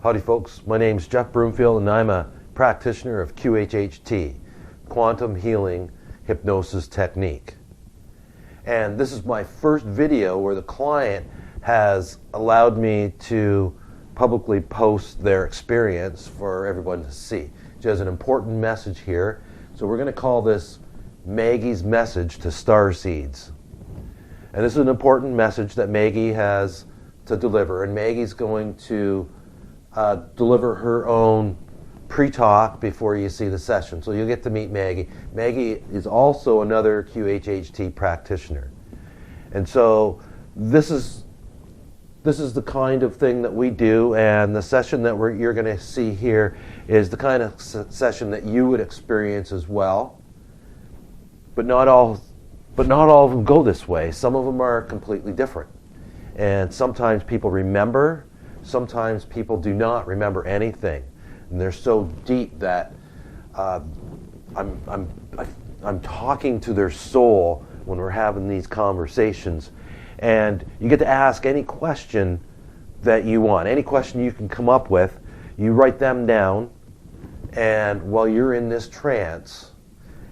Howdy folks, my name is Jeff Broomfield and I'm a practitioner of QHHT, Quantum Healing Hypnosis Technique. And this is my first video where the client has allowed me to publicly post their experience for everyone to see. She has an important message here, so we're going to call this Maggie's message to Starseeds. And this is an important message that Maggie has to deliver, and Maggie's going to deliver her own pre-talk before you see the session. So you'll get to meet Maggie. Maggie is also another QHHT practitioner. And so this is the kind of thing that we do, and the session that you're going to see here is the kind of session that you would experience as well. But not all of them go this way. Some of them are completely different. And sometimes people remember, sometimes people do not remember anything, and they're so deep that I'm talking to their soul when we're having these conversations. And you get to ask any question that you want, any question you can come up with. You write them down, and while you're in this trance,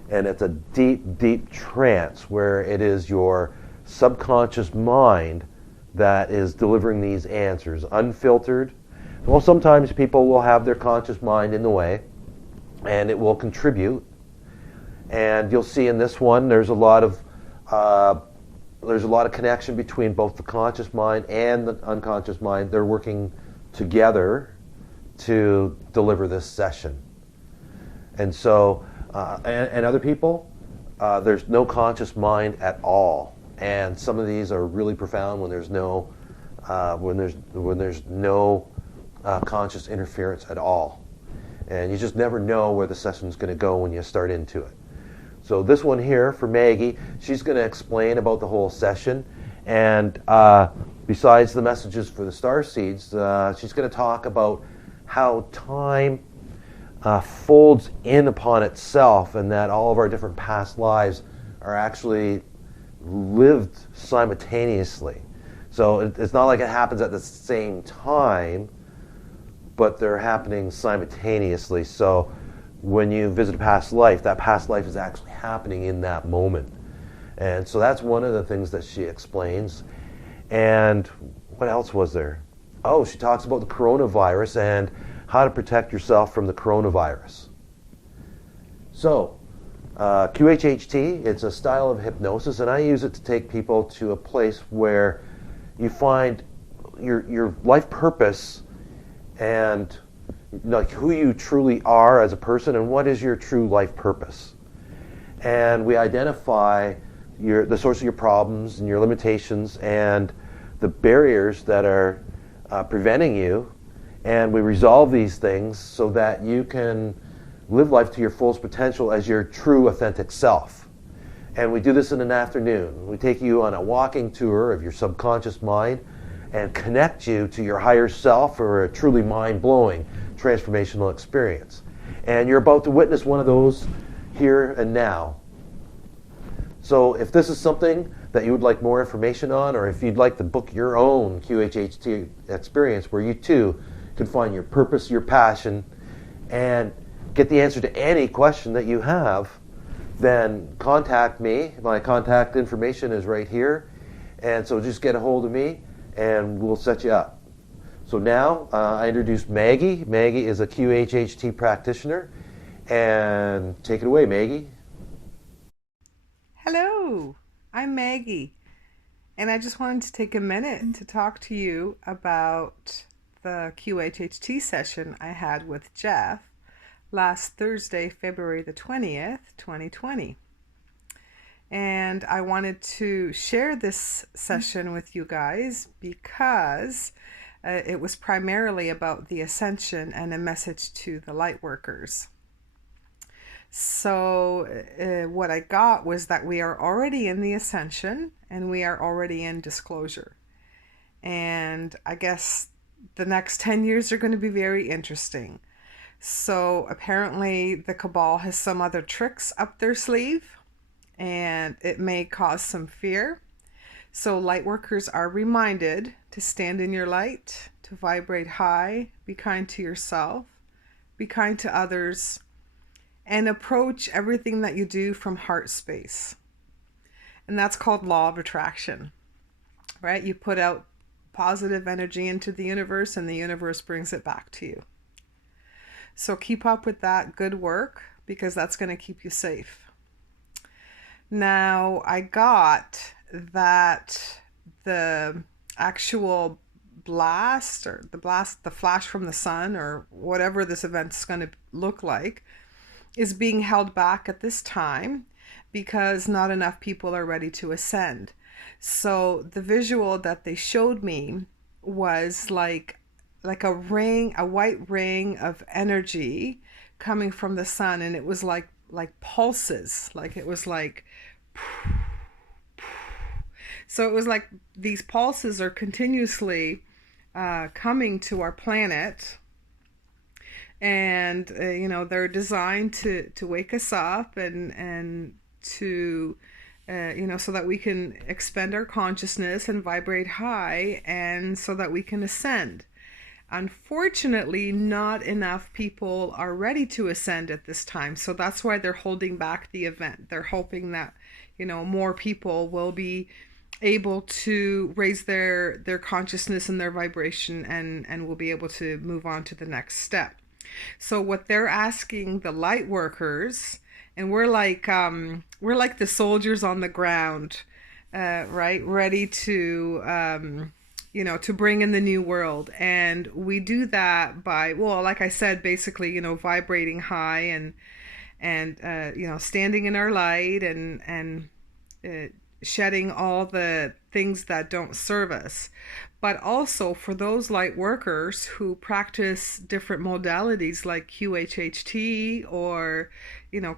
and it's a deep, deep trance where it is your subconscious mind that is delivering these answers, unfiltered. Well, sometimes people will have their conscious mind in the way, and it will contribute. And you'll see in this one, there's a lot of connection between both the conscious mind and the unconscious mind. They're working together to deliver this session. And so, and other people, there's no conscious mind at all. And some of these are really profound when there's no conscious interference at all, and you just never know where the session's going to go when you start into it. So this one here for Maggie, she's going to explain about the whole session, and besides the messages for the Starseeds, she's going to talk about how time folds in upon itself, and that all of our different past lives are actually lived simultaneously. So it's not like it happens at the same time, but they're happening simultaneously. So when you visit a past life, that past life is actually happening in that moment. And so that's one of the things that she explains. And what else was there? Oh, she talks about the coronavirus and how to protect yourself from the coronavirus. So QHHT, it's a style of hypnosis, and I use it to take people to a place where you find your life purpose and like who you truly are as a person and what is your true life purpose. And we identify the source of your problems and your limitations and the barriers that are preventing you, and we resolve these things so that you can live life to your fullest potential as your true, authentic self. And we do this in an afternoon. We take you on a walking tour of your subconscious mind and connect you to your higher self for a truly mind-blowing transformational experience. And you're about to witness one of those here and now. So if this is something that you would like more information on, or if you'd like to book your own QHHT experience where you too can find your purpose, your passion, and get the answer to any question that you have, then contact me. My contact information is right here. And so just get a hold of me and we'll set you up. So now I introduce Maggie. Maggie is a QHHT practitioner. And take it away, Maggie. Hello, I'm Maggie. And I just wanted to take a minute to talk to you about the QHHT session I had with Jeff last Thursday, February the 20th, 2020. And I wanted to share this session with you guys because it was primarily about the ascension and a message to the light workers. So what I got was that we are already in the ascension and we are already in disclosure. And I guess the next 10 years are going to be very interesting. So apparently the cabal has some other tricks up their sleeve, and it may cause some fear. So light workers are reminded to stand in your light, to vibrate high, be kind to yourself, be kind to others, and approach everything that you do from heart space. And that's called law of attraction, right? You put out positive energy into the universe and the universe brings it back to you. So keep up with that good work because that's going to keep you safe. Now, I got that the actual blast or the flash from the sun or whatever this event's going to look like is being held back at this time because not enough people are ready to ascend. So the visual that they showed me was like a ring, a white ring of energy coming from the sun, and it was like pulses, like it was like, so it was like these pulses are continuously coming to our planet, and they're designed to wake us up and to so that we can expand our consciousness and vibrate high, and so that we can ascend. Unfortunately, not enough people are ready to ascend at this time, so that's why they're holding back the event. They're hoping that more people will be able to raise their consciousness and their vibration and will be able to move on to the next step. So what they're asking the light workers, and we're like the soldiers on the ground, right, ready to to bring in the new world. And we do that by, well, like I said, basically, vibrating high and standing in our light and shedding all the things that don't serve us. But also for those light workers who practice different modalities like QHHT or,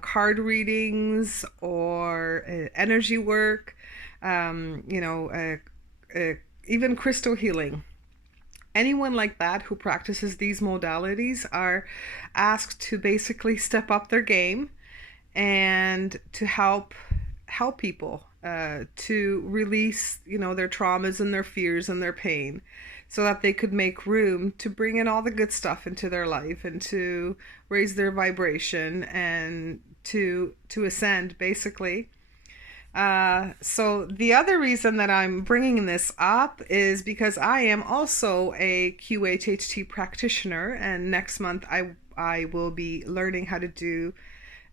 card readings or energy work, even crystal healing. Anyone like that who practices these modalities are asked to basically step up their game and to help people to release, their traumas and their fears and their pain, so that they could make room to bring in all the good stuff into their life and to raise their vibration and to ascend, basically. So the other reason that I'm bringing this up is because I am also a QHHT practitioner, and next month I will be learning how to do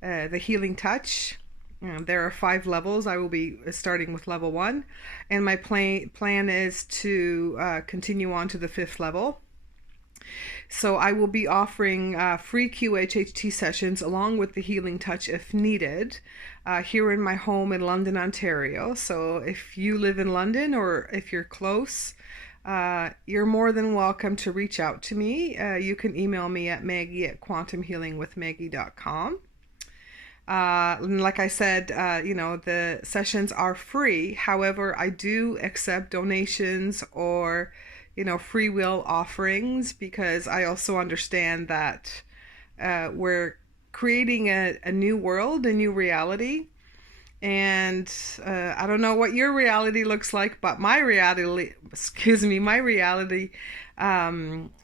the healing touch. There are 5 levels. I will be starting with level 1, and my plan is to continue on to the 5th level. So I will be offering free QHHT sessions along with the healing touch if needed here in my home in London, Ontario. So if you live in London or if you're close, you're more than welcome to reach out to me. You can email me at Maggie@quantumhealingwithmaggie.com. Like I said, the sessions are free. However, I do accept donations or free will offerings, because I also understand that we're creating a new world, a new reality. And I don't know what your reality looks like, but my reality,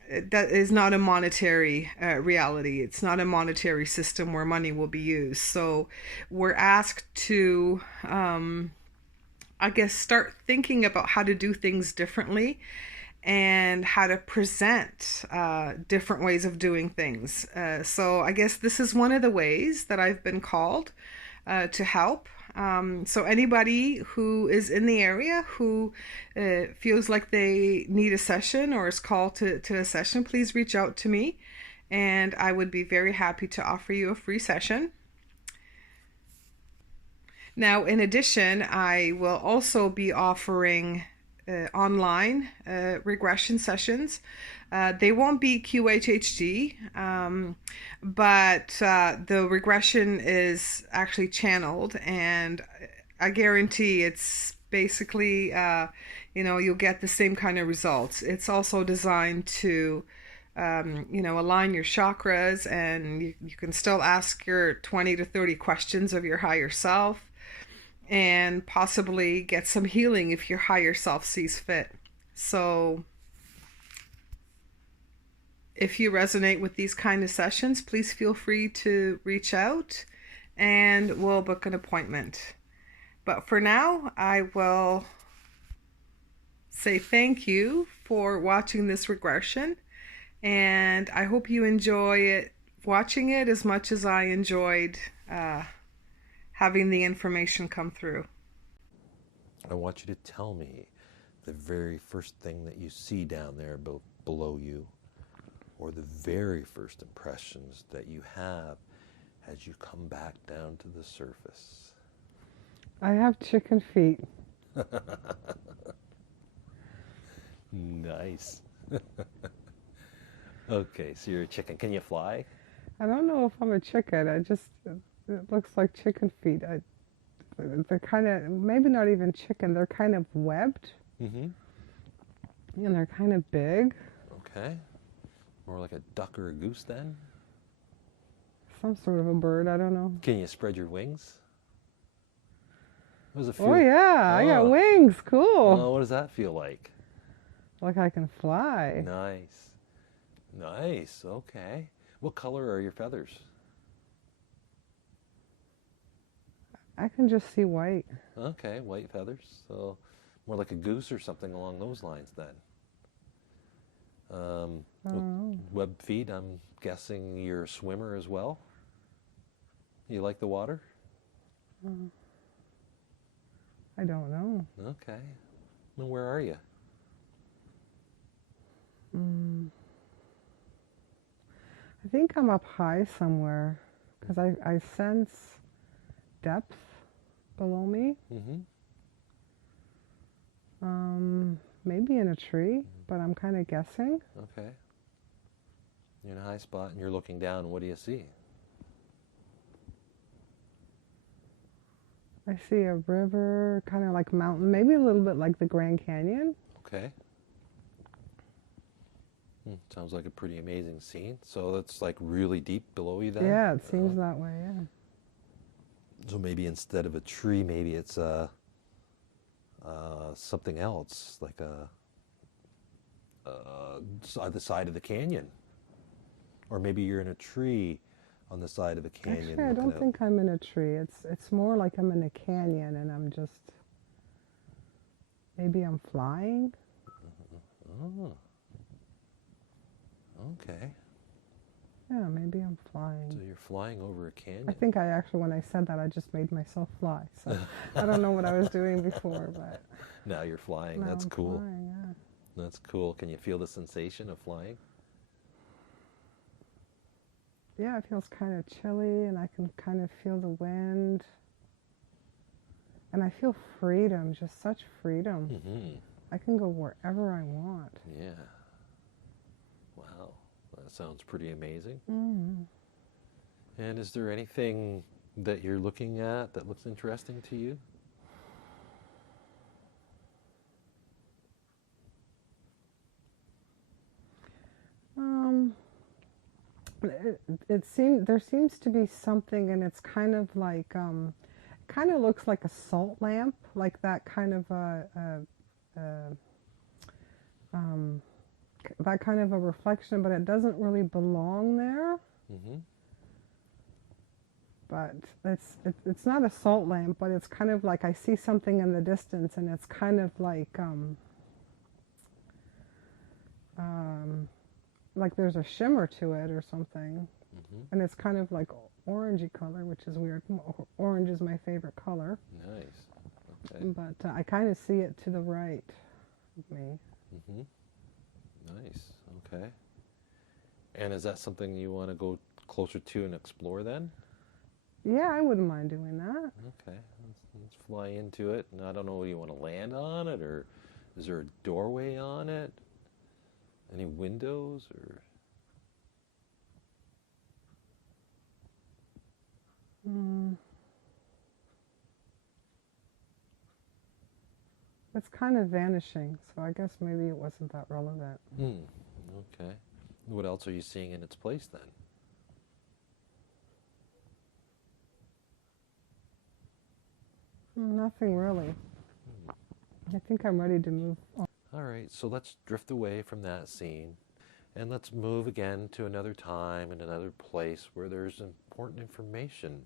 that is not a monetary reality. It's not a monetary system where money will be used. So we're asked to, start thinking about how to do things differently and how to present different ways of doing things. So I guess this is one of the ways that I've been called to help. So anybody who is in the area who feels like they need a session or is called to a session, please reach out to me, and I would be very happy to offer you a free session. Now, in addition, I will also be offering online regression sessions. They won't be QHHD, but the regression is actually channeled, and I guarantee it's basically, you'll get the same kind of results. It's also designed to, align your chakras, and you can still ask your 20 to 30 questions of your higher self, and possibly get some healing if your higher self sees fit. So If you resonate with these kind of sessions, please feel free to reach out and we'll book an appointment. But for now, I will say thank you for watching this regression, and I hope you enjoy it, watching it as much as I enjoyed having the information come through. I want you to tell me the very first thing that you see down there below you, or the very first impressions that you have as you come back down to the surface. I have chicken feet. Nice. Okay, so you're a chicken. Can you fly? I don't know if I'm a chicken. It looks like chicken feet. They're kind of, maybe not even chicken, they're kind of webbed. Mm-hmm. And they're kind of big. Okay. More like a duck or a goose then? Some sort of a bird, I don't know. Can you spread your wings? What does it feel? Oh yeah, I got wings, cool. Oh, what does that feel like? Like I can fly. Nice. Nice, okay. What color are your feathers? I can just see white. Okay, white feathers. So more like a goose or something along those lines then. Web feet, I'm guessing you're a swimmer as well? You like the water? I don't know. Okay. Well, where are you? I think I'm up high somewhere because I sense depth below me. Mm-hmm. Maybe in a tree, but I'm kind of guessing. Okay. You're in a high spot and you're looking down. What do you see? I see a river, kind of like mountain, maybe a little bit like the Grand Canyon. Okay. Sounds like a pretty amazing scene. So that's like really deep below you then? Yeah, it seems that way, yeah. So maybe instead of a tree, maybe it's something else, like the side of the canyon. Or maybe you're in a tree on the side of a canyon. Actually, I don't think I'm in a tree. It's more like I'm in a canyon and I'm just, maybe I'm flying. Oh. Okay. Yeah, maybe I'm flying. So you're flying over a canyon. I think I actually, when I said that, I just made myself fly. So I don't know what I was doing before, but now you're flying. now That's I'm cool. flying, yeah. That's cool. Can you feel the sensation of flying? Yeah, it feels kind of chilly, and I can kind of feel the wind. And I feel freedom, just such freedom. Mm-hmm. I can go wherever I want. Yeah. Wow. That sounds pretty amazing. Mm-hmm. And is there anything that you're looking at that looks interesting to you? There seems to be something, and it's kind of like kind of looks like a salt lamp, like that kind of that kind of a reflection, but it doesn't really belong there. Mm-hmm. But it's not a salt lamp, but it's kind of like I see something in the distance, and it's kind of like there's a shimmer to it or something. Mm-hmm. And it's kind of like orangey color, which is weird. Orange is my favorite color. Nice. Okay. But I kind of see it to the right of me. Mm-hmm. Nice. Okay. And is that something you want to go closer to and explore then? Yeah, I wouldn't mind doing that. Okay. Let's fly into it. And I don't know, do you want to land on it, or is there a doorway on it? Any windows or? It's kind of vanishing, so I guess maybe it wasn't that relevant. Okay. What else are you seeing in its place then? Nothing really. I think I'm ready to move on. All right, so let's drift away from that scene And let's move again to another time and another place where there's important information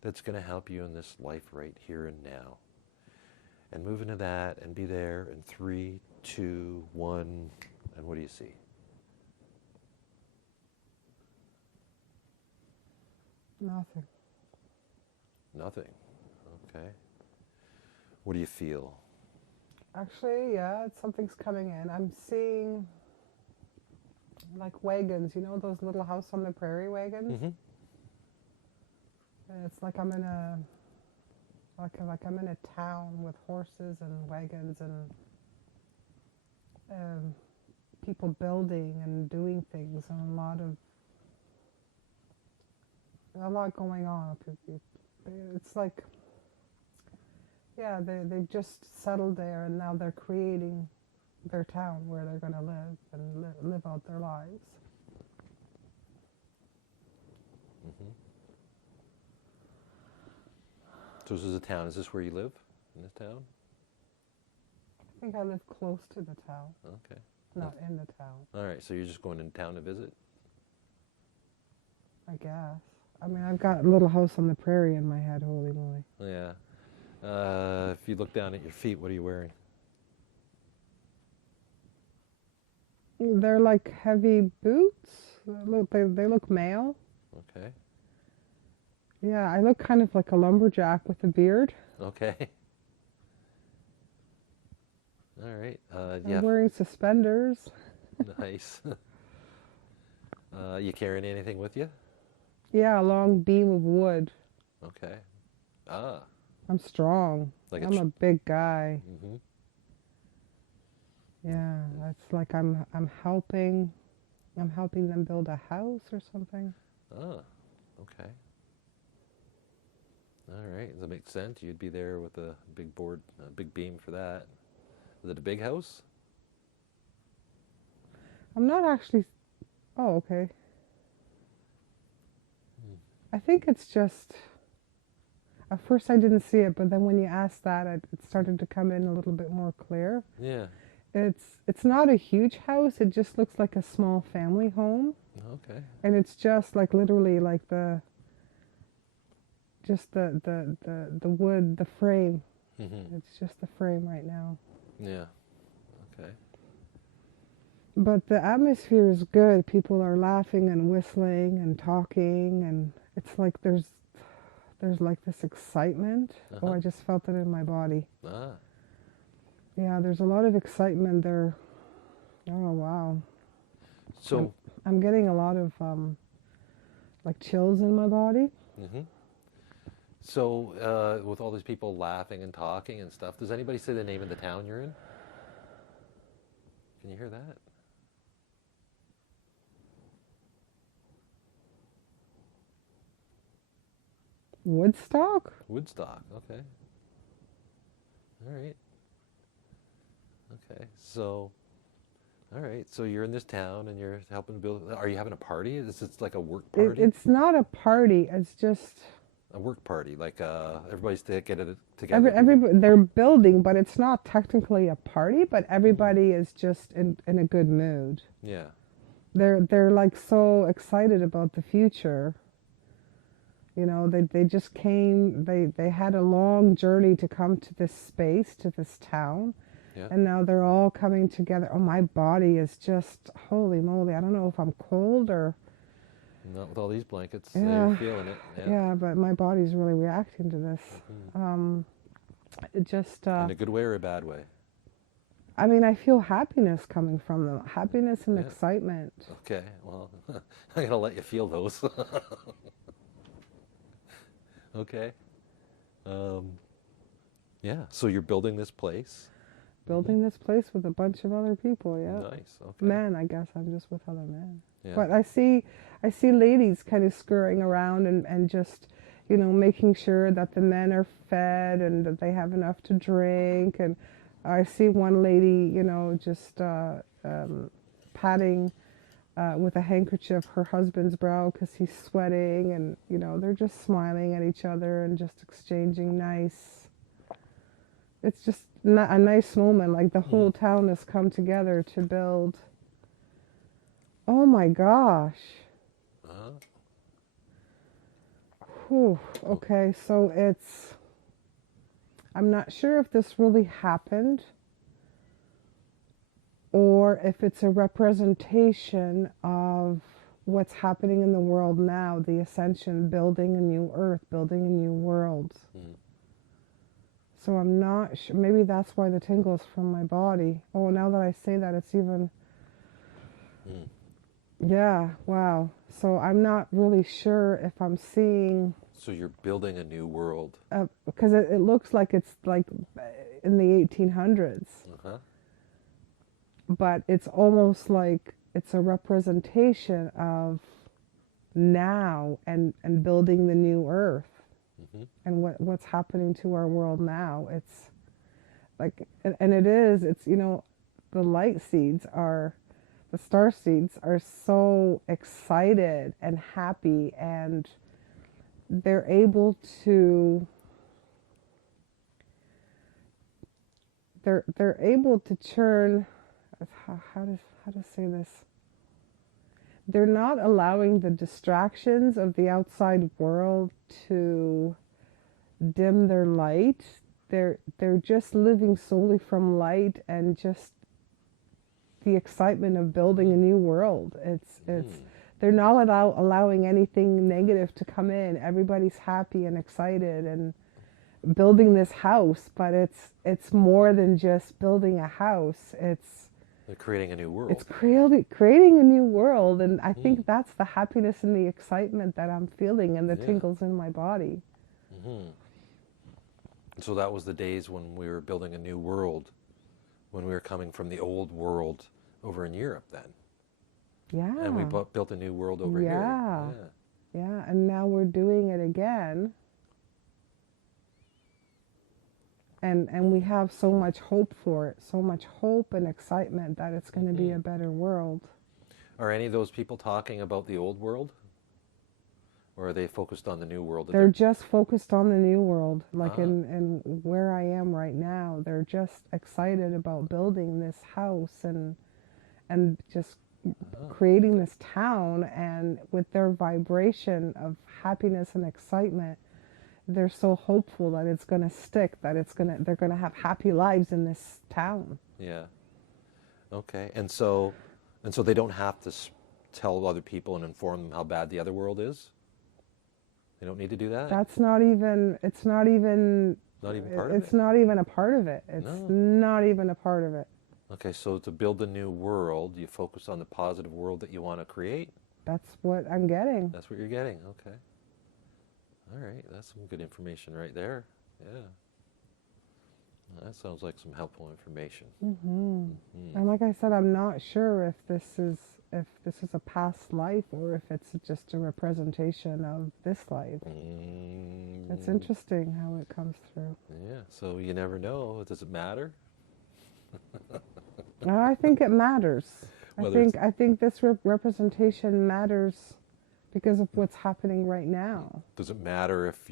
that's going to help you in this life right here and now. And move into that and be there in 3, 2, 1, and what do you see? Nothing. Nothing. Okay. What do you feel? Actually, yeah, something's coming in. I'm seeing like wagons, you know, those little house on the prairie wagons? Mm-hmm. And it's like I'm in a I'm in a town with horses and wagons and people building and doing things and a lot going on. It's like, yeah, they've just settled there and now they're creating their town where they're going to live and live out their lives. Mm-hmm. So this is a town. Is this where you live, in this town? I think I live close to the town. Okay. Not in the town. All right, so you're just going into town to visit? I guess. I mean, I've got a little house on the prairie in my head, holy moly. Yeah. If you look down at your feet, what are you wearing? They're like heavy boots. They look male. Okay. Yeah, I look kind of like a lumberjack with a beard. Okay. All right. I'm wearing suspenders. Nice. You carrying anything with you? Yeah, a long beam of wood. Okay. Ah. I'm strong. I'm a big guy. Mm-hmm. Yeah, it's like I'm helping them build a house or something. Ah. Okay. All right. Does that make sense? You'd be there with a big board, a big beam for that. Is it a big house? I'm not actually. Oh, okay. I think it's just. At first I didn't see it, but then when you asked that, it started to come in a little bit more clear. Yeah. It's not a huge house. It just looks like a small family home. Okay. And it's just like literally like the wood, the frame. Mm-hmm. It's just the frame right now. Yeah. Okay. But the atmosphere is good. People are laughing and whistling and talking, and it's like there's like this excitement. Uh-huh. Oh, I just felt it in my body. Ah. Yeah, there's a lot of excitement there. Oh, wow. So I'm getting a lot of like chills in my body. Mm-hmm. So with all these people laughing and talking and stuff, does anybody say the name of the town you're in? Can you hear that? Woodstock? Woodstock, okay. All right. Okay, so, all right, so you're in this town and you're helping build, are you having a party? Is this like a work party? It's not a party, it's just... A work party, like everybody's together. Everybody, they're building, but it's not technically a party, but everybody is just in a good mood. Yeah. They're like so excited about the future. You know, they just came, they had a long journey to come to this space, to this town. Yeah. And now they're all coming together. Oh, my body is just, holy moly, I don't know if I'm cold or... Not with all these blankets, Yeah. you're feeling it. Yeah. Yeah, but my body's really reacting to this. Mm-hmm. It just... in a good way or a bad way? I mean, I feel happiness coming from them. Happiness and Yeah. excitement. Okay, well, I'm going to let you feel those. Okay. Yeah, so you're building this place? Building this place with a bunch of other people, yeah. Nice, okay. Men, I guess I'm just with other men. Yeah. But I see ladies kind of scurrying around and just, you know, making sure that the men are fed and that they have enough to drink. And I see one lady, you know, just patting with a handkerchief her husband's brow because he's sweating. And, you know, they're just smiling at each other and just exchanging nice... It's just a nice moment, like the whole town has come together to build Oh my gosh. Uh, Whew. oh, Okay, so I'm not sure if this really happened or if it's a representation of what's happening in the world now, the ascension, building a new earth, building a new world. mm, So I'm not sure. Maybe that's why the tingles from my body. Oh, now that I say that, it's even, mm. yeah, wow. So I'm not really sure if I'm seeing, So you're building a new world. because it looks like it's like in the 1800s, Uh-huh. but it's almost like it's a representation of now and building the new earth Mm-hmm. and what's happening to our world now. It's like, and it is, it's, the light seeds are, the star seeds are so excited and happy, and they're able to, they're able to churn, how to say this, they're not allowing the distractions of the outside world to dim their light. They're just living solely from light and just the excitement of building a new world. It's they're not allowing anything negative to come in. Everybody's happy and excited and building this house, but it's more than just building a house. They're creating a new It's world. creating a new world, and I Mm. think that's the happiness and the excitement that I'm feeling and the Yeah. tingles in my body. Mm-hmm. So that was the days when we were building a new world, when we were coming from the old world over in Europe then. And we Yeah. built a new world over Yeah. here. Yeah, and now we're doing it again. And we have so much hope for it, so much hope and excitement that it's going to be Mm-hmm. a better world. Are any of those people talking about the old world? Or are they focused on the new world? They're just focused on the new world, like Ah, in where I am right now. They're just excited about building this house and just creating okay. this town, and with their vibration of happiness and excitement, they're so hopeful that it's going to stick, that they're going to have happy lives in this town. Yeah. Okay. And so they don't have to tell other people and inform them how bad the other world is? They don't need to do that? That's not even, it's not even, Not even part of it's it? not even a part of it. It's No. not even a part of it. Okay, so to build a new world, you focus on the positive world that you want to create. That's what I'm getting. That's what you're getting. Okay. All right, that's some good information right there. Yeah. That sounds like some helpful information. Hmm. Hmm. And like I said, I'm not sure if this is a past life or if it's just a representation of this life. It's Mm, interesting how it comes through. yeah, so you never know. Does it matter? I think it matters. I Whether it's think I think this representation matters because of what's happening right now. does it matter if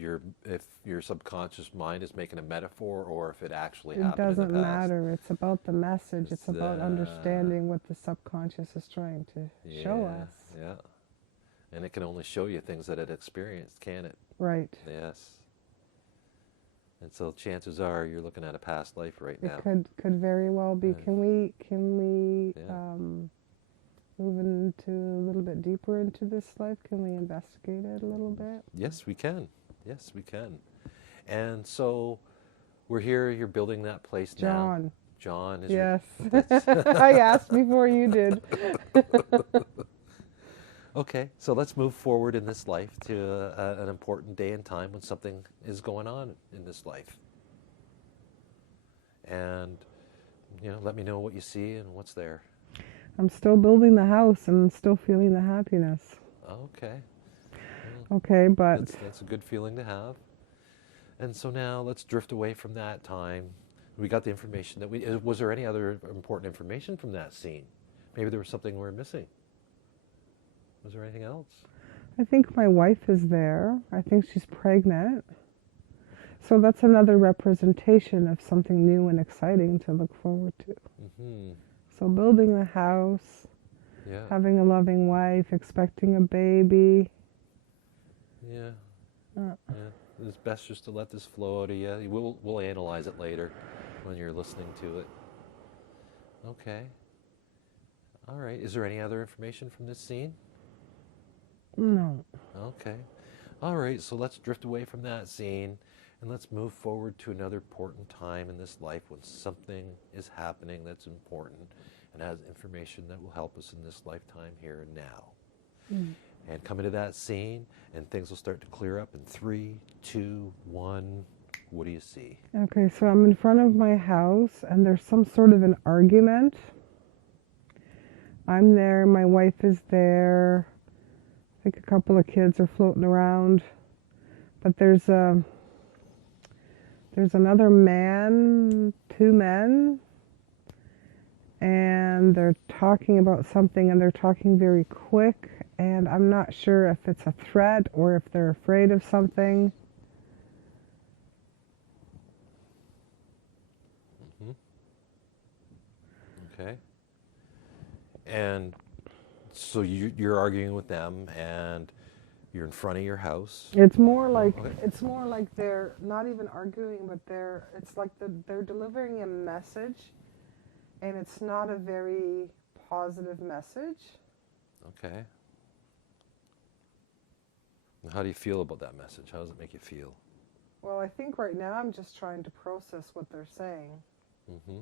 your subconscious mind is making a metaphor or if it actually It happened in the doesn't past? matter. It's about the message. It's It's about understanding what the subconscious is trying to show yeah, us. yeah. And it can only show you things that it experienced, can it? Right. Yes. And so chances are you're looking at a past life right It now. could very well be. Yeah. Can we Yeah. move into a little bit deeper into this life? Can we investigate it a little bit? Yes, we can. Yes, we can. And so we're here, you're building that place now. John. John is Yes. I asked before you did. okay, so let's move forward in this life to an important day and time when something is going on in this life. And, let me know what you see and what's there. I'm still building the house and still feeling the happiness. Okay. Okay, but That's a good feeling to have. And so now let's drift away from that time. We got the information that was there any other important information from that scene? Maybe there was something we're missing. Was there anything else? I think my wife is there. I think she's pregnant. So that's another representation of something new and exciting to look forward to. Mm-hmm. So building the house, Yeah. having a loving wife, expecting a baby. Yeah. Uh, Yeah. It's best just to let this flow out of you. We'll analyze it later when you're listening to it. Okay. All right. Is there any other information from this scene? no. Okay. All right. So let's drift away from that scene and let's move forward to another important time in this life when something is happening that's important and has information that will help us in this lifetime here and now. Mm. And come into that scene and things will start to clear up in 3, 2, 1. What do you see? Okay, so I'm in front of my house and there's some sort of an argument. I'm there, my wife is there. I think a couple of kids are floating around. But there's another man, two men, and they're talking about something and they're talking very quick, and I'm not sure if it's a threat or if they're afraid of something. Mm-hmm. Okay. And so you're arguing with them and you're in front of your house. It's more like Okay. they're not even arguing, but they're delivering a message, and it's not a very positive message. Okay. And how do you feel about that message? How does it make you feel? Well, I think right now I'm just trying to process what they're saying. Mm-hmm.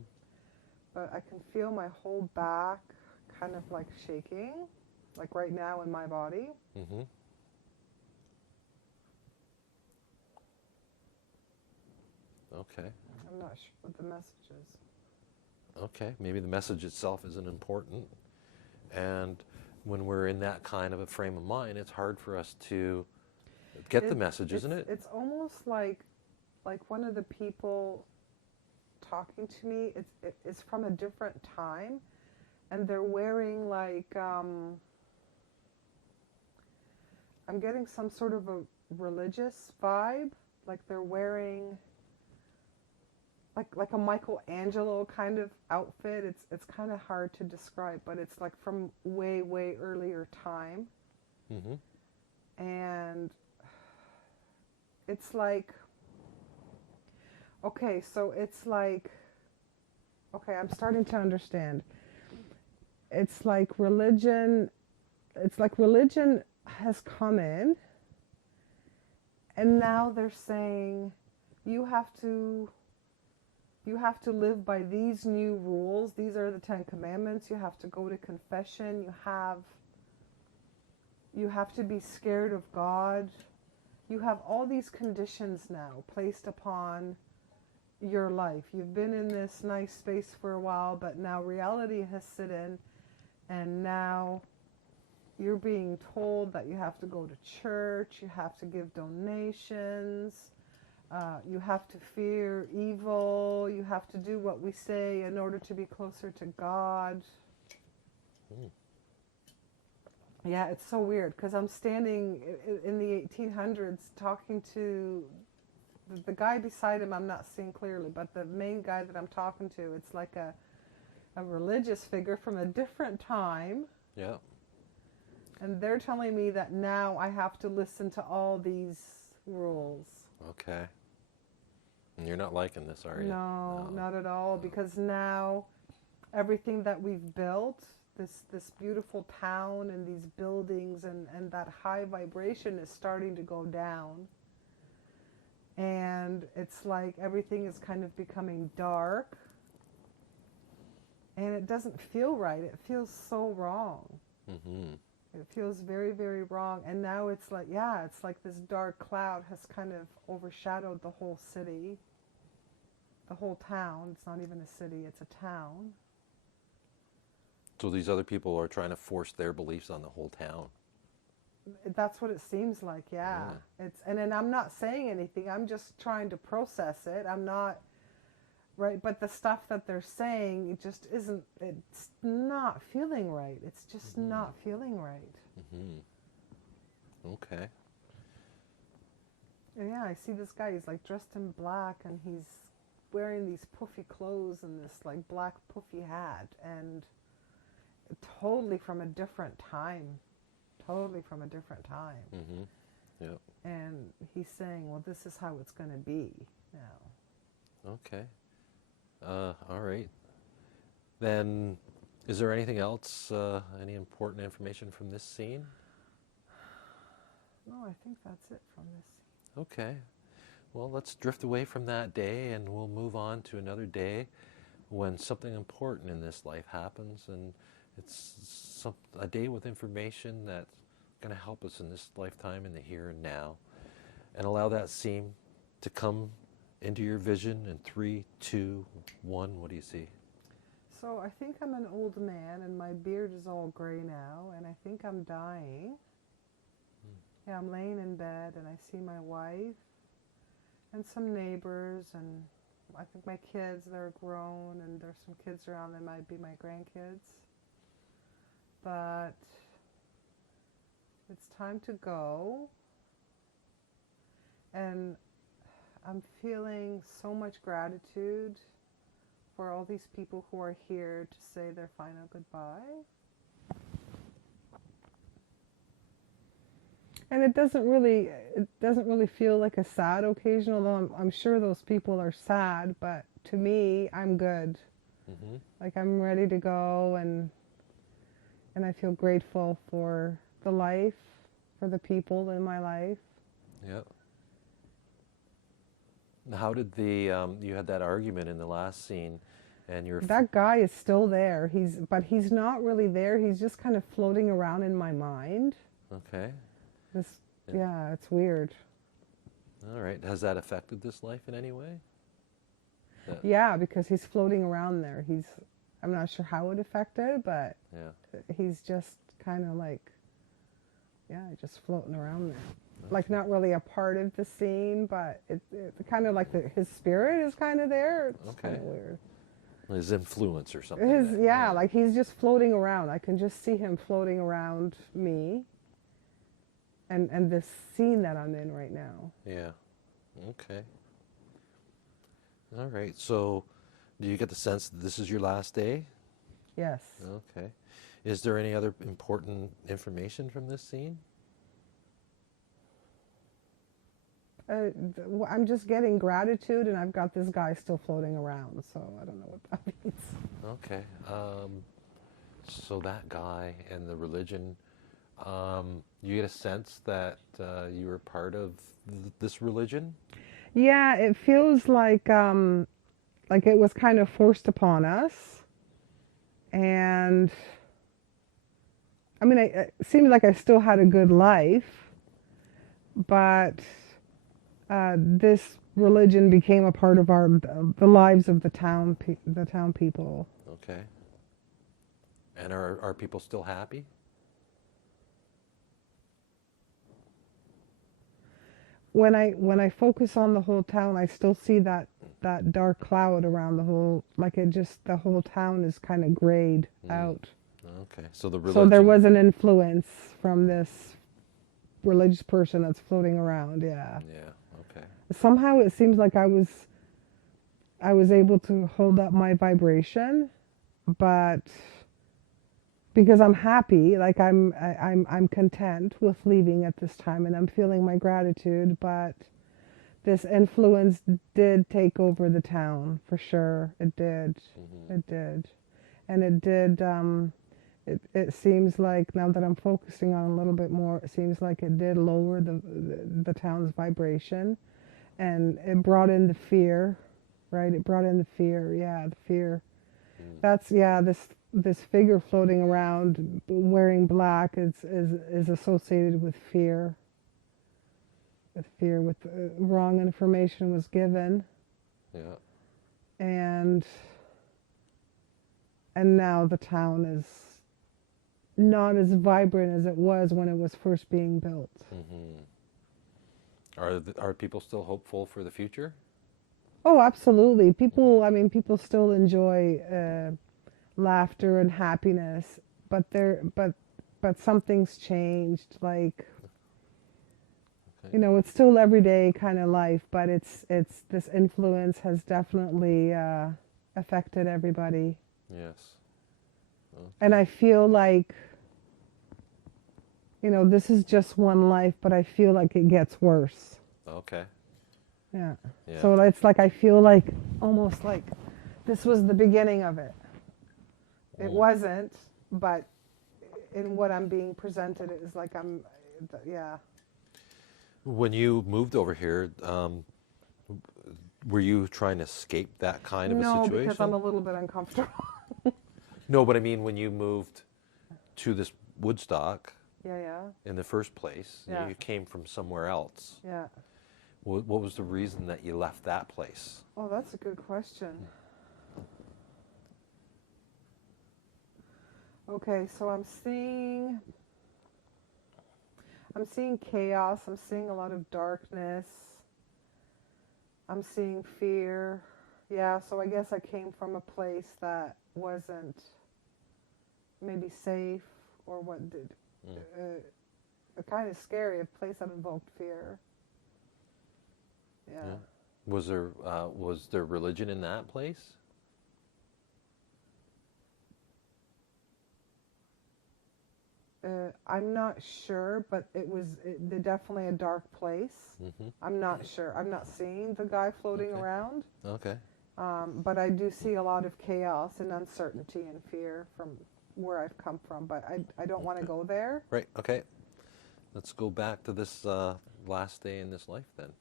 But I can feel my whole back kind of like shaking, like right now in my body. Mm-hmm. Okay. I'm not sure what the message is. Okay. Maybe the message itself isn't important. And when we're in that kind of a frame of mind, it's hard for us to get the message, isn't it? It's almost like one of the people talking to me. It's from a different time, and they're wearing like I'm getting some sort of a religious vibe. Like they're wearing like a Michelangelo kind of outfit. It's kind of hard to describe, but it's like from way earlier time. Mm-hmm. And it's like, okay, so it's like, okay, I'm starting to understand. It's like religion has come in, and now they're saying you have to live by these new rules. These are the 10 Commandments. You have to go to confession. You have to be scared of God. You have all these conditions now placed upon your life. You've been in this nice space for a while, but now reality has set in, and now you're being told that you have to go to church, you have to give donations, you have to fear evil, you have to do what we say in order to be closer to God. Mm. Yeah, it's so weird because I'm standing in the 1800s talking to the guy beside him. I'm not seeing clearly, but the main guy that I'm talking to, it's like a religious figure from a different time. Yeah. And they're telling me that now I have to listen to all these rules. Okay. And you're not liking this, are you? No, not at all, because now everything that we've built, this beautiful town and these buildings and that high vibration is starting to go down. And it's like everything is kind of becoming dark. And it doesn't feel right. It feels so wrong. Mm-hmm. It feels very, very wrong. And now it's like, yeah, it's like this dark cloud has kind of overshadowed the whole city, the whole town. It's not even a city, it's a town. So these other people are trying to force their beliefs on the whole town. That's what it seems like, yeah. And then I'm not saying anything. I'm just trying to process it. I'm not, right? But the stuff that they're saying, it just isn't, it's not feeling right. It's just not feeling right. Mm-hmm. Okay. Yeah, I see this guy, he's like dressed in black and he's wearing these puffy clothes and this like black puffy hat, and totally from a different time. Totally from a different time. Mm-hmm. Yeah. And he's saying, well, this is how it's going to be now. Okay. All right. Then, is there anything else, any important information from this scene? No, I think that's it from this scene. Okay. Well, let's drift away from that day and we'll move on to another day when something important in this life happens, and it's a day with information that's going to help us in this lifetime, in the here and now. And allow that scene to come into your vision in 3, 2, 1. What do you see? So I think I'm an old man and my beard is all gray now and I think I'm dying. Yeah, I'm laying in bed and I see my wife and some neighbors, and I think my kids, they're grown, and there's some kids around that might be my grandkids. But it's time to go. And I'm feeling so much gratitude for all these people who are here to say their final goodbye. And it doesn't really feel like a sad occasion, although I'm sure those people are sad, but to me, I'm good. Mm-hmm. Like, I'm ready to go, and I feel grateful for the life, for the people in my life. Yeah. How did you had that argument in the last scene, and that guy is still there. But he's not really there. He's just kind of floating around in my mind. Okay. Yeah, it's weird. All right. Has that affected this life in any way? Yeah, because he's floating around there. I'm not sure how it affected, but yeah, he's just kind of like, just floating around there. Okay. Like, not really a part of the scene, but it kind of like his spirit is kind of there. It's kind of weird. His influence or something. Like he's just floating around. I can just see him floating around me. And this scene that I'm in right now. Yeah. Okay. All right. So, do you get the sense that this is your last day? Yes. Okay. Is there any other important information from this scene? I'm just getting gratitude, and I've got this guy still floating around, so I don't know what that means. Okay. So that guy and the religion, you get a sense that you were part of this religion? Yeah, it feels like it was kind of forced upon us. And I mean, it seemed like I still had a good life, but this religion became a part of the lives of the town people. Okay. And are people still happy? When I focus on the whole town, I still see that dark cloud around the whole, like the whole town is kind of grayed out. Okay, so there was an influence from this religious person that's floating around. Yeah. Yeah. Okay. Somehow it seems like I was able to hold up my vibration, but because I'm happy, like I'm content with leaving at this time, and I'm feeling my gratitude, but this influence did take over the town for sure. It did. Mm-hmm. It did. And it did it seems like, now that I'm focusing on a little bit more, it seems like it did lower the town's vibration, and it brought in the fear, right? It brought in the fear. Yeah, the fear. That's this figure floating around wearing black is associated with fear. With fear, with wrong information was given. Yeah. And now the town is not as vibrant as it was when it was first being built. Mm-hmm. Are people still hopeful for the future? Oh, absolutely. People still enjoy laughter and happiness, but something's changed. Like, okay. It's still everyday kind of life, but it's this influence has definitely affected everybody. Yes. And I feel like, this is just one life, but I feel like it gets worse. Okay. Yeah. Yeah. So it's like I feel like almost like this was the beginning of it. It wasn't, but in what I'm being presented, it is like yeah. When you moved over here, were you trying to escape that kind of a situation? No, because I'm a little bit uncomfortable. No, but I mean, when you moved to this Woodstock Yeah. in the first place, Yeah. you came from somewhere else. Yeah. What was the reason that you left that place? Oh, that's a good question. Okay, so I'm seeing chaos. I'm seeing a lot of darkness. I'm seeing fear. Yeah, so I guess I came from a place that wasn't maybe safe, or what did kind of scary, a place that invoked fear. Yeah. Was there religion in that place? I'm not sure, but they're definitely a dark place. I'm not sure. I'm not seeing the guy floating around. Okay. But I do see a lot of chaos and uncertainty and fear from where I've come from. But I don't want to go there. Right. Okay. Let's go back to this last day in this life then.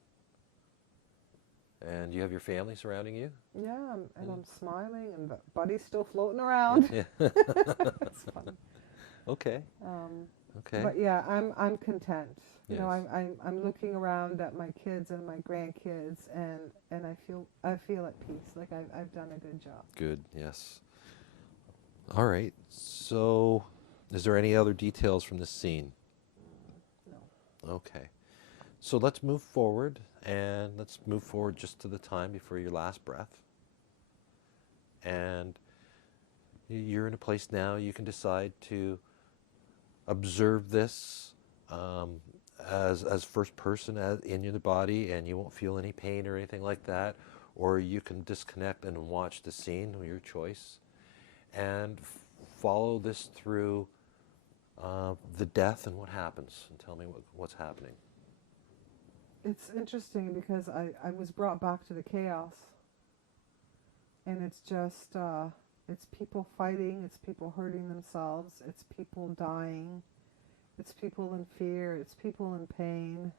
And you have your family surrounding you? Yeah, and I'm smiling, and the buddy's still floating around. Yeah. It's fun. Okay. Okay. But yeah, I'm content. Yes. I'm looking around at my kids and my grandkids, and I feel at peace. Like I've done a good job. Good. Yes. All right. So, is there any other details from this scene? No. Okay. So let's move forward, and let's move forward just to the time before your last breath. And you're in a place now you can decide to observe this as first person in your body, and you won't feel any pain or anything like that. Or you can disconnect and watch the scene, your choice, and follow this through the death and what happens, and tell me what's happening. It's interesting because I was brought back to the chaos, and it's just it's people fighting, it's people hurting themselves, it's people dying, it's people in fear, it's people in pain.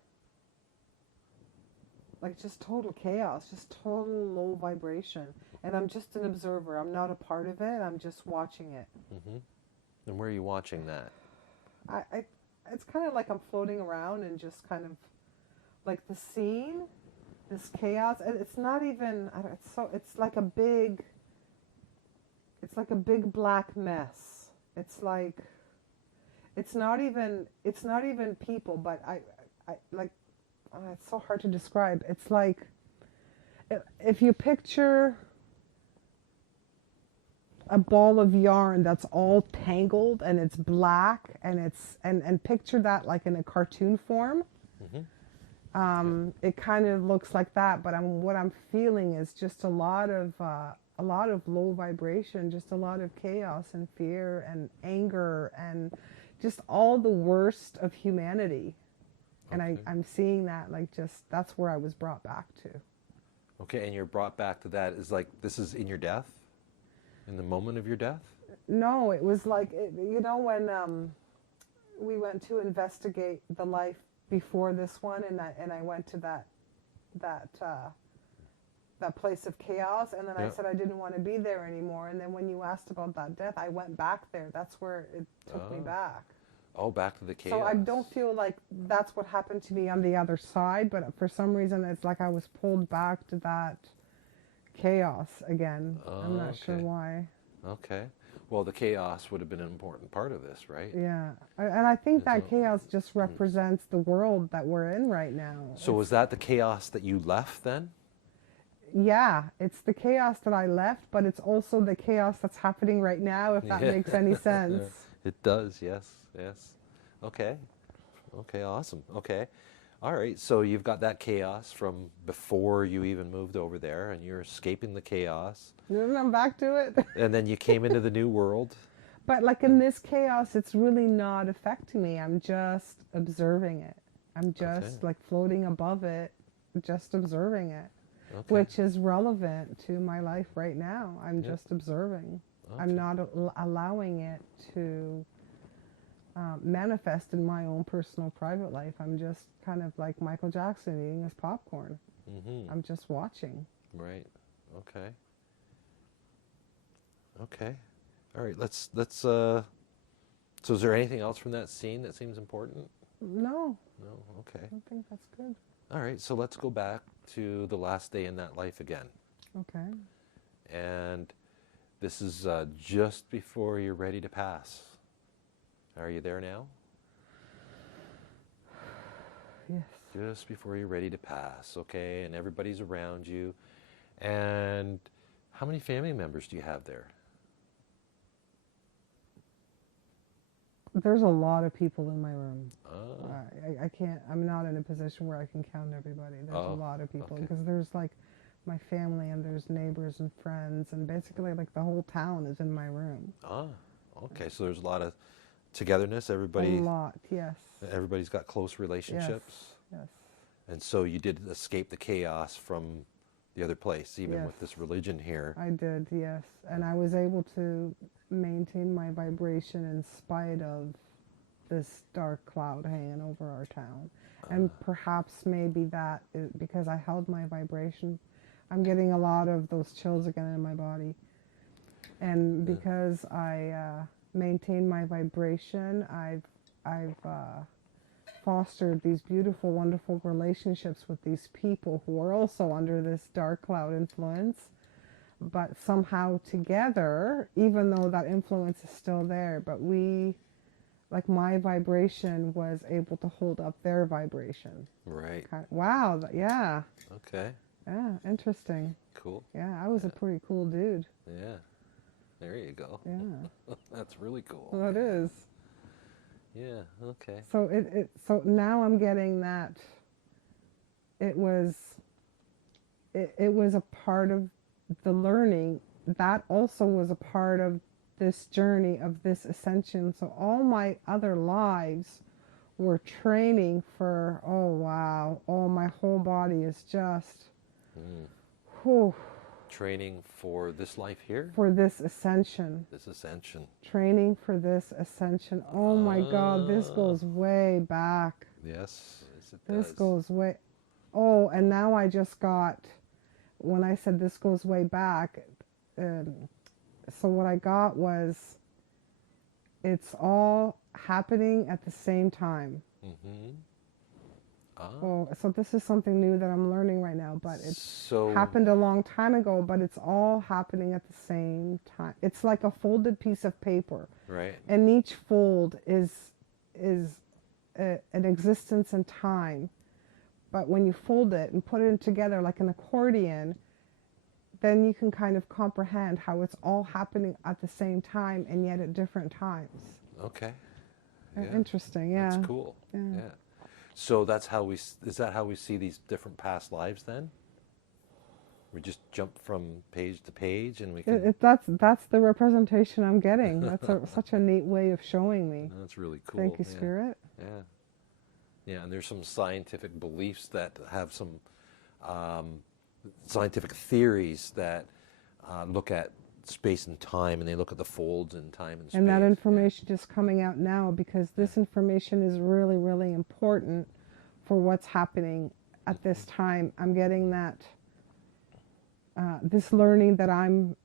Like just total chaos, just total low vibration. And I'm just an observer. I'm not a part of it. I'm just watching it. And where are you watching that? It's kind of like I'm floating around and just kind of like the scene, this chaos. And it's not even. It's like a big. It's like a big black mess. It's like. It's not even people, but I like. It's so hard to describe. It's like if you picture a ball of yarn that's all tangled and it's black and and picture that like in a cartoon form. It kind of looks like that, but what I'm feeling is just a lot of low vibration, just a lot of chaos and fear and anger and just all the worst of humanity. And I'm seeing that, like, just, that's where I was brought back to. Okay, and you're brought back to that is like, this is in your death? In the moment of your death? No, it was like, when we went to investigate the life before this one, and I went to that place of chaos, and then I said I didn't want to be there anymore. And then when you asked about that death, I went back there. That's where it took me back. Oh, back to the chaos. So I don't feel like that's what happened to me on the other side, but for some reason it's like I was pulled back to that chaos again. I'm not sure why. Okay. Well, the chaos would have been an important part of this, right? Yeah. And I think that chaos just represents the world that we're in right now. So was that the chaos that you left then? Yeah, it's the chaos that I left, but it's also the chaos that's happening right now, if that makes any sense. It does, yes. Yes. Okay. Okay, awesome. Okay. All right, so you've got that chaos from before you even moved over there, and you're escaping the chaos. And I'm back to it. And then you came into the new world. But like in this chaos, it's really not affecting me. I'm just observing it. I'm just like floating above it, just observing it, which is relevant to my life right now. I'm just observing. I'm not allowing it to manifest in my own personal private life. I'm just kind of like Michael Jackson eating his popcorn. I'm just watching. Right. Okay. Okay. All right. Let's. So, is there anything else from that scene that seems important? No. No. Okay. I think that's good. All right. So let's go back to the last day in that life again. Okay. And this is just before you're ready to pass. Are you there now? Yes. Just before you're ready to pass, okay? And everybody's around you. And how many family members do you have there? There's a lot of people in my room. Oh. I can't, I'm not in a position where I can count everybody. There's a lot of people because there's like my family and there's neighbors and friends and basically like the whole town is in my room. Ah, okay. So there's a lot of togetherness. Everybody. A lot, yes. Everybody's got close relationships. Yes. And so you did escape the chaos from the other place, even with this religion here. I did, yes. And I was able to maintain my vibration in spite of this dark cloud hanging over our town. And perhaps maybe that is because I held my vibration. I'm getting a lot of those chills again in my body. And because I maintain my vibration, I've fostered these beautiful, wonderful relationships with these people who are also under this dark cloud influence, but somehow together, even though that influence is still there, but we, like my vibration was able to hold up their vibration. Right. Wow, yeah. Okay. Yeah, interesting. Cool. Yeah, I was a pretty cool dude. Yeah. There you go. Yeah. That's really cool. Well, it is. Yeah, okay. So so now I'm getting that it was a part of the learning. That also was a part of this journey of this ascension. So all my other lives were training for, oh wow, oh my whole body is just whew, Training for this life here? for this ascension. This ascension. Training for this ascension. Oh my God, this goes way back. Yes, it This does. goes way. Oh, and now I just got, when I said this goes way back, so what I got was, it's all happening at the same time. Oh, so this is something new that I'm learning right now, but it's happened a long time ago, but it's all happening at the same time. It's like a folded piece of paper. Right. And each fold is an existence in time. But when you fold it and put it together like an accordion, then you can kind of comprehend how it's all happening at the same time and yet at different times. Okay. Interesting, yeah. That's cool. Yeah. So that's how is that how we see these different past lives then? We just jump from page to page and we can... That's the representation I'm getting. That's such a neat way of showing me. That's really cool. Thank you, Spirit. Yeah. Yeah, and there's some scientific beliefs that have some scientific theories that look at space and time, and they look at the folds in time and space. And that information is coming out now because this information is really, really important for what's happening at this time. I'm getting that this learning that I'm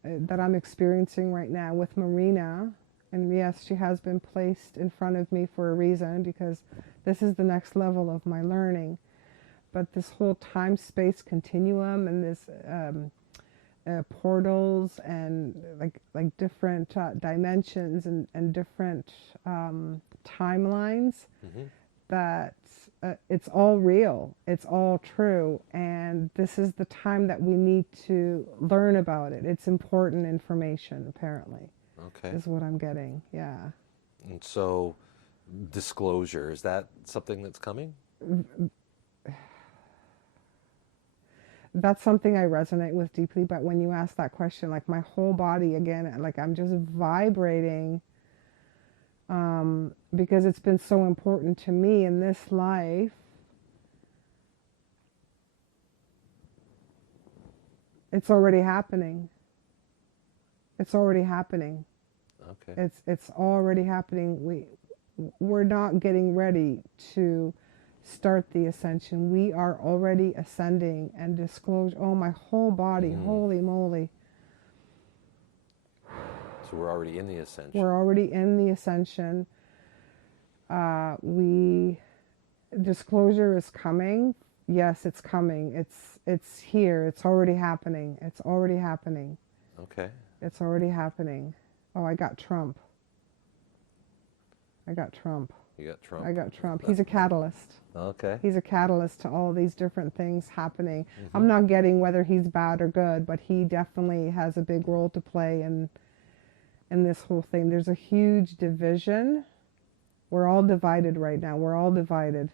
experiencing right now with Marina, and yes, she has been placed in front of me for a reason because this is the next level of my learning. But this whole time-space continuum and this portals and like different dimensions and different timelines, that it's all real, it's all true, and this is the time that we need to learn about it. It's important information, apparently. Okay. Is what I'm getting, yeah. And so, disclosure, is that something that's coming? That's something I resonate with deeply, but when you ask that question, like my whole body again, like I'm just vibrating because it's been so important to me in this life. It's already happening. It's already happening. Okay. It's already happening. We're not getting ready to start the ascension. We are already ascending and disclosure. Oh, my whole body, holy moly. So we're already in the ascension. We're already in the ascension. Disclosure is coming. Yes, it's coming. It's here. It's already happening. It's already happening. Okay. It's already happening. Oh, I got Trump. I got Trump. You got Trump. I got Trump. He's a catalyst. Okay. He's a catalyst to all these different things happening. I'm not getting whether he's bad or good, but he definitely has a big role to play in this whole thing. There's a huge division. We're all divided right now. We're all divided.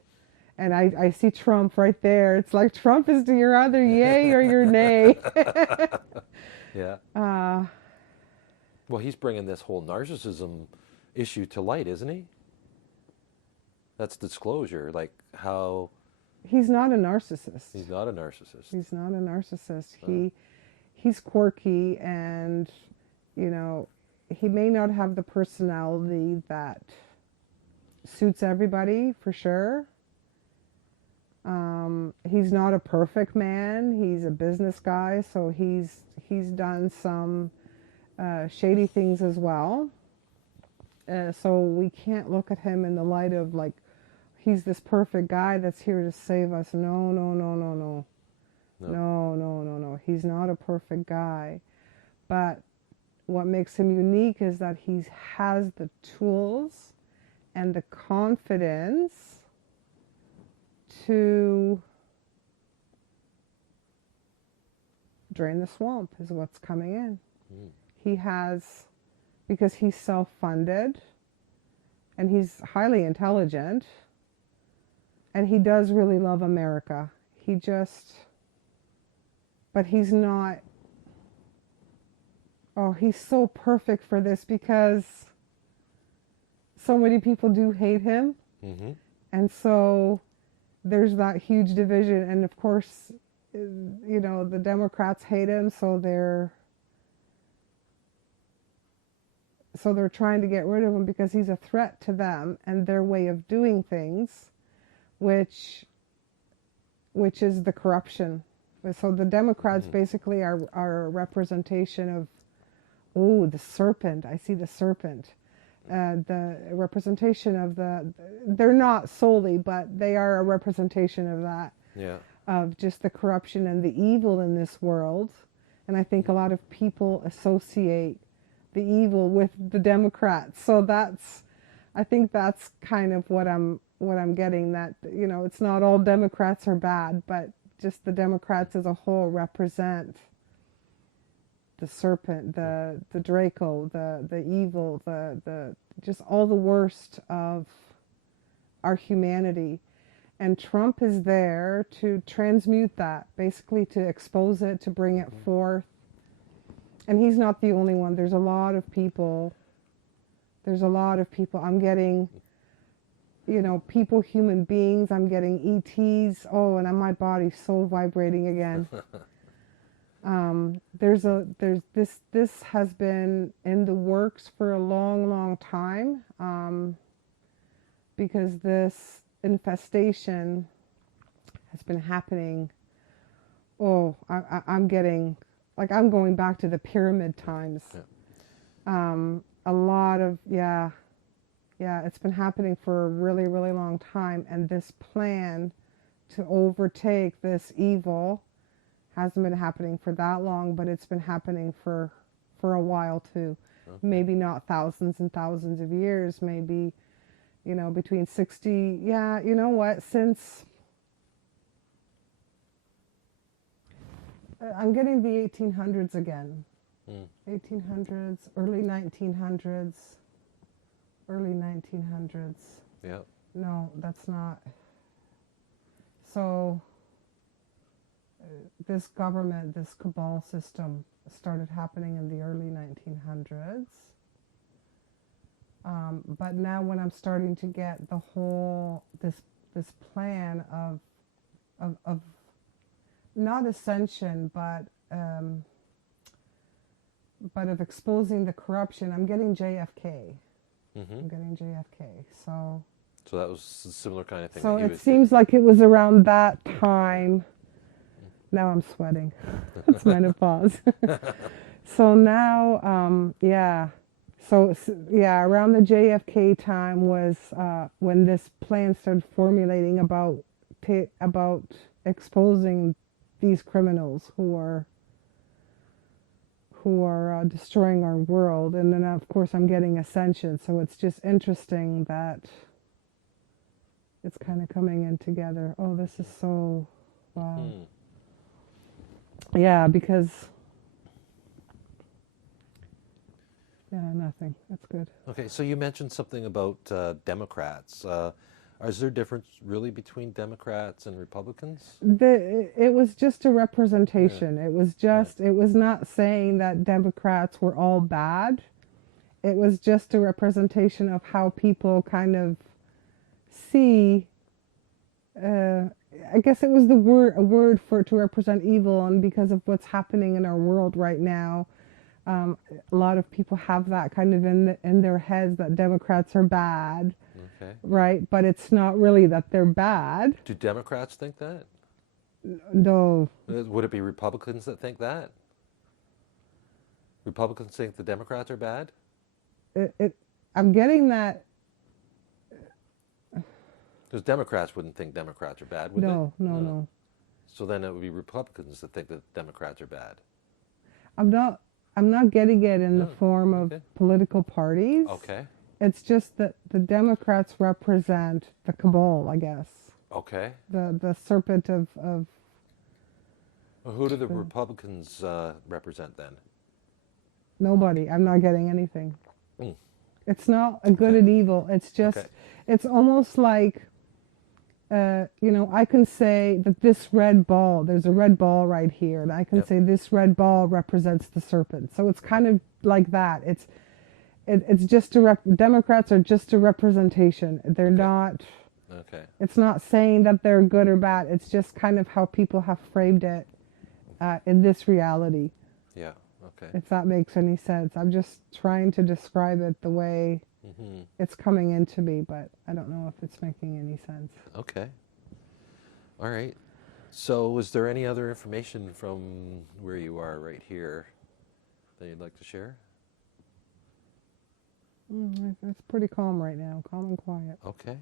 And I see Trump right there. It's like Trump is to your either yay or your nay. Yeah. Well, he's bringing this whole narcissism issue to light, isn't he? That's disclosure, like how... He's not a narcissist. He's not a narcissist. He's not a narcissist. He's quirky, and, you know, he may not have the personality that suits everybody, for sure. He's not a perfect man. He's a business guy, so he's done some shady things as well. So we can't look at him in the light of like he's this perfect guy that's here to save us. No, no, no, no, no. No, no, no, no. He's not a perfect guy. But what makes him unique is that he has the tools and the confidence to drain the swamp is what's coming in. He has, because he's self-funded and he's highly intelligent and he does really love America. But he's not, oh, he's so perfect for this because so many people do hate him. And so there's that huge division. And of course, you know, the Democrats hate him, so they're trying to get rid of him because he's a threat to them and their way of doing things, which is the corruption. So the Democrats basically are a representation of, oh, the serpent. I see the serpent. The representation of they're not solely, but they are a representation of that. Yeah. Of just the corruption and the evil in this world. And I think a lot of people associate the evil with the Democrats. So I think that's kind of what I'm getting, that, you know, it's not all Democrats are bad, but just the Democrats as a whole represent the serpent, the Draco, the evil, the just all the worst of our humanity. And Trump is there to transmute that, basically to expose it, to bring it forth. And he's not the only one. There's a lot of people. I'm getting, you know, people, human beings. I'm getting ETs. Oh, and my body's so vibrating again. This has been in the works for a long, long time, because this infestation has been happening. Oh, I'm getting, like, I'm going back to the pyramid times. A lot of, it's been happening for a really, really long time. And this plan to overtake this evil hasn't been happening for that long, but it's been happening for a while too. Maybe not thousands and thousands of years, maybe, you know, between 60, you know what, since I'm getting the 1800s again. 1800s, early 1900s. Yeah. No, that's not. So this government, this cabal system started happening in the early 1900s. But now when I'm starting to get the whole this plan of not ascension, but of exposing the corruption, I'm getting JFK. I'm getting JFK. So that was a similar kind of thing. so that you it would seems like it was around that time. Now I'm sweating. It's menopause. So now, yeah. So yeah, around the JFK time was when this plan started formulating about exposing these criminals who are destroying our world. And then of course I'm getting ascension. So it's just interesting that it's kind of coming in together. Oh, this is so wow. Yeah, because yeah, nothing. That's good. Okay, so you mentioned something about Democrats. Is there a difference really between Democrats and Republicans? It was just a representation. It was just, it was not saying that Democrats were all bad. It was just a representation of how people kind of see, I guess it was a word for to represent evil, and because of what's happening in our world right now, a lot of people have that kind of in their heads that Democrats are bad, Okay. right? But it's not really that they're bad. Do Democrats think that? No, Would it be Republicans that think that? Republicans think the Democrats are bad? I'm getting that. Because Democrats wouldn't think Democrats are bad, would No, they? no. So then it would be Republicans that think that Democrats are bad. I'm not getting it in the Oh, form of okay. political parties. Okay. It's just that the Democrats represent the cabal, I guess. Okay. The serpent of Well, who do the Republicans represent then? nobody. I'm not getting anything. Mm. It's not a good Okay. and evil. It's just, Okay. it's almost like, I can say that this red ball, there's a red ball right here, and I can Yep. say this red ball represents the serpent. So it's kind of like that. It's just Democrats are just a representation. They're Okay. not. Okay. It's not saying that they're good or bad. It's just kind of how people have framed it in this reality. Yeah. Okay. If that makes any sense. I'm just trying to describe it the way it's coming into me, but I don't know if it's making any sense. Okay. All right. So is there any other information from where you are right here that you'd like to share? It's pretty calm right now, calm and quiet. Okay.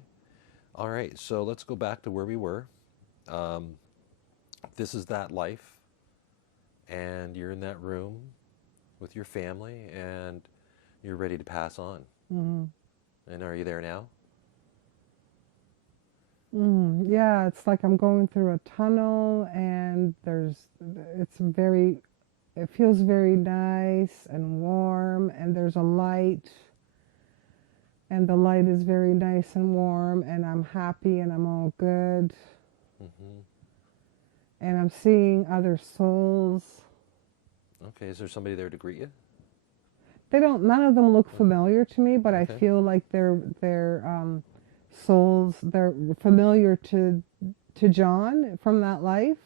All right. So let's go back to where we were. This is that life, and you're in that room with your family, and you're ready to pass on. And are you there now? Yeah, it's like I'm going through a tunnel, and it feels very nice and warm, and there's a light, and the light is very nice and warm, and I'm happy, and I'm all good. And I'm seeing other souls. Okay. Is there somebody there to greet you? None of them look familiar to me, but I Okay. feel like they're souls. They're familiar to John from that life.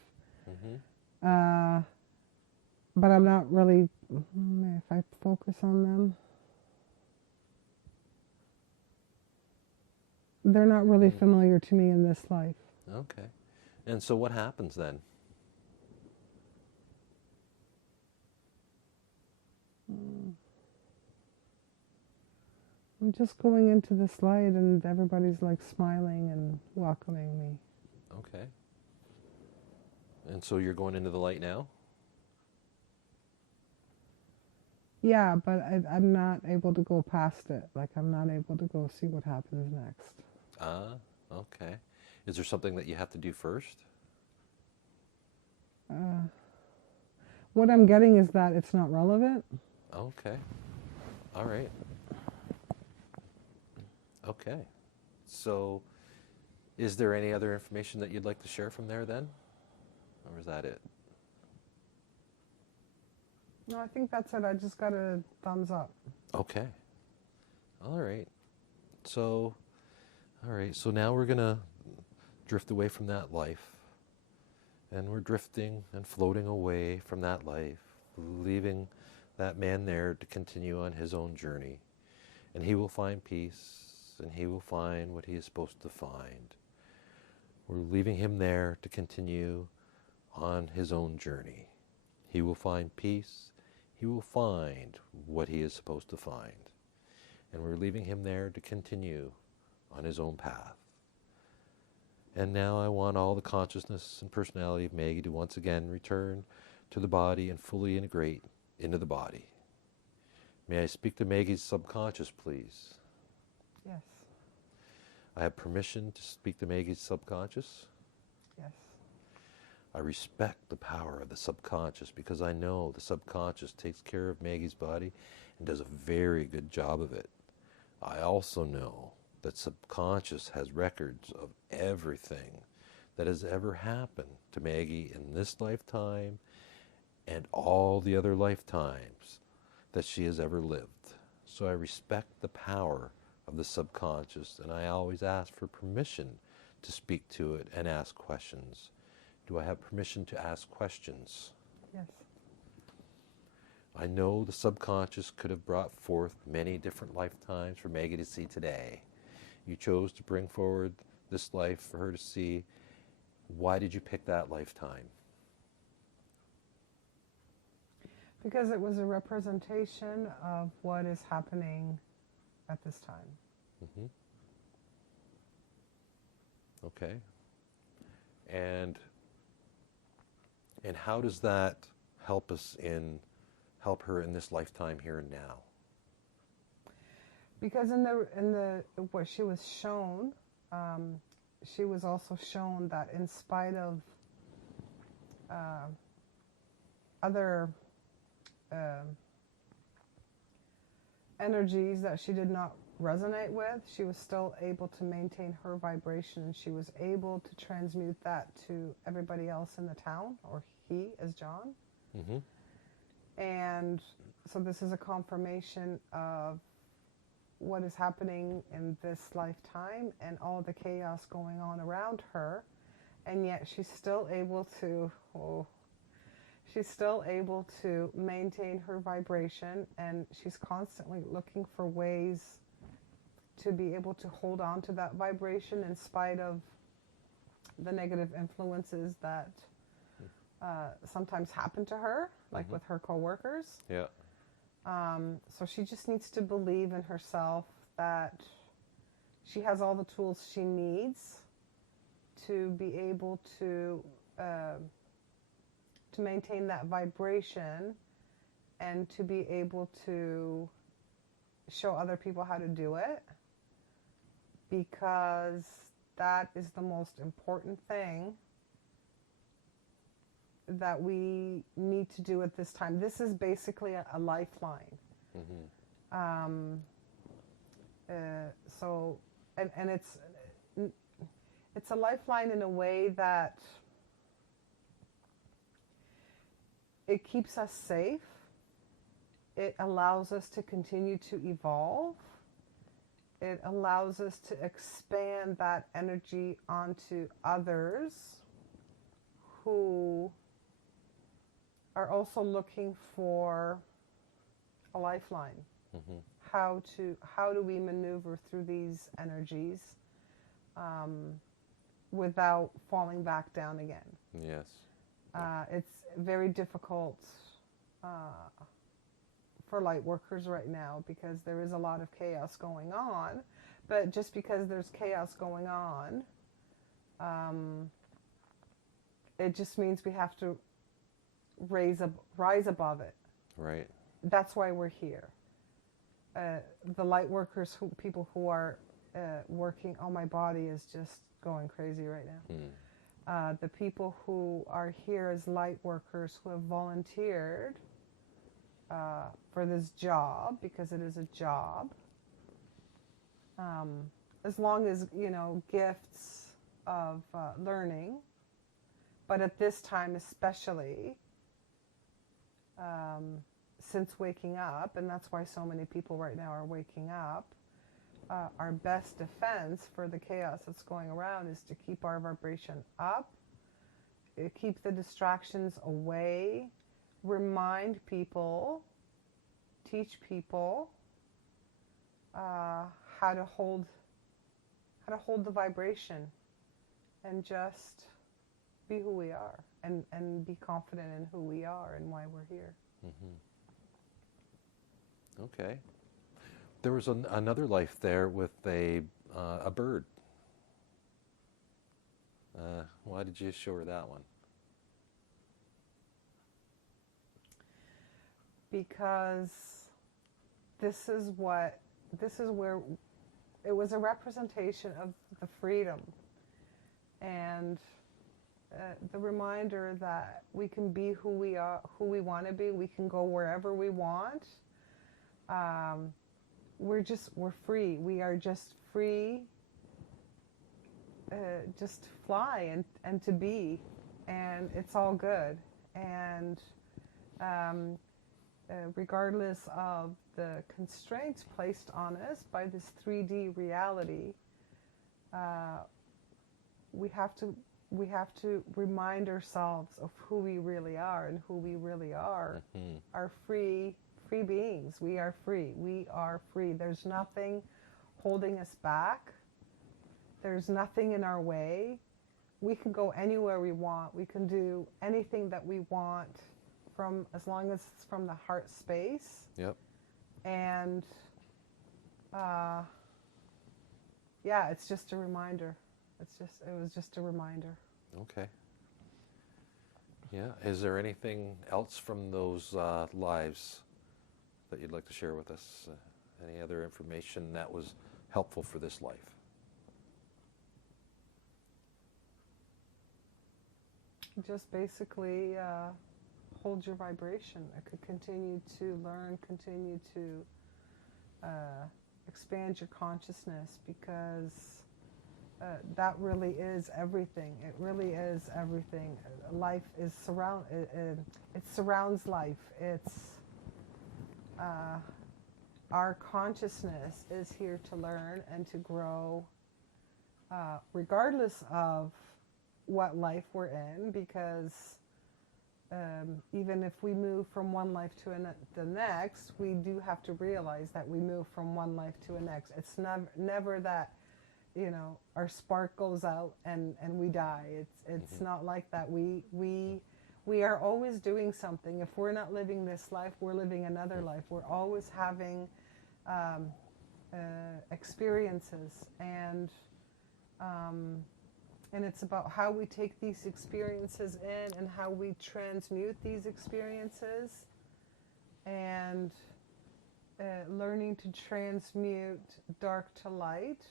But I'm not really, if I focus on them, they're not really familiar to me in this life. Okay. And so what happens then? I'm just going into this light, and everybody's like smiling and welcoming me. Okay. And so you're going into the light now? Yeah, but I'm not able to go past it. Like, I'm not able to go see what happens next. Okay. Is there something that you have to do first? What I'm getting is that it's not relevant. Okay. All right. Okay. So is there any other information that you'd like to share from there then? Or is that it? No, I think that's it. I just got a thumbs up. Okay. All right. So, all right. So now we're going to drift away from that life. And we're drifting and floating away from that life, leaving that man there to continue on his own journey. And he will find peace, and he will find what he is supposed to find. We're leaving him there to continue on his own journey. He will find peace. He will find what he is supposed to find. And we're leaving him there to continue on his own path. And now I want all the consciousness and personality of Maggie to once again return to the body and fully integrate into the body. May I speak to Maggie's subconscious, please? Yes. I have permission to speak to Maggie's subconscious. Yes. I respect the power of the subconscious because I know the subconscious takes care of Maggie's body and does a very good job of it. I also know that subconscious has records of everything that has ever happened to Maggie in this lifetime and all the other lifetimes that she has ever lived. So I respect the power of the subconscious, and I always ask for permission to speak to it and ask questions. Do I have permission to ask questions? Yes. I know the subconscious could have brought forth many different lifetimes for Maggie to see today. You chose to bring forward this life for her to see. Why did you pick that lifetime? Because it was a representation of what is happening at this time. Mm-hmm. Okay. And how does that help her in this lifetime here and now? Because in the what she was shown, she was also shown that in spite of other energies that she did not resonate with, she was still able to maintain her vibration, and she was able to transmute that to everybody else in the town, or he as John. Mm-hmm. And so this is a confirmation of what is happening in this lifetime and all the chaos going on around her, and yet she's still able to maintain her vibration, and she's constantly looking for ways to be able to hold on to that vibration in spite of the negative influences that sometimes happen to her, like with her coworkers. Yeah. So she just needs to believe in herself that she has all the tools she needs to be able to maintain that vibration and to be able to show other people how to do it, because that is the most important thing that we need to do at this time. This is basically a lifeline. Mm-hmm. So it's a lifeline in a way that it keeps us safe. It allows us to continue to evolve. It allows us to expand that energy onto others who are also looking for a lifeline. Mm-hmm. How do we maneuver through these energies without falling back down again? Yes. It's very difficult for light workers right now because there is a lot of chaos going on. But just because there's chaos going on, it just means we have to rise above it. Right. That's why we're here. The light workers, people who are working, oh, my body is just going crazy right now. The people who are here as light workers who have volunteered for this job, because it is a job, as long as, gifts of learning, but at this time especially, since waking up, and that's why so many people right now are waking up, our best defense for the chaos that's going around is to keep our vibration up, keep the distractions away, remind people, teach people how to hold the vibration, and just be who we are, and be confident in who we are and why we're here. Mm-hmm. Okay. There was another life there with a bird. Why did you show her that one? Because this is where it was a representation of the freedom and the reminder that we can be who we are, who we want to be. We can go wherever we want. We're free. We are just free, just to fly and to be, and it's all good. And regardless of the constraints placed on us by this 3D reality, we have to remind ourselves of who we really are, and who we really are are free beings. We are free. We are free. There's nothing holding us back. There's nothing in our way. We can go anywhere we want. We can do anything that we want, from as long as it's from the heart space. Yep. And it's just a reminder. It was just a reminder. Okay. Yeah. Is there anything else from those lives that you'd like to share with us? Any other information that was helpful for this life? Just basically hold your vibration. I could continue to learn, continue to expand your consciousness, because that really is everything. It really is everything. Life is it surrounds life. It's our consciousness is here to learn and to grow, regardless of what life we're in, because even if we move from one life to the next, we do have to realize that we move from one life to the next. It's never that, our spark goes out and we die. It's not like that. We are always doing something. If we're not living this life, we're living another life. We're always having experiences, and it's about how we take these experiences in and how we transmute these experiences, and learning to transmute dark to light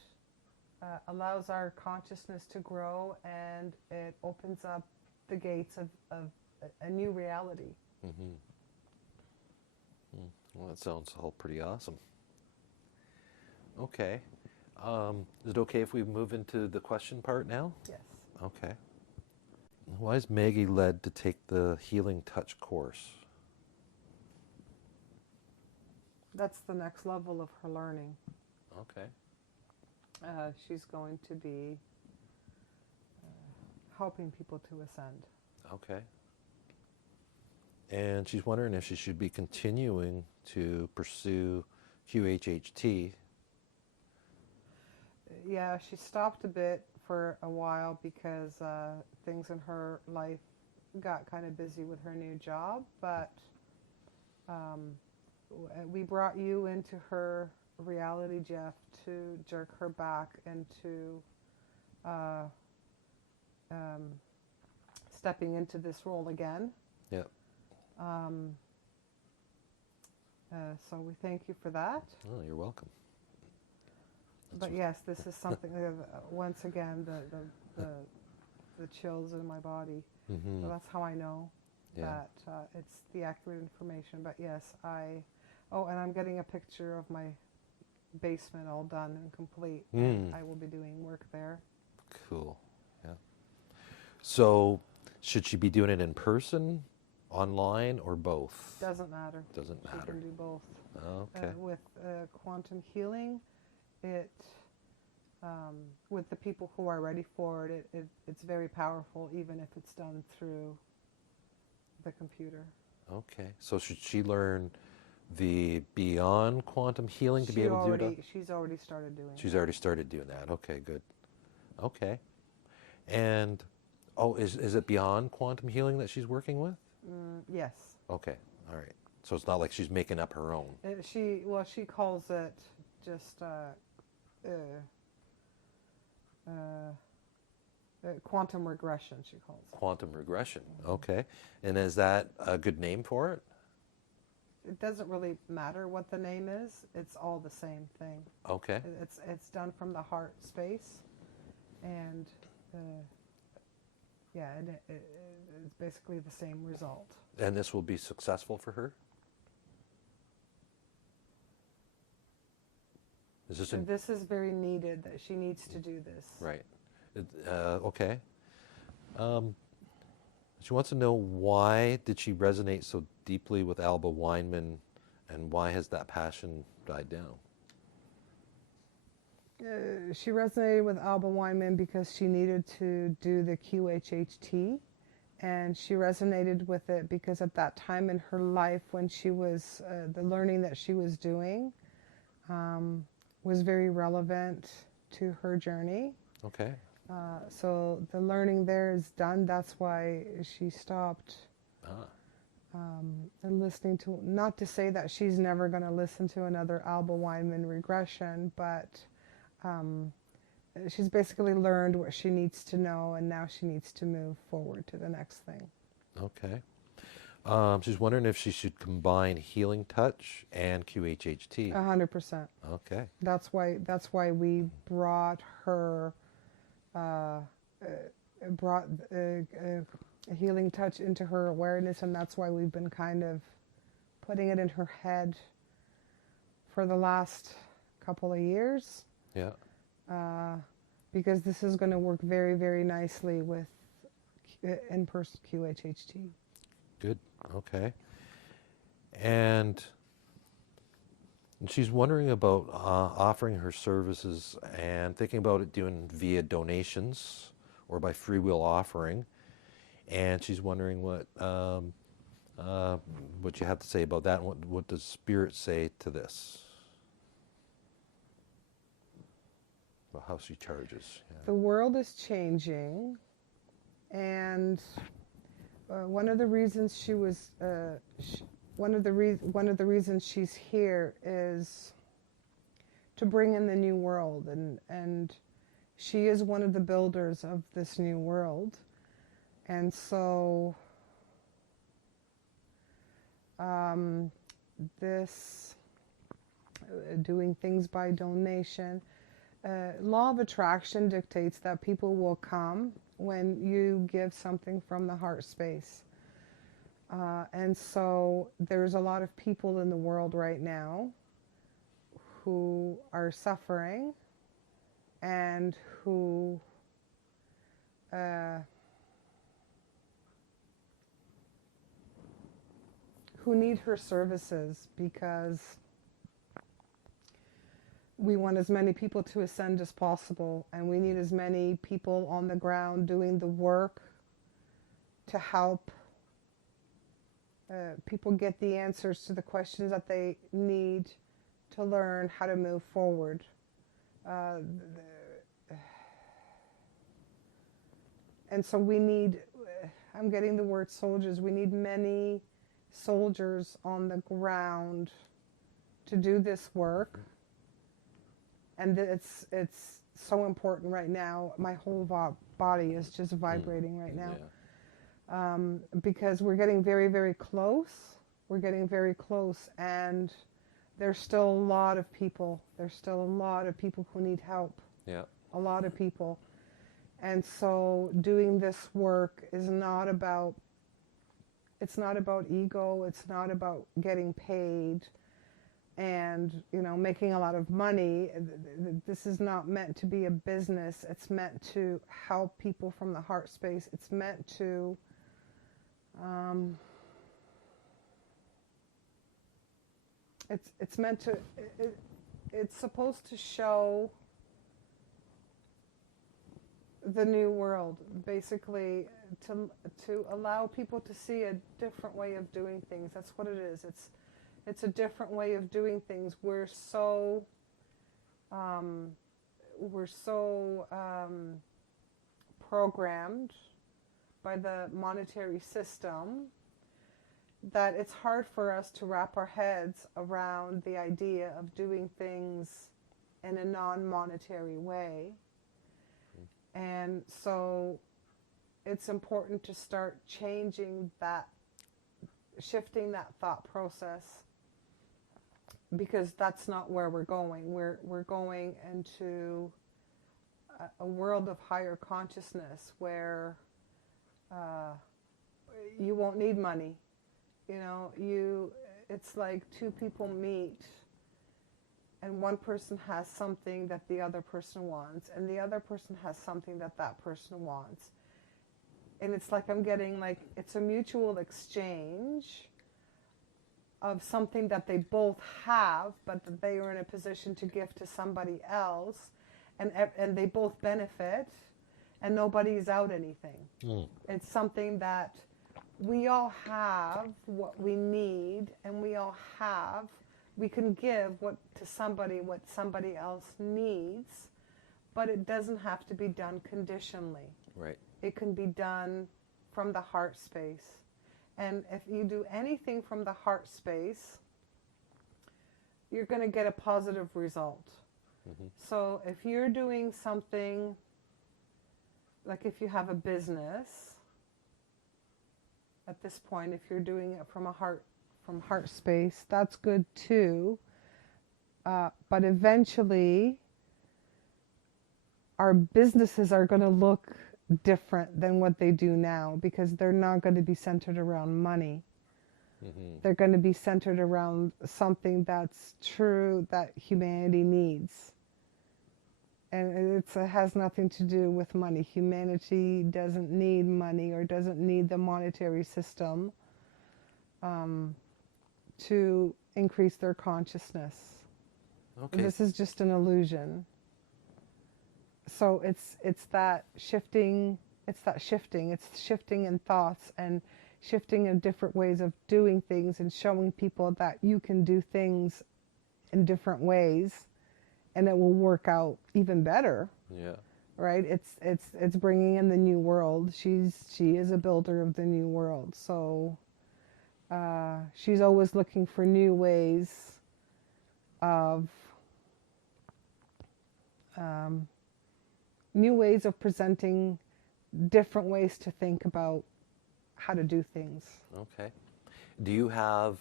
allows our consciousness to grow, and it opens up the gates of a new reality. Mm-hmm. Well, that sounds all pretty awesome. Okay. Is it okay if we move into the question part now? Yes. Okay. Why is Maggie led to take the Healing Touch course? That's the next level of her learning. Okay. She's going to be helping people to ascend. Okay. And she's wondering if she should be continuing to pursue QHHT. Yeah, she stopped a bit for a while because things in her life got kind of busy with her new job, but we brought you into her reality, Jeff, to jerk her back into stepping into this role again. Yep. So we thank you for that. Oh, you're welcome. But yes, this is something that, once again, the chills in my body. Mm-hmm. So that's how I know that it's the accurate information. But yes, and I'm getting a picture of my basement all done and complete. And I will be doing work there. Cool. Yeah. So, should she be doing it in person, online, or both? Doesn't matter. Doesn't matter. She can do both. Okay. With quantum healing, it with the people who are ready for it, it's very powerful, even if it's done through the computer. Okay. So should she learn the beyond quantum healing to be able to do that? She's already started doing She's that. already started doing that. Okay, good. Okay. And, oh, is it beyond quantum healing that she's working with? Yes. Okay, all right. So it's not like she's making up her own. She calls it just quantum regression, she calls it. Quantum regression, okay. And is that a good name for it? It doesn't really matter what the name is. It's all the same thing. Okay. It's done from the heart space, and it's basically the same result. And this will be successful for her? This is very needed, that she needs to do this. Right. Okay. She wants to know, why did she resonate so deeply with Alba Weinman, and why has that passion died down? She resonated with Alba Weinman because she needed to do the QHHT, and she resonated with it because at that time in her life, when she was the learning that she was doing was very relevant to her journey. Okay. So the learning there is done. That's why she stopped listening to, not to say that she's never going to listen to another Alba Weinman regression, but she's basically learned what she needs to know, and now she needs to move forward to the next thing. Okay. She's wondering if she should combine Healing Touch and QHHT. 100%. Okay. That's why we brought her Healing Touch into her awareness, and that's why we've been kind of putting it in her head for the last couple of years. Yeah. Because this is going to work very, very nicely with in-person QHHT. Good. Okay. And she's wondering about offering her services and thinking about it doing via donations or by free will offering. And she's wondering what you have to say about that, and what does Spirit say to this? About how she charges. Yeah. The world is changing, and one of the reasons she was one of the reasons she's here is to bring in the new world, and she is one of the builders of this new world. And so this doing things by donation, law of attraction dictates that people will come when you give something from the heart space. And so there's a lot of people in the world right now who are suffering and who need her services, because we want as many people to ascend as possible, and we need as many people on the ground doing the work to help people get the answers to the questions that they need to learn how to move forward. And so we need, I'm getting the word soldiers, we need many soldiers on the ground to do this work. And it's so important right now. My whole body is just vibrating right now. Yeah. Because we're getting very, very close. We're getting very close, and there's still a lot of people. There's still a lot of people who need help. Yeah. A lot of people. And so doing this work is not about, it's not about ego. It's not about getting paid and, you know, making a lot of money. This is not meant to be a business. It's meant to help people from the heart space. It's meant to it's supposed to show the new world, basically to allow people to see a different way of doing things. That's what it is. It's a different way of doing things. We're so programmed by the monetary system that it's hard for us to wrap our heads around the idea of doing things in a non-monetary way. And so it's important to start changing that, shifting that thought process, because that's not where we're going. We're going into a world of higher consciousness where you won't need money. You know, it's like two people meet and one person has something that the other person wants, and the other person has something that that person wants. And it's like I'm getting it's a mutual exchange of something that they both have, but that they are in a position to give to somebody else, and they both benefit, and nobody's out anything. It's something that we all have what we need, and we can give to somebody what somebody else needs, but it doesn't have to be done conditionally. Right. It can be done from the heart space. And if you do anything from the heart space, you're going to get a positive result. Mm-hmm. So if you're doing something, like if you have a business, at this point, if you're doing it from heart space, that's good too. But eventually, our businesses are going to look different than what they do now, because they're not going to be centered around money. Mm-hmm. They're going to be centered around something that's true, that humanity needs. And it has nothing to do with money. Humanity doesn't need money or doesn't need the monetary system to increase their consciousness. Okay. This is just an illusion. So it's that shifting in thoughts and shifting in different ways of doing things, and showing people that you can do things in different ways and it will work out even better. Yeah. Right? It's bringing in the new world. She is a builder of the new world. So she's always looking for new ways of presenting different ways to think about how to do things. Okay. Do you have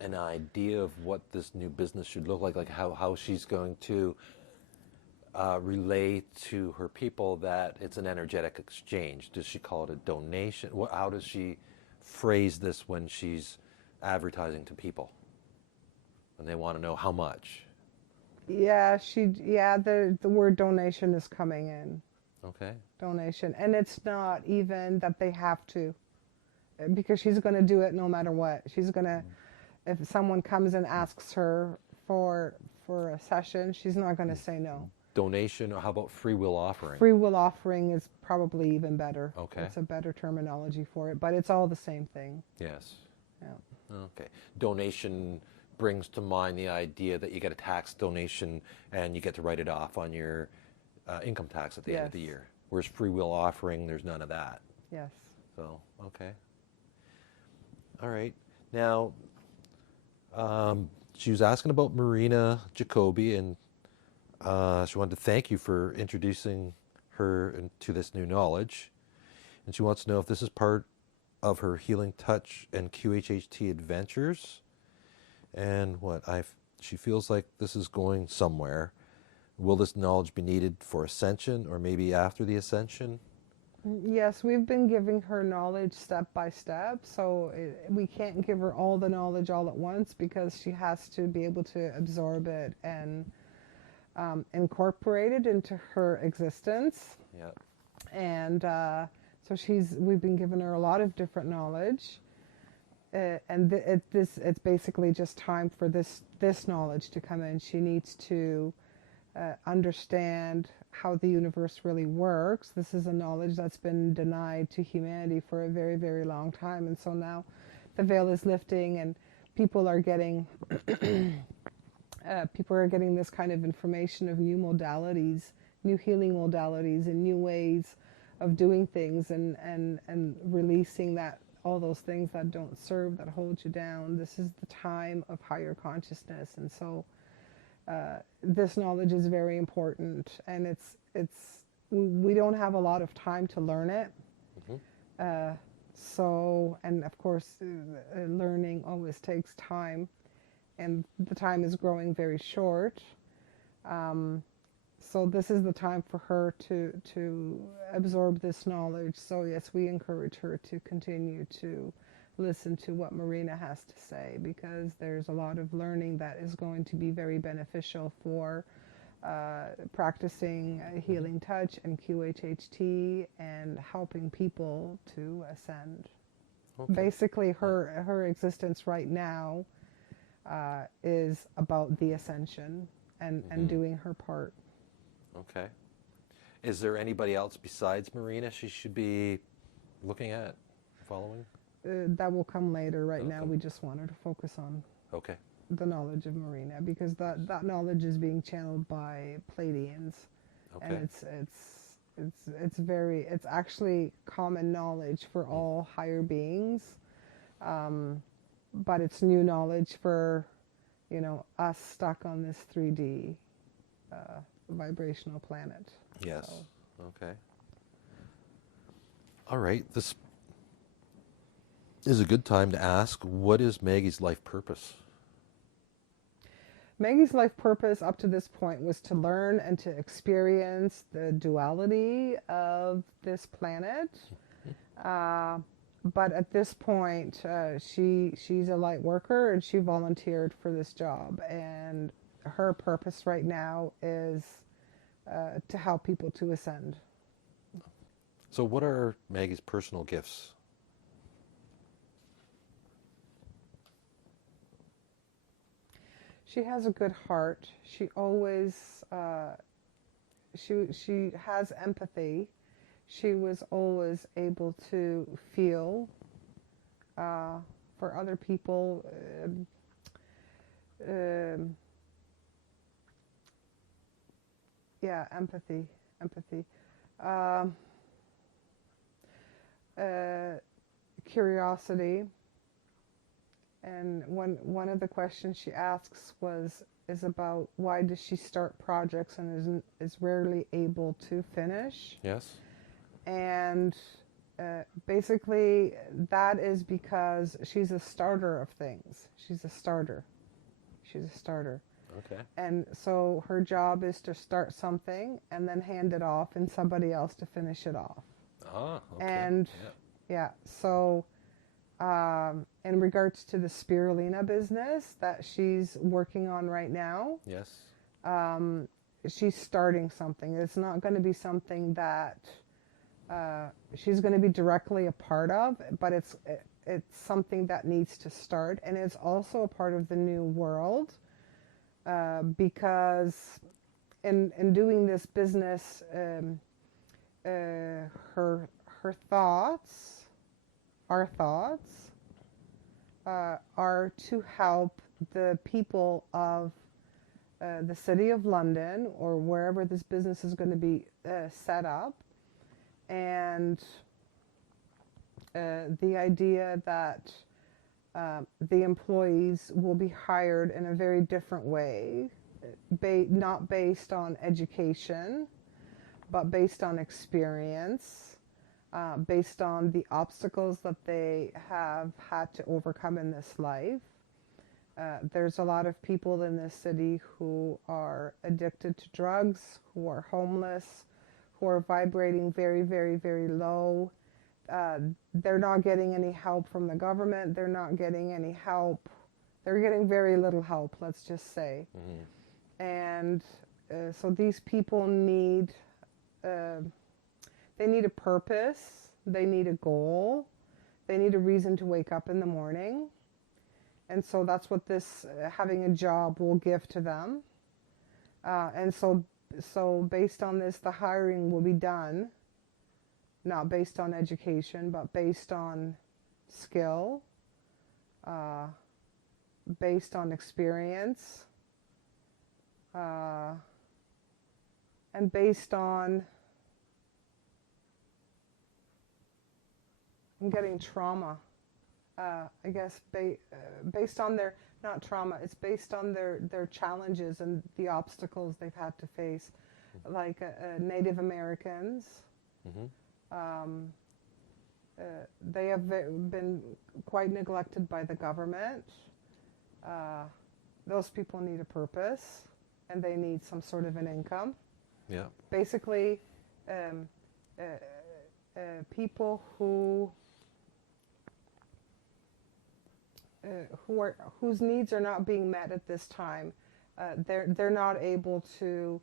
an idea of what this new business should look like how she's going to relate to her people, that it's an energetic exchange? Does she call it a donation? How does she phrase this when she's advertising to people? And they want to know how much? Yeah, the word donation is coming in. Okay. Donation. And it's not even that they have to, because she's going to do it no matter what. She's going to, if someone comes and asks her for a session, she's not going to say no. Donation, or how about free will offering? Free will offering is probably even better. Okay. It's a better terminology for it, but it's all the same thing. Yes. Yeah. Okay. Donation brings to mind the idea that you get a tax donation and you get to write it off on your income tax at the end of the year. Whereas free will offering, there's none of that. Yes. So, okay. All right. Now, she was asking about Marina Jacoby, and she wanted to thank you for introducing her to this new knowledge. And she wants to know if this is part of her Healing Touch and QHHT adventures. And she feels like this is going somewhere. Will this knowledge be needed for ascension, or maybe after the ascension? Yes, we've been giving her knowledge step by step, so we can't give her all the knowledge all at once, because she has to be able to absorb it and incorporate it into her existence. Yeah. And so we've been giving her a lot of different knowledge, it's basically just time for this knowledge to come in. She needs to understand how the universe really works. This is a knowledge that's been denied to humanity for a very, very long time, and so now the veil is lifting, and people are getting this kind of information of new modalities, new healing modalities, and new ways of doing things, and releasing that all those things that don't serve, that hold you down. This is the time of higher consciousness, and so this knowledge is very important, and we don't have a lot of time to learn it. So, and of course, learning always takes time, and the time is growing very short. So this is the time for her to absorb this knowledge. So yes, we encourage her to continue to listen to what Marina has to say, because there's a lot of learning that is going to be very beneficial for practicing healing touch and QHHT and helping people to ascend. Okay. Basically, her existence right now is about the ascension and doing her part. Okay. Is there anybody else besides Marina she should be looking at, following? That will come later. Right now, we just want her to focus on the knowledge of Marina, because that knowledge is being channeled by Pleiadians, and it's actually common knowledge for all higher beings, but it's new knowledge for us stuck on this 3D vibrational planet. Yes. So. Okay. All right. This is a good time to ask, what is Maggie's life purpose? Maggie's life purpose up to this point was to learn and to experience the duality of this planet. But at this point, she's a light worker, and she volunteered for this job. And her purpose right now is to help people to ascend. So what are Maggie's personal gifts? She has a good heart. She always she has empathy. She was always able to feel for other people. Yeah, empathy. Curiosity. And one of the questions she asks is about why does she start projects and is rarely able to finish. Yes. And basically that is because she's a starter of things. She's a starter. Okay. And so her job is to start something and then hand it off and somebody else to finish it off. Ah, okay. And so in regards to the spirulina business that she's working on right now, yes, she's starting something. It's not going to be something that she's going to be directly a part of, but it's something that needs to start, and it's also a part of the new world, because in doing this business, her thoughts, our thoughts, are to help the people of the City of London, or wherever this business is going to be set up, and the idea that the employees will be hired in a very different way, not based on education, but based on experience, based on the obstacles that they have had to overcome in this life. There's a lot of people in this city who are addicted to drugs, who are homeless, who are vibrating very, very, very low. They're not getting any help from the government. They're not getting any help. They're getting very little help, let's just say. Mm-hmm. And so these people need, they need a purpose. They need a goal. They need a reason to wake up in the morning. And so that's what this having a job will give to them. And so based on this, the hiring will be done, not based on education, but based on skill, based on experience, and based on, I'm getting trauma. I guess based on their, not trauma, it's based on their challenges and the obstacles they've had to face, like Native Americans. Mm-hmm. They have been quite neglected by the government. Those people need a purpose, and they need some sort of an income. Yeah. Basically, people whose needs are not being met at this time. They're not able to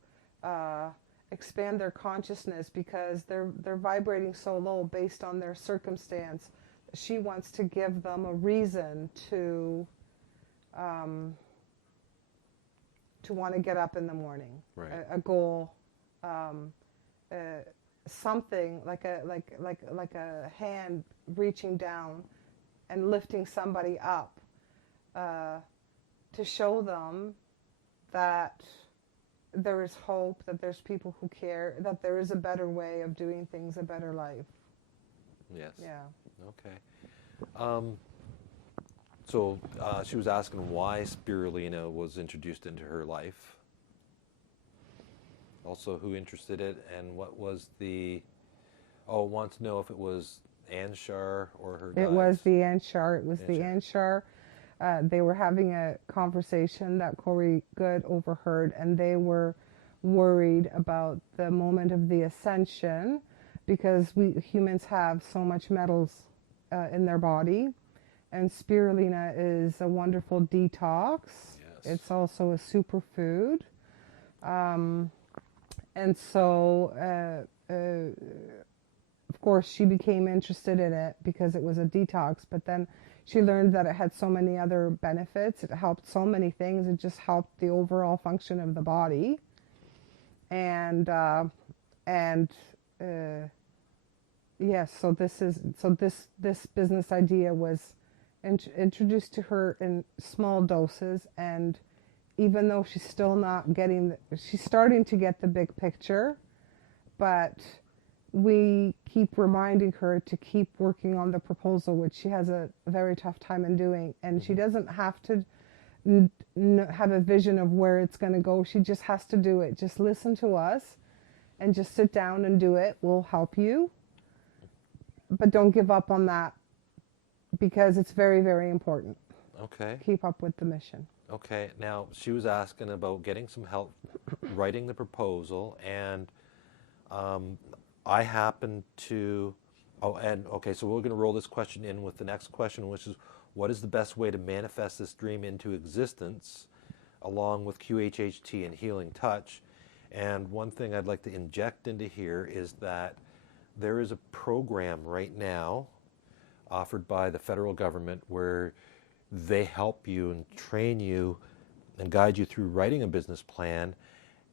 expand their consciousness because they're vibrating so low based on their circumstance. She wants to give them a reason to want to get up in the morning. Right. A goal, something like a hand reaching down and lifting somebody up, to show them that there is hope, that there's people who care, that there is a better way of doing things, a better life. Yes. Yeah. Okay. So she was asking why spirulina was introduced into her life. Also, who interested it, and what was the... Oh, wants to know if it was Anshar or her guides. It was the Anshar. It was the Anshar. Anshar. They were having a conversation that Corey Good overheard, and they were worried about the moment of the ascension because we humans have so much metals in their body, and spirulina is a wonderful detox. Yes. It's also a superfood, and so. Of course, she became interested in it because it was a detox, but then she learned that it had so many other benefits. It helped so many things. It just helped the overall function of the body. And yes, so this business idea was introduced to her in small doses, and even though she's still not getting, she's starting to get the big picture, but we keep reminding her to keep working on the proposal, which she has a very tough time in doing. And she doesn't have to have a vision of where it's going to go. She just has to do it. Just listen to us and just sit down and do it. We'll help you. But don't give up on that because it's very, very important. Okay. Keep up with the mission. Okay. Now, she was asking about getting some help writing the proposal, and I happen to, okay, so we're going to roll this question in with the next question, which is, what is the best way to manifest this dream into existence, along with QHHT and Healing Touch? And one thing I'd like to inject into here is that there is a program right now offered by the federal government where they help you and train you and guide you through writing a business plan.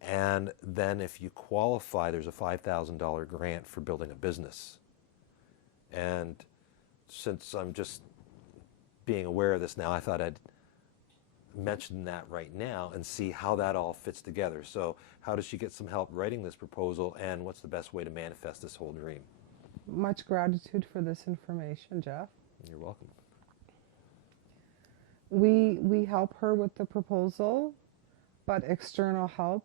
And then if you qualify, there's a $5,000 grant for building a business. And since I'm just being aware of this now, I thought I'd mention that right now and see how that all fits together. So how does she get some help writing this proposal, and what's the best way to manifest this whole dream? Much gratitude for this information, Jeff. You're welcome. We help her with the proposal, but external help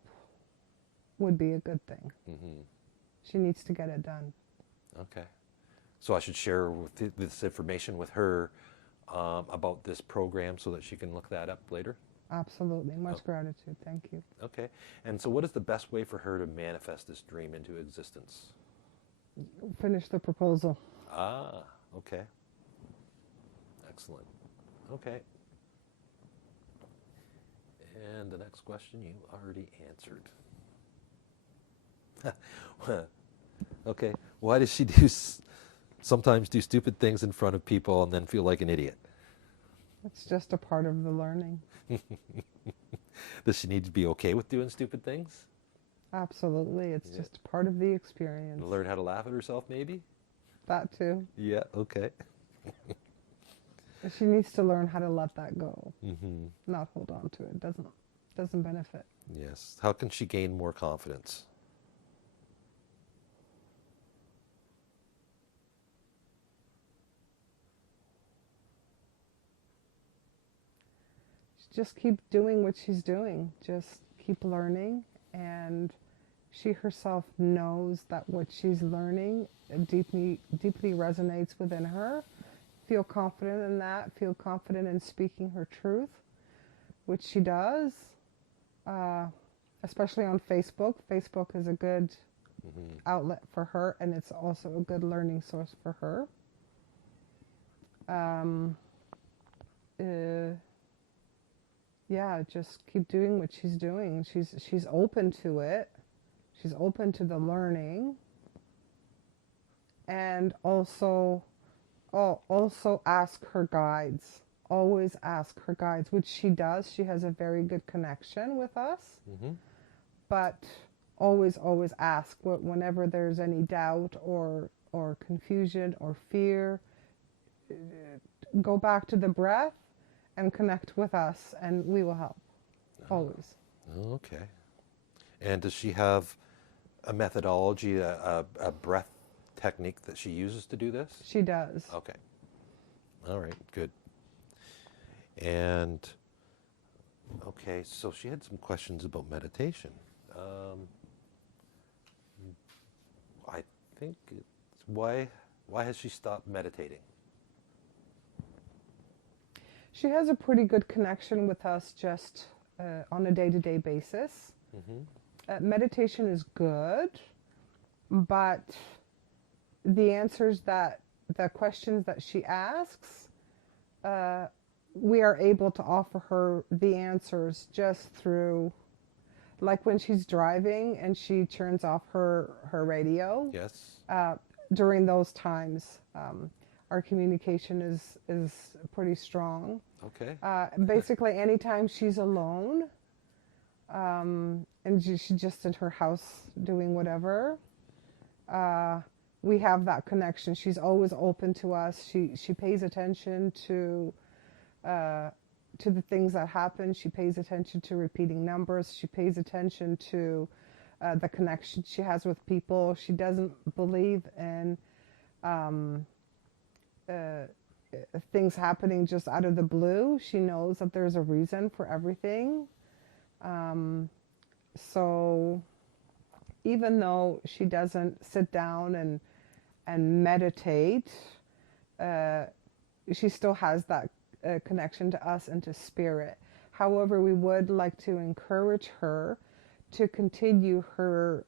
would be a good thing. Mm-hmm. She needs to get it done. Okay. So I should share this information with her about this program so that she can look that up later? Absolutely. Much gratitude. Thank you. Okay. And so what is the best way for her to manifest this dream into existence? Finish the proposal. Ah, okay. Excellent. Okay. And the next question you already answered. Okay. Why does she do Sometimes do stupid things in front of people and then feel like an idiot. It's just a part of the learning. Does she need to be okay with doing stupid things? Absolutely. It's Yeah. just part of the experience. Learn how to laugh at herself, maybe? That too. Yeah, okay. She needs to learn how to let that go, Mm-hmm. not hold on to it. Doesn't benefit. Yes. How can she gain more confidence? Just keep doing what she's doing. Just keep learning, and she herself knows that what she's learning deeply resonates within her. Feel confident in that. Feel confident in speaking her truth, which she does, especially on Facebook. Facebook is a good outlet for her, and it's also a good learning source for her. Yeah, just keep doing what she's doing. She's open to it. She's open to the learning, and also ask her guides. Always ask her guides, which she does. She has a very good connection with us. Mm-hmm. But always ask whenever there's any doubt or confusion or fear. Go back to the breath and connect with us, and we will help. Always. Okay. And does she have a methodology, a breath technique that she uses to do this? She does. Okay. All right, good. And, okay, so she had some questions about meditation. I think it's why has she stopped meditating? She has a pretty good connection with us just on a day-to-day basis. Mm-hmm. Meditation is good, but the questions that she asks, we are able to offer her the answers just through, like when she's driving and she turns off her radio. Yes. During those times, our communication is pretty strong. Okay. Basically, anytime she's alone, and she's just in her house doing whatever, we have that connection. She's always open to us. She pays attention to the things that happen. She pays attention to repeating numbers. She pays attention to the connection she has with people. She doesn't believe in things happening just out of the blue. She knows that there's a reason for everything. So even though she doesn't sit down and meditate, she still has that connection to us and to spirit. However, we would like to encourage her to continue her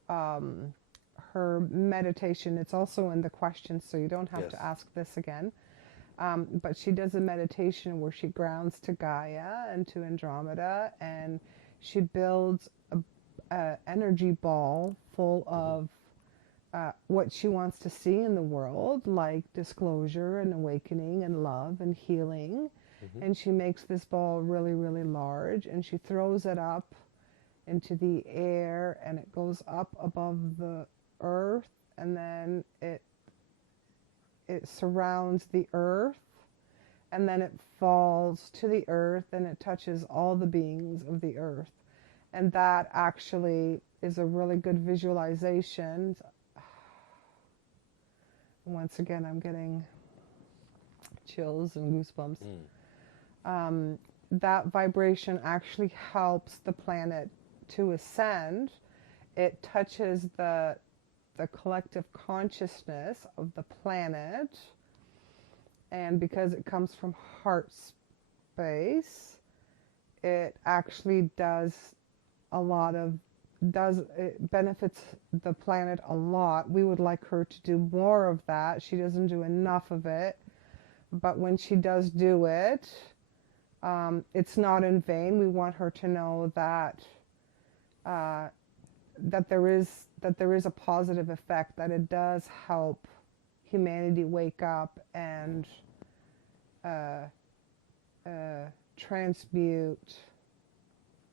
her meditation. It's also in the questions, so you don't have Yes. to ask this again. But she does a meditation where she grounds to Gaia and to Andromeda, and she builds a energy ball full of what she wants to see in the world, like disclosure and awakening and love and healing. Mm-hmm. And she makes this ball really, really large, and she throws it up into the air, and it goes up above the earth, and then it surrounds the earth, and then it falls to the earth, and it touches all the beings of the earth. And that actually is a really good visualization. Once again, I'm getting chills and goosebumps. That vibration actually helps the planet to ascend. It touches the collective consciousness of the planet, and because it comes from heart space, it actually it benefits the planet a lot. We would like her to do more of that. She doesn't do enough of it, but when she does do it, it's not in vain. We want her to know that that there is a positive effect, that it does help humanity wake up and transmute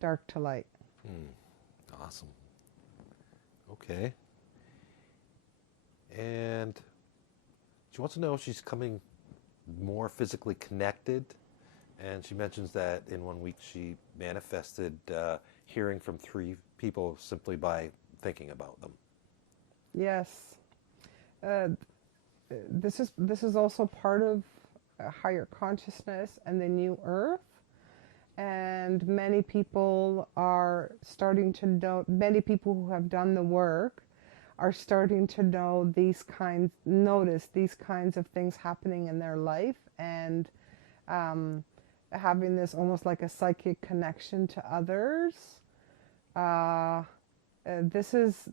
dark to light. Awesome. Okay. And she wants to know if she's coming more physically connected. And she mentions that in 1 week she manifested hearing from 3 people simply by thinking about them. Yes. This is also part of higher consciousness and the new earth. And many people are starting to know, many people who have done the work are starting to notice these kinds of things happening in their life, and having this almost like a psychic connection to others. This is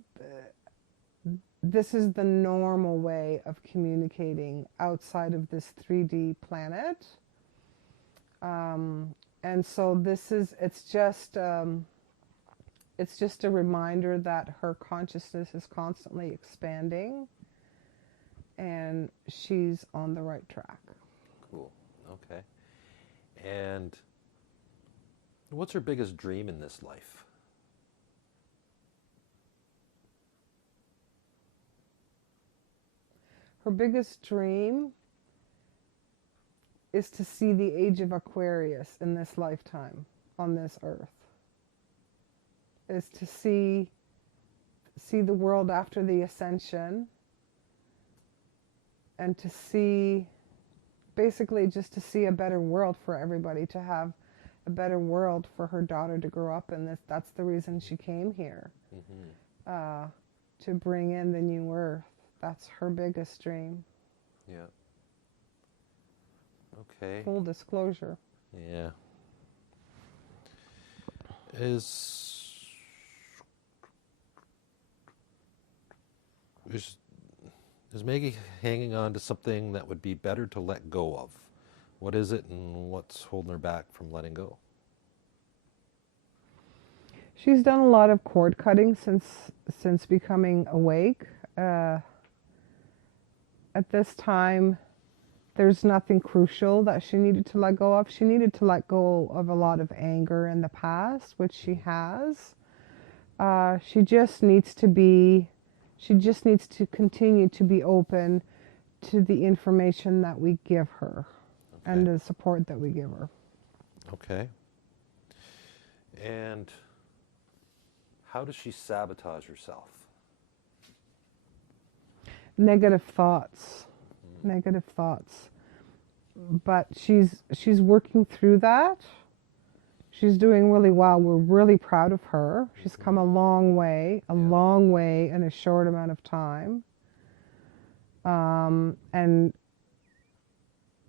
the normal way of communicating outside of this 3D planet. And so it's just a reminder that her consciousness is constantly expanding and she's on the right track. Cool. Okay. And what's her biggest dream in this life? Her biggest dream is to see the age of Aquarius in this lifetime on this earth. Is to see the world after the ascension, and to see, basically just to see a better world for everybody, to have a better world for her daughter to grow up in. That's the reason she came here, to bring in the new earth. That's her biggest dream. Yeah. Okay. Full disclosure. Yeah. Is Maggie hanging on to something that would be better to let go of? What is it, and what's holding her back from letting go? She's done a lot of cord cutting since becoming awake. At this time, there's nothing crucial that she needed to let go of. She needed to let go of a lot of anger in the past, which she has. She just needs to continue to be open to the information that we give her, and the support that we give her. Okay. And how does she sabotage herself? Negative thoughts. Negative thoughts. But she's working through that. She's doing really well. We're really proud of her. She's come a long way in a short amount of time. And in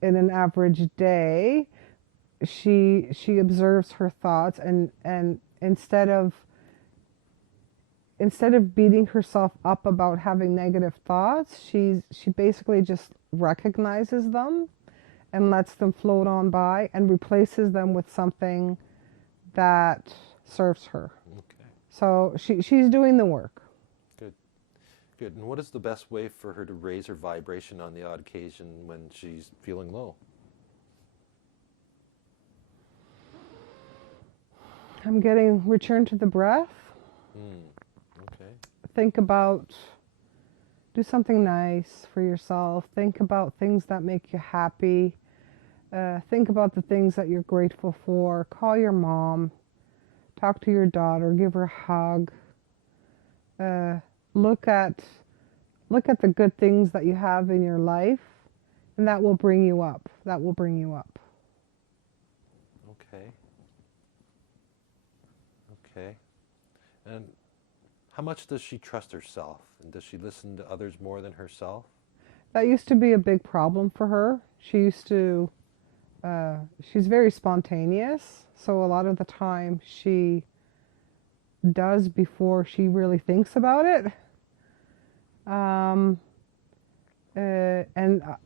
an average day, she observes her thoughts, and instead of beating herself up about having negative thoughts, she basically just recognizes them and lets them float on by and replaces them with something that serves her. Okay. So she's doing the work. Good. Good. And what is the best way for her to raise her vibration on the odd occasion when she's feeling low? I'm getting return to the breath. Okay. Think about, do something nice for yourself. Think about things that make you happy. Think about the things that you're grateful for. Call your mom. Talk to your daughter. Give her a hug. Look at the good things that you have in your life, and that will bring you up. That will bring you up. Okay. Okay. And how much does she trust herself? And does she listen to others more than herself? That used to be a big problem for her. She used to, she's very spontaneous. So a lot of the time she does before she really thinks about it. And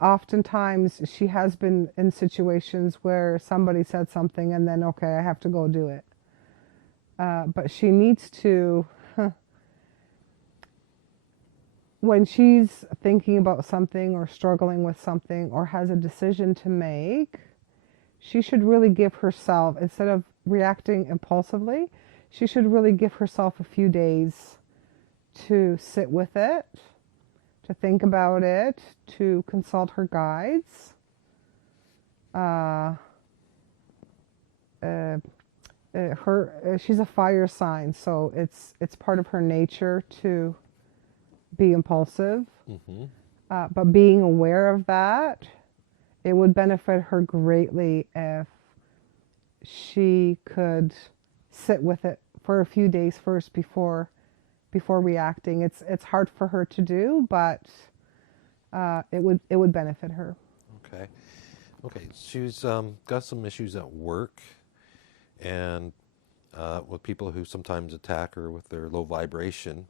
oftentimes she has been in situations where somebody said something and then, okay, I have to go do it. But she needs to when she's thinking about something or struggling with something or has a decision to make, she should really give herself, instead of reacting impulsively, she should really give herself a few days to sit with it, to think about it, to consult her guides. She's a fire sign, so it's part of her nature to be impulsive. Mm-hmm. But being aware of that, it would benefit her greatly if she could sit with it for a few days first before reacting. It's hard for her to do, but it would benefit her. Okay. Okay. She's got some issues at work, and with people who sometimes attack her with their low vibration.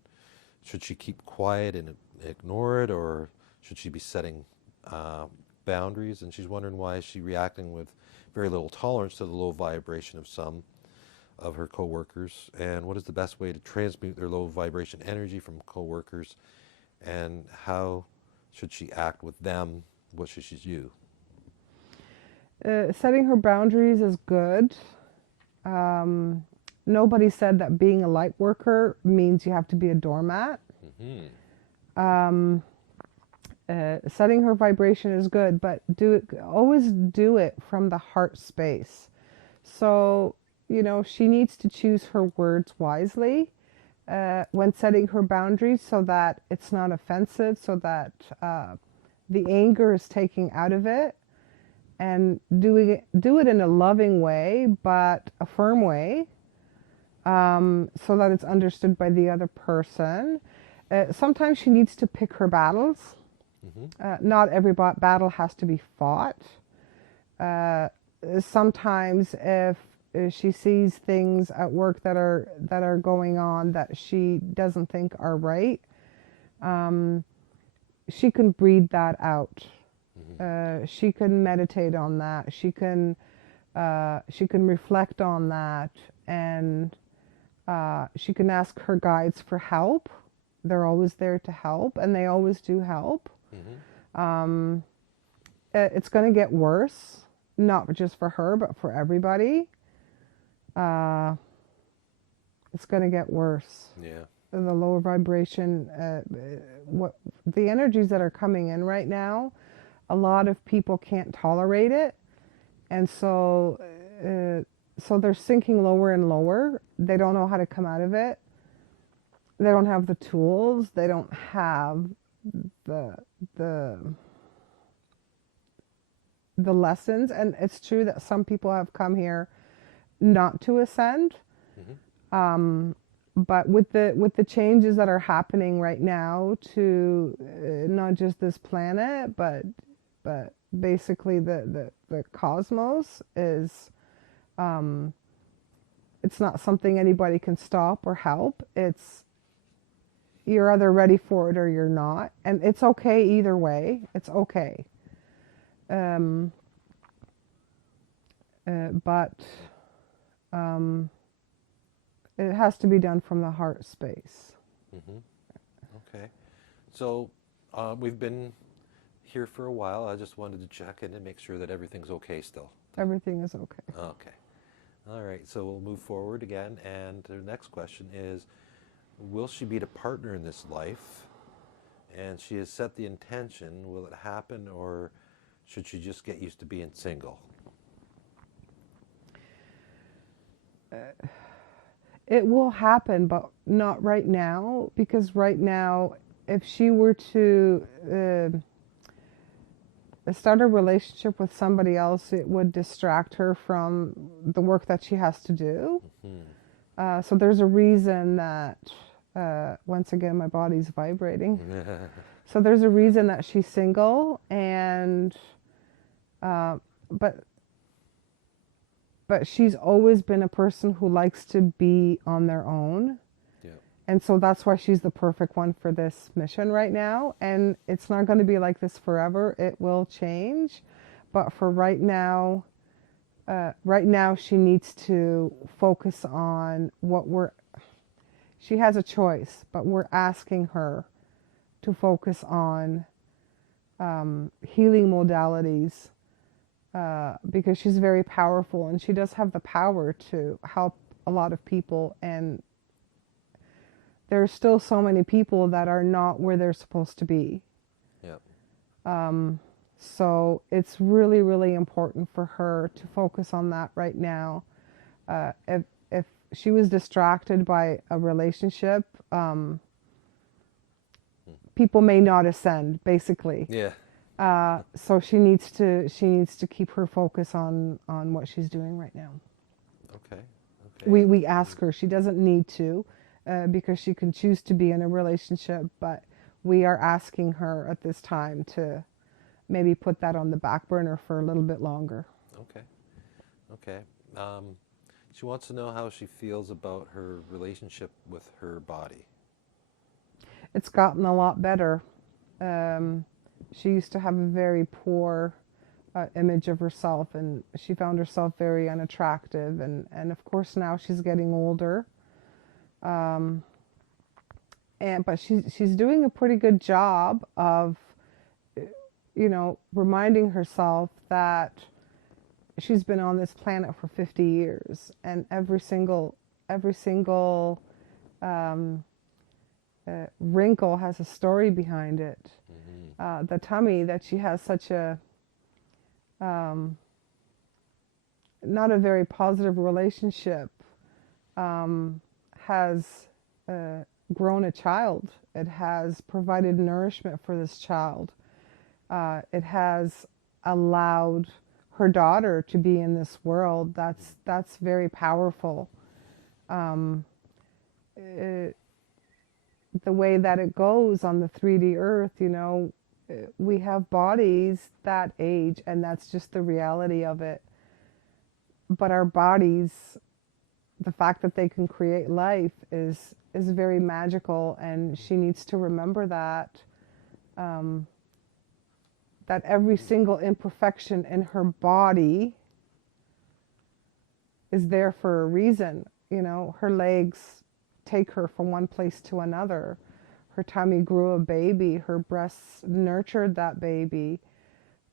Should she keep quiet and ignore it, or should she be setting boundaries? And she's wondering, why is she reacting with very little tolerance to the low vibration of some of her coworkers, and what is the best way to transmute their low vibration energy from coworkers, and how should she act with them? What should she do? Setting her boundaries is good. Nobody said that being a light worker means you have to be a doormat. Mm-hmm. Setting her vibration is good, but always do it from the heart space. So, she needs to choose her words wisely when setting her boundaries, so that it's not offensive, so that the anger is taken out of it, and do it in a loving way, but a firm way, so that it's understood by the other person. Sometimes she needs to pick her battles. Mm-hmm. Not every battle has to be fought. Sometimes if she sees things at work that are going on that she doesn't think are right, she can breathe that out. Mm-hmm. She can meditate on that. She can reflect on that, and she can ask her guides for help. They're always there to help, and they always do help. Mm-hmm. It's going to get worse, not just for her, but for everybody. It's going to get worse. Yeah. The lower vibration, the energies that are coming in right now, a lot of people can't tolerate it, and so they're sinking lower and lower. They don't know how to come out of it. They don't have the tools. They don't have the lessons. And it's true that some people have come here not to ascend. Mm-hmm. But with the changes that are happening right now to not just this planet, but basically the cosmos is, it's not something anybody can stop or help. You're either ready for it or you're not, and it's okay either way. It's okay. But it has to be done from the heart space. Mm-hmm. Okay. So we've been here for a while. I just wanted to check in and make sure that everything's okay still. Everything is okay. Okay. All right. So we'll move forward again. And the next question is, will she meet a partner in this life? And she has set the intention. Will it happen, or should she just get used to being single? It will happen, but not right now, because right now, if she were to start a relationship with somebody else, it would distract her from the work that she has to do. Mm-hmm. So there's a reason that, once again, my body's vibrating. So there's a reason that she's single, and but she's always been a person who likes to be on their own. Yeah. And so that's why she's the perfect one for this mission right now. And it's not going to be like this forever. It will change. But for right now she needs to focus on she has a choice, but we're asking her to focus on healing modalities, because she's very powerful and she does have the power to help a lot of people. And there's still so many people that are not where they're supposed to be. Yep. So it's really, really important for her to focus on that right now. If she was distracted by a relationship, people may not ascend, basically. Yeah. So she needs to keep her focus on what she's doing right now. Okay. We ask her. She doesn't need to, because she can choose to be in a relationship, but we are asking her at this time to maybe put that on the back burner for a little bit longer. Okay. She wants to know how she feels about her relationship with her body. It's gotten a lot better. She used to have a very poor image of herself, and she found herself very unattractive. And of course now she's getting older. But she's doing a pretty good job of, reminding herself that she's been on this planet for 50 years, and every single wrinkle has a story behind it. Mm-hmm. The tummy that she has such a not a very positive relationship has grown a child. It has provided nourishment for this child. It has allowed her daughter to be in this world. That's very powerful. The way that it goes on the 3D earth, we have bodies that age, and that's just the reality of it. But our bodies, the fact that they can create life is very magical, and she needs to remember that that every single imperfection in her body is there for a reason. Her legs take her from one place to another. Her tummy grew a baby. Her breasts nurtured that baby.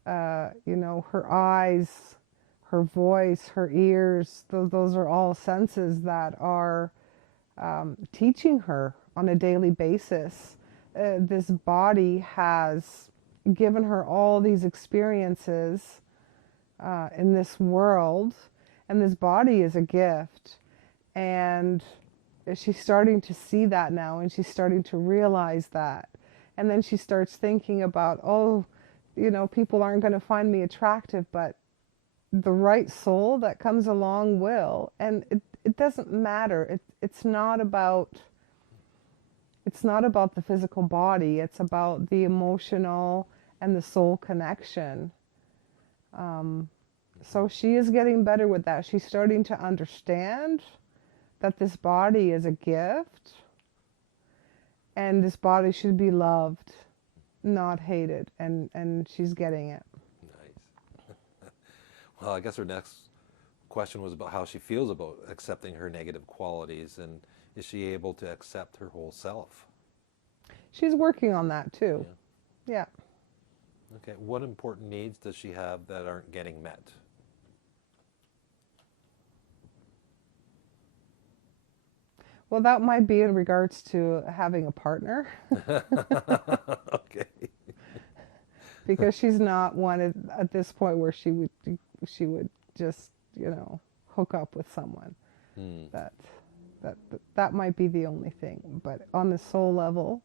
Her eyes, her voice, her ears, those are all senses that are teaching her on a daily basis. This body has given her all these experiences in this world, and this body is a gift. And she's starting to see that now, and she's starting to realize that. And then she starts thinking about, people aren't going to find me attractive, but the right soul that comes along will. And it doesn't matter. It's not about the physical body. It's about the emotional and the soul connection. So she is getting better with that. She's starting to understand that this body is a gift, and this body should be loved, not hated, and she's getting it. Nice. Well, I guess her next question was about how she feels about accepting her negative qualities, and is she able to accept her whole self? She's working on that too. Yeah. Okay, what important needs does she have that aren't getting met? Well, that might be in regards to having a partner. Okay. Because she's not one at this point where she would just, hook up with someone. That might be the only thing. But on the soul level,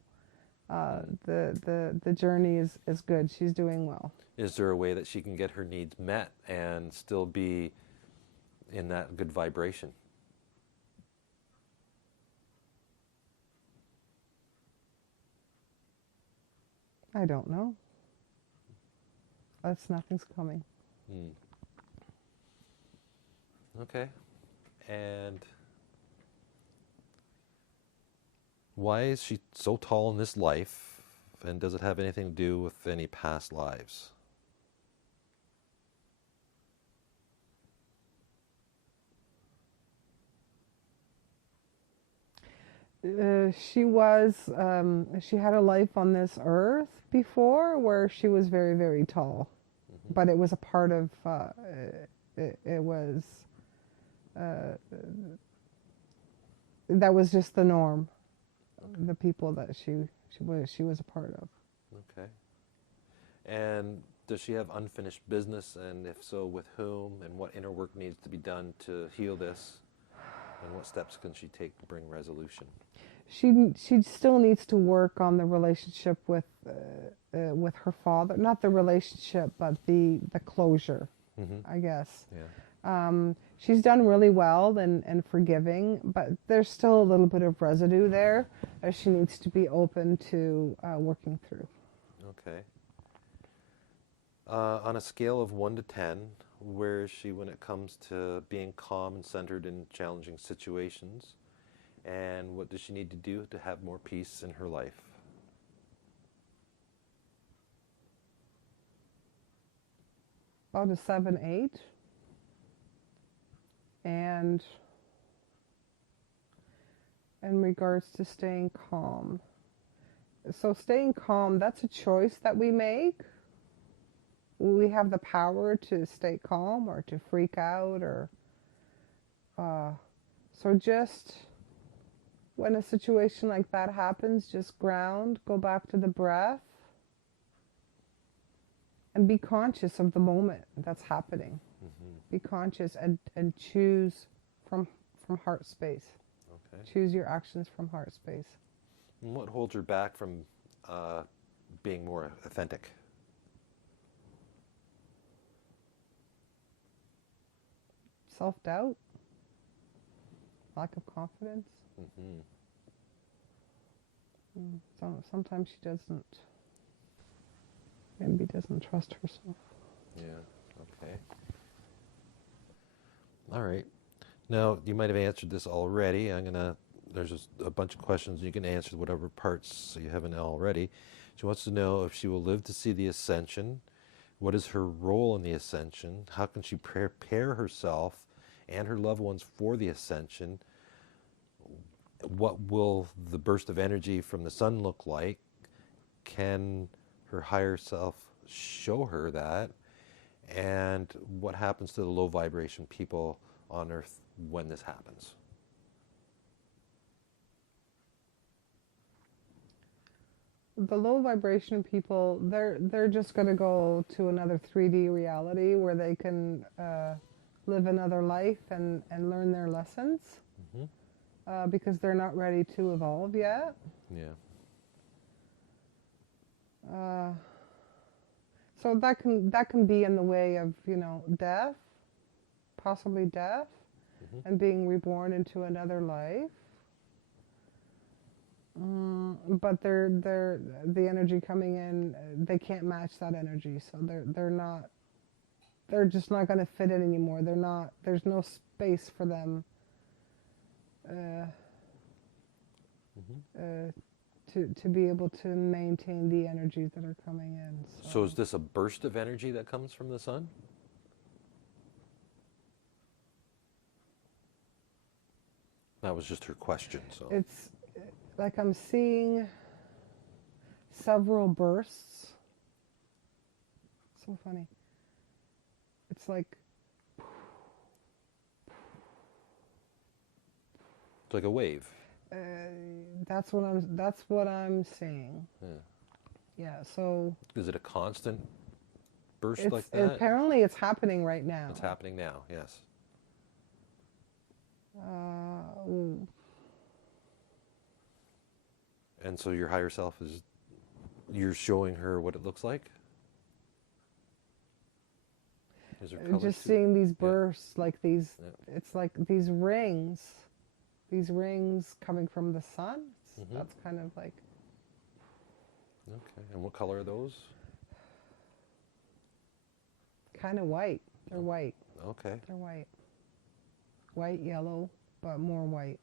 the journey is good. She's doing well. Is there a way that she can get her needs met and still be in that good vibration? I don't know. Nothing's coming. Okay. And why is she so tall in this life? And does it have anything to do with any past lives? She had a life on this earth before where she was very, very tall, but it was a part of, it was, that was just the norm, the people that she was a part of. Okay. And does she have unfinished business? And if so, with whom? And what inner work needs to be done to heal this? And what steps can she take to bring resolution? She still needs to work on the relationship with her father. Not the relationship, but the closure, I guess. Yeah. She's done really well and forgiving, but there's still a little bit of residue there that she needs to be open to working through. Okay. On a scale of 1 to 10, where is she when it comes to being calm and centered in challenging situations? And what does she need to do to have more peace in her life? About a 7, 8. And in regards to staying calm. So staying calm, that's a choice that we make. We have the power to stay calm or to freak out or so just when a situation like that happens, just ground, go back to the breath and be conscious of the moment that's happening. Be conscious and choose from heart space. Okay. Choose your actions from heart space. And what holds her back from being more authentic? Self-doubt, lack of confidence. So sometimes she maybe doesn't trust herself. Yeah, okay. All right. Now, you might have answered this already. There's just a bunch of questions. You can answer whatever parts you haven't already. She wants to know if she will live to see the ascension. What is her role in the ascension? How can she prepare herself and her loved ones for the ascension? What will the burst of energy from the sun look like? Can her higher self show her that? And what happens to the low vibration people on Earth when this happens? The low vibration people, they're just going to go to another 3D reality where they can live another life and learn their lessons because they're not ready to evolve yet. Yeah. So that can be in the way of death, possibly death, and being reborn into another life. But the energy coming in, they can't match that energy, so they're just not going to fit in anymore. There's no space for them to be able to maintain the energies that are coming in. So is this a burst of energy that comes from the sun? That was just her question. So It's like I'm seeing several bursts. So funny. It's like it's like a wave. that's what I'm seeing. Yeah. Yeah. So Is it a constant burst like that? apparently it's happening right now. It's happening now. Yes. And so your higher self you're showing her what it looks like? Is there color Just to seeing these bursts, Yeah. like these. Yeah. It's like these rings coming from the sun. That's kind of like Okay. And what color are those? kind of white. They're white. Okay. They're white. White, yellow, but more white.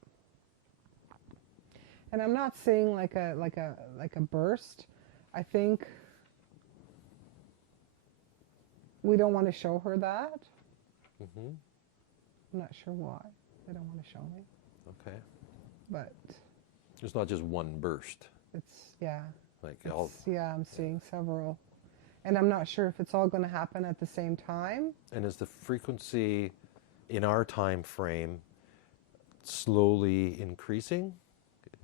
And I'm not seeing like a burst. I think we don't want to show her that. I'm not sure why they don't want to show me. Okay. But It's not just one burst. It's, yeah. Like all, Yeah, I'm seeing several. And I'm not sure if it's all going to happen at the same time. and is the frequency in our time frame slowly increasing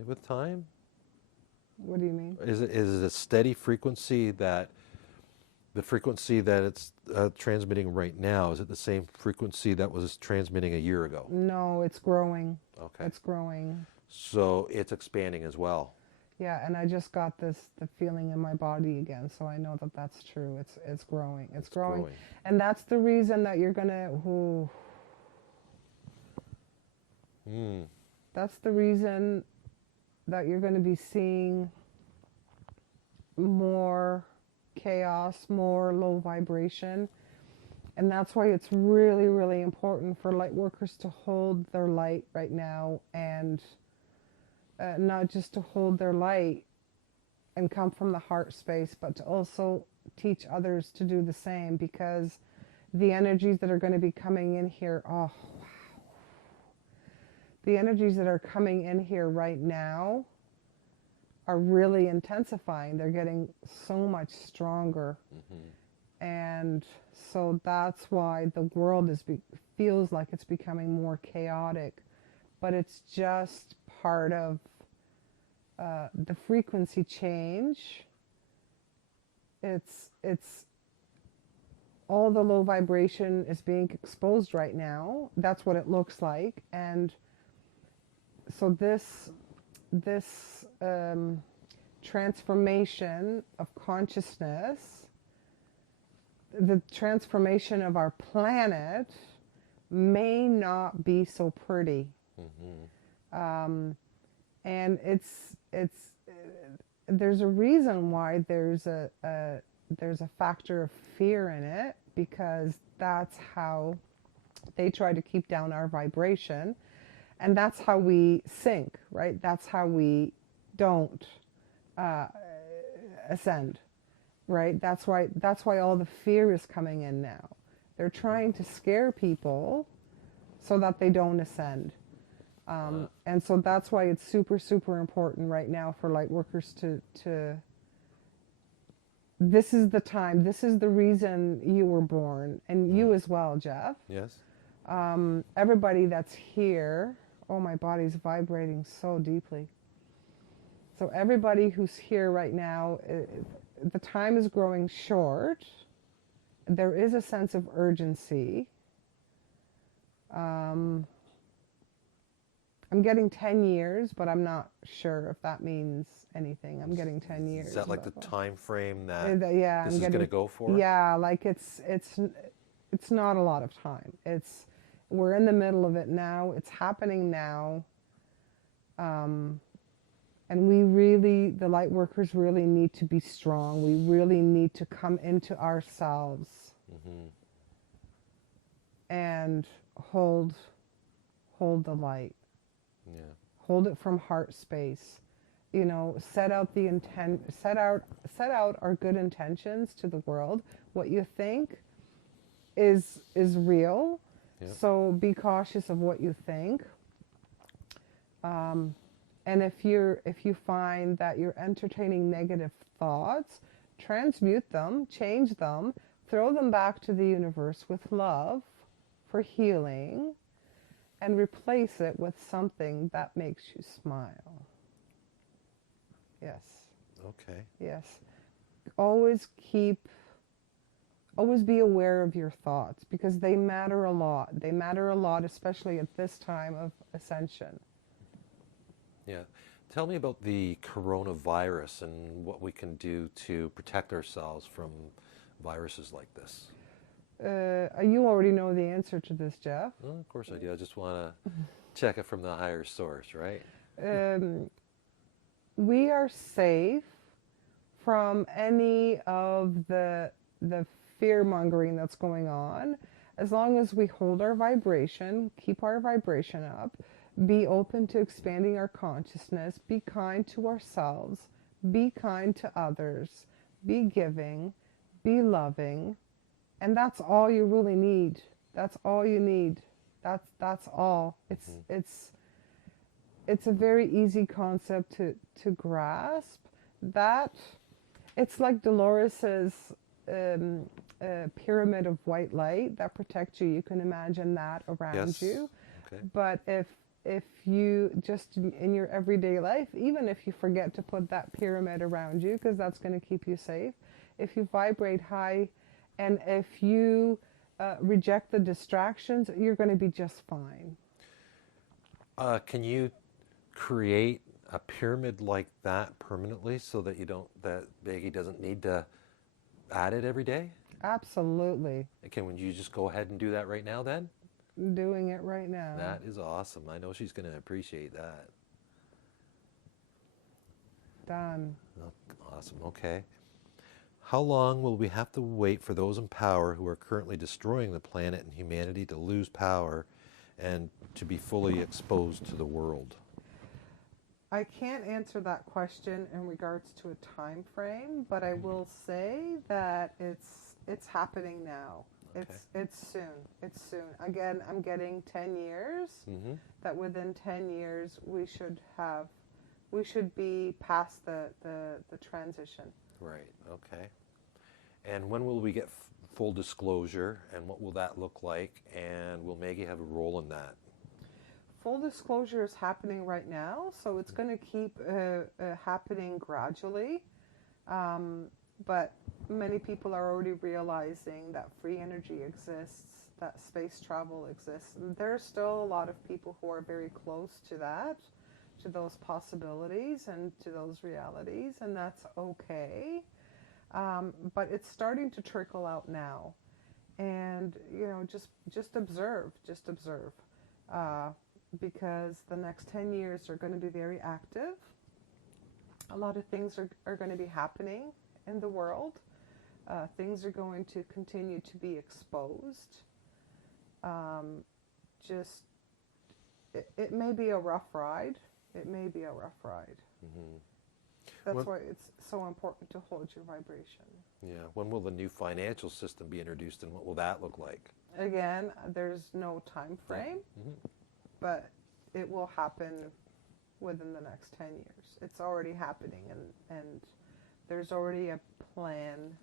with time? What do you mean? Is it a steady frequency that the frequency that it's transmitting right now, is it the same frequency that was transmitting a year ago? No, it's growing. Okay. It's growing. So it's expanding as well. Yeah, and I just got the feeling in my body again, so I know that that's true. It's growing. It's growing. And that's the reason that you're gonna. That's the reason that you're going to be seeing more chaos, more low vibration. And that's why it's really, really important for light workers to hold their light right now, and not just to hold their light and come from the heart space, but to also teach others to do the same, because the energies that are going to be coming in here, the energies that are coming in here right now are really intensifying. They're getting so much stronger. And so that's why the world feels like it's becoming more chaotic. But it's just part of the frequency change. It's all the low vibration is being exposed right now. That's what it looks like. And so this transformation of consciousness, the transformation of our planet, may not be so pretty. And it's there's a reason why there's a factor of fear in it, because that's how they try to keep down our vibration. And that's how we sink, right? That's how we don't ascend, right? That's why all the fear is coming in now. They're trying to scare people so that they don't ascend. And so that's why it's super, super important right now for light workers to this is the time, this is the reason you were born, and you as well, Jeff. Yes. Everybody that's here, oh, my body's vibrating so deeply. So everybody who's here right now, the time is growing short. There is a sense of urgency. I'm getting 10 years, but I'm not sure if that means anything. I'm getting 10 years. Is that like the time frame that yeah, this is going to go for? Yeah, like it's not a lot of time. We're in the middle of it now. It's happening now. And the light workers really need to be strong. We really need to come into ourselves and hold the light. Yeah. Hold it from heart space. You know, set out our good intentions to the world. What you think is real. Yep. So be cautious of what you think. And if you find that you're entertaining negative thoughts, transmute them, change them, throw them back to the universe with love for healing, and replace it with something that makes you smile. Yes. Okay. Yes. Always be aware of your thoughts, because they matter a lot. They matter a lot, especially at this time of ascension. Yeah. Tell me about the coronavirus and what we can do to protect ourselves from viruses like this. You already know the answer to this, Jeff. Well, of course I do. I just want to check it from the higher source, right? We are safe from any of the fear-mongering that's going on, as long as we hold our vibration, keep our vibration up, be open to expanding our consciousness, be kind to ourselves, be kind to others, be giving, be loving, and that's all you really need. That's all you need. That's all. It's it's a very easy concept to grasp. That it's like Dolores's pyramid of white light that protects you. You can imagine that around Yes. you. Okay. But if you just in your everyday life, even if you forget to put that pyramid around you, because that's going to keep you safe, if you vibrate high and if you reject the distractions, you're going to be just fine. Can you create a pyramid like that permanently so that that Maggie doesn't need to add it every day? Absolutely. Can you just go ahead and do that right now then? I'm doing it right now. That is awesome. I know she's going to appreciate that. Done. Oh, awesome. Okay. How long will we have to wait for those in power who are currently destroying the planet and humanity to lose power and to be fully exposed to the world? I can't answer that question in regards to a time frame, but I will say that it's happening now. Okay. It's soon. It's soon. Again, I'm getting 10 years. Mm-hmm. That within 10 years we should be past the transition. Right. Okay. And when will we get full disclosure, and what will that look like, and will Maggie have a role in that? Full disclosure is happening right now, so it's going to keep happening gradually. But many people are already realizing that free energy exists, that space travel exists. And there's still a lot of people who are very close to that, to those possibilities and to those realities, and that's okay. But it's starting to trickle out now. And, just observe, because the next 10 years are going to be very active. A lot of things are going to be happening in the world. Things are going to continue to be exposed. It may be a rough ride. It may be a rough ride. Mm-hmm. That's why it's so important to hold your vibration. Yeah. When will the new financial system be introduced, and what will that look like? Again, there's no time frame, Mm-hmm. but it will happen within the next 10 years. It's already happening, and there's already a plan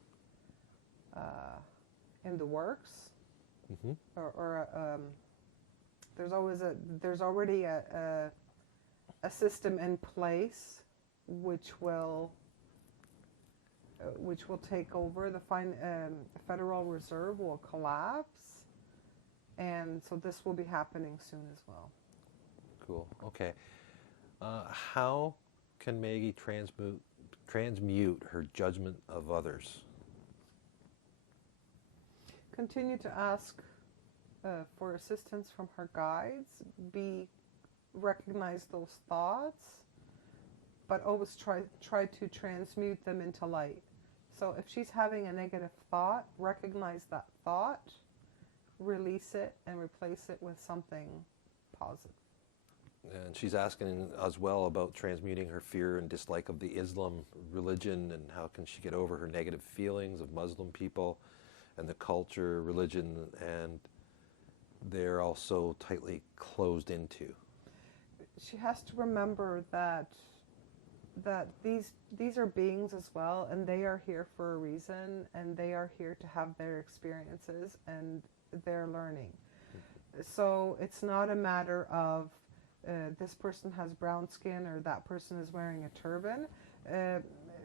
in the works, Mm-hmm. there's already a system in place which will take over. The Federal Reserve will collapse, and so this will be happening soon as well. Cool. Okay. How can Maggie transmute her judgment of others? Continue to ask for assistance from her guides. Recognize those thoughts, but always try to transmute them into light. So if she's having a negative thought, recognize that thought, release it, and replace it with something positive. And she's asking as well about transmuting her fear and dislike of the Islam religion, and how can she get over her negative feelings of Muslim people and the culture, religion, and they're all so tightly closed into. She has to remember that these are beings as well, and they are here for a reason, and they are here to have their experiences and their learning. So it's not a matter of this person has brown skin or that person is wearing a turban.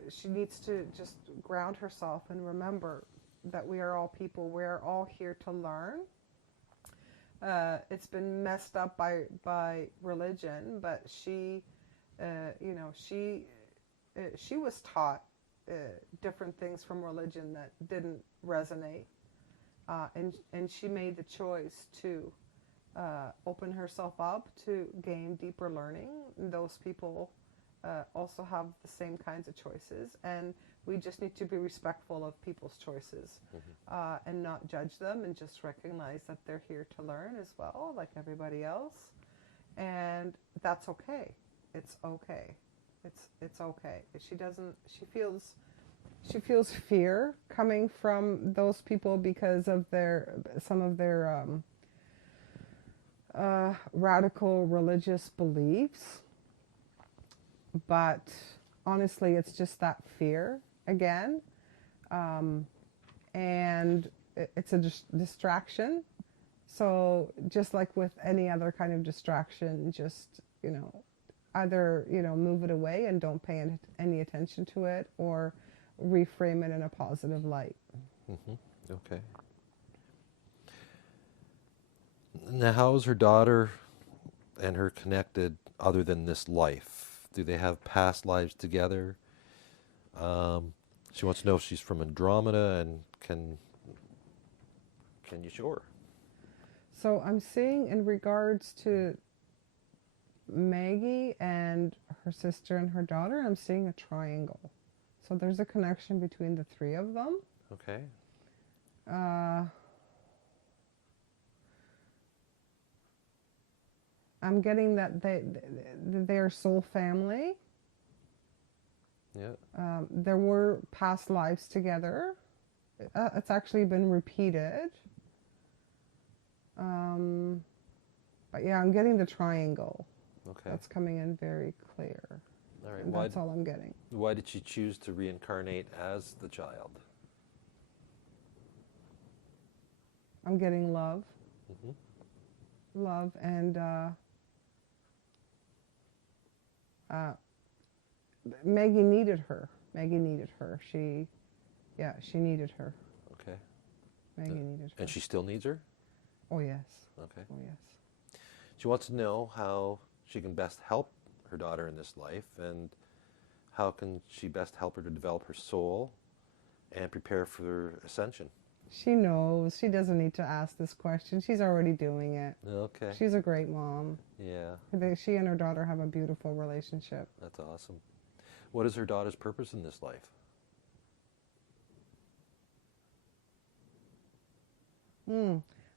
She needs to just ground herself and remember that we are all people. We are all here to learn. It's been messed up by religion, but she was taught different things from religion that didn't resonate, and she made the choice to open herself up to gain deeper learning. Those people also have the same kinds of choices, and we just need to be respectful of people's choices, and not judge them, and just recognize that they're here to learn as well, like everybody else, and that's okay. It's okay. It's okay. She feels fear coming from those people because of some of their radical religious beliefs. but honestly, it's just that fear again. And it's a distraction. So just like with any other kind of distraction, just, either, move it away and don't pay any attention to it, or reframe it in a positive light. Mm-hmm. Okay. Now, how is her daughter and her connected other than this life? Do they have past lives together? She wants to know if she's from Andromeda, and can you show her? So I'm seeing, in regards to Maggie and her sister and her daughter, I'm seeing a triangle. So there's a connection between the three of them. Okay. I'm getting that they're soul family. Yeah. There were past lives together. It's actually been repeated. But yeah, I'm getting the triangle. Okay. That's coming in very clear. All right. And that's all I'm getting. Why did she choose to reincarnate as the child? I'm getting love. Mm-hmm. Love and Maggie needed her. Maggie needed her. She needed her. Okay. Maggie needed her. And she still needs her? Oh, yes. Okay. Oh, yes. She wants to know how she can best help her daughter in this life, and how can she best help her to develop her soul and prepare for ascension. She knows. She doesn't need to ask this question. She's already doing it. Okay. She's a great mom. Yeah. She and her daughter have a beautiful relationship. That's awesome. What is her daughter's purpose in this life?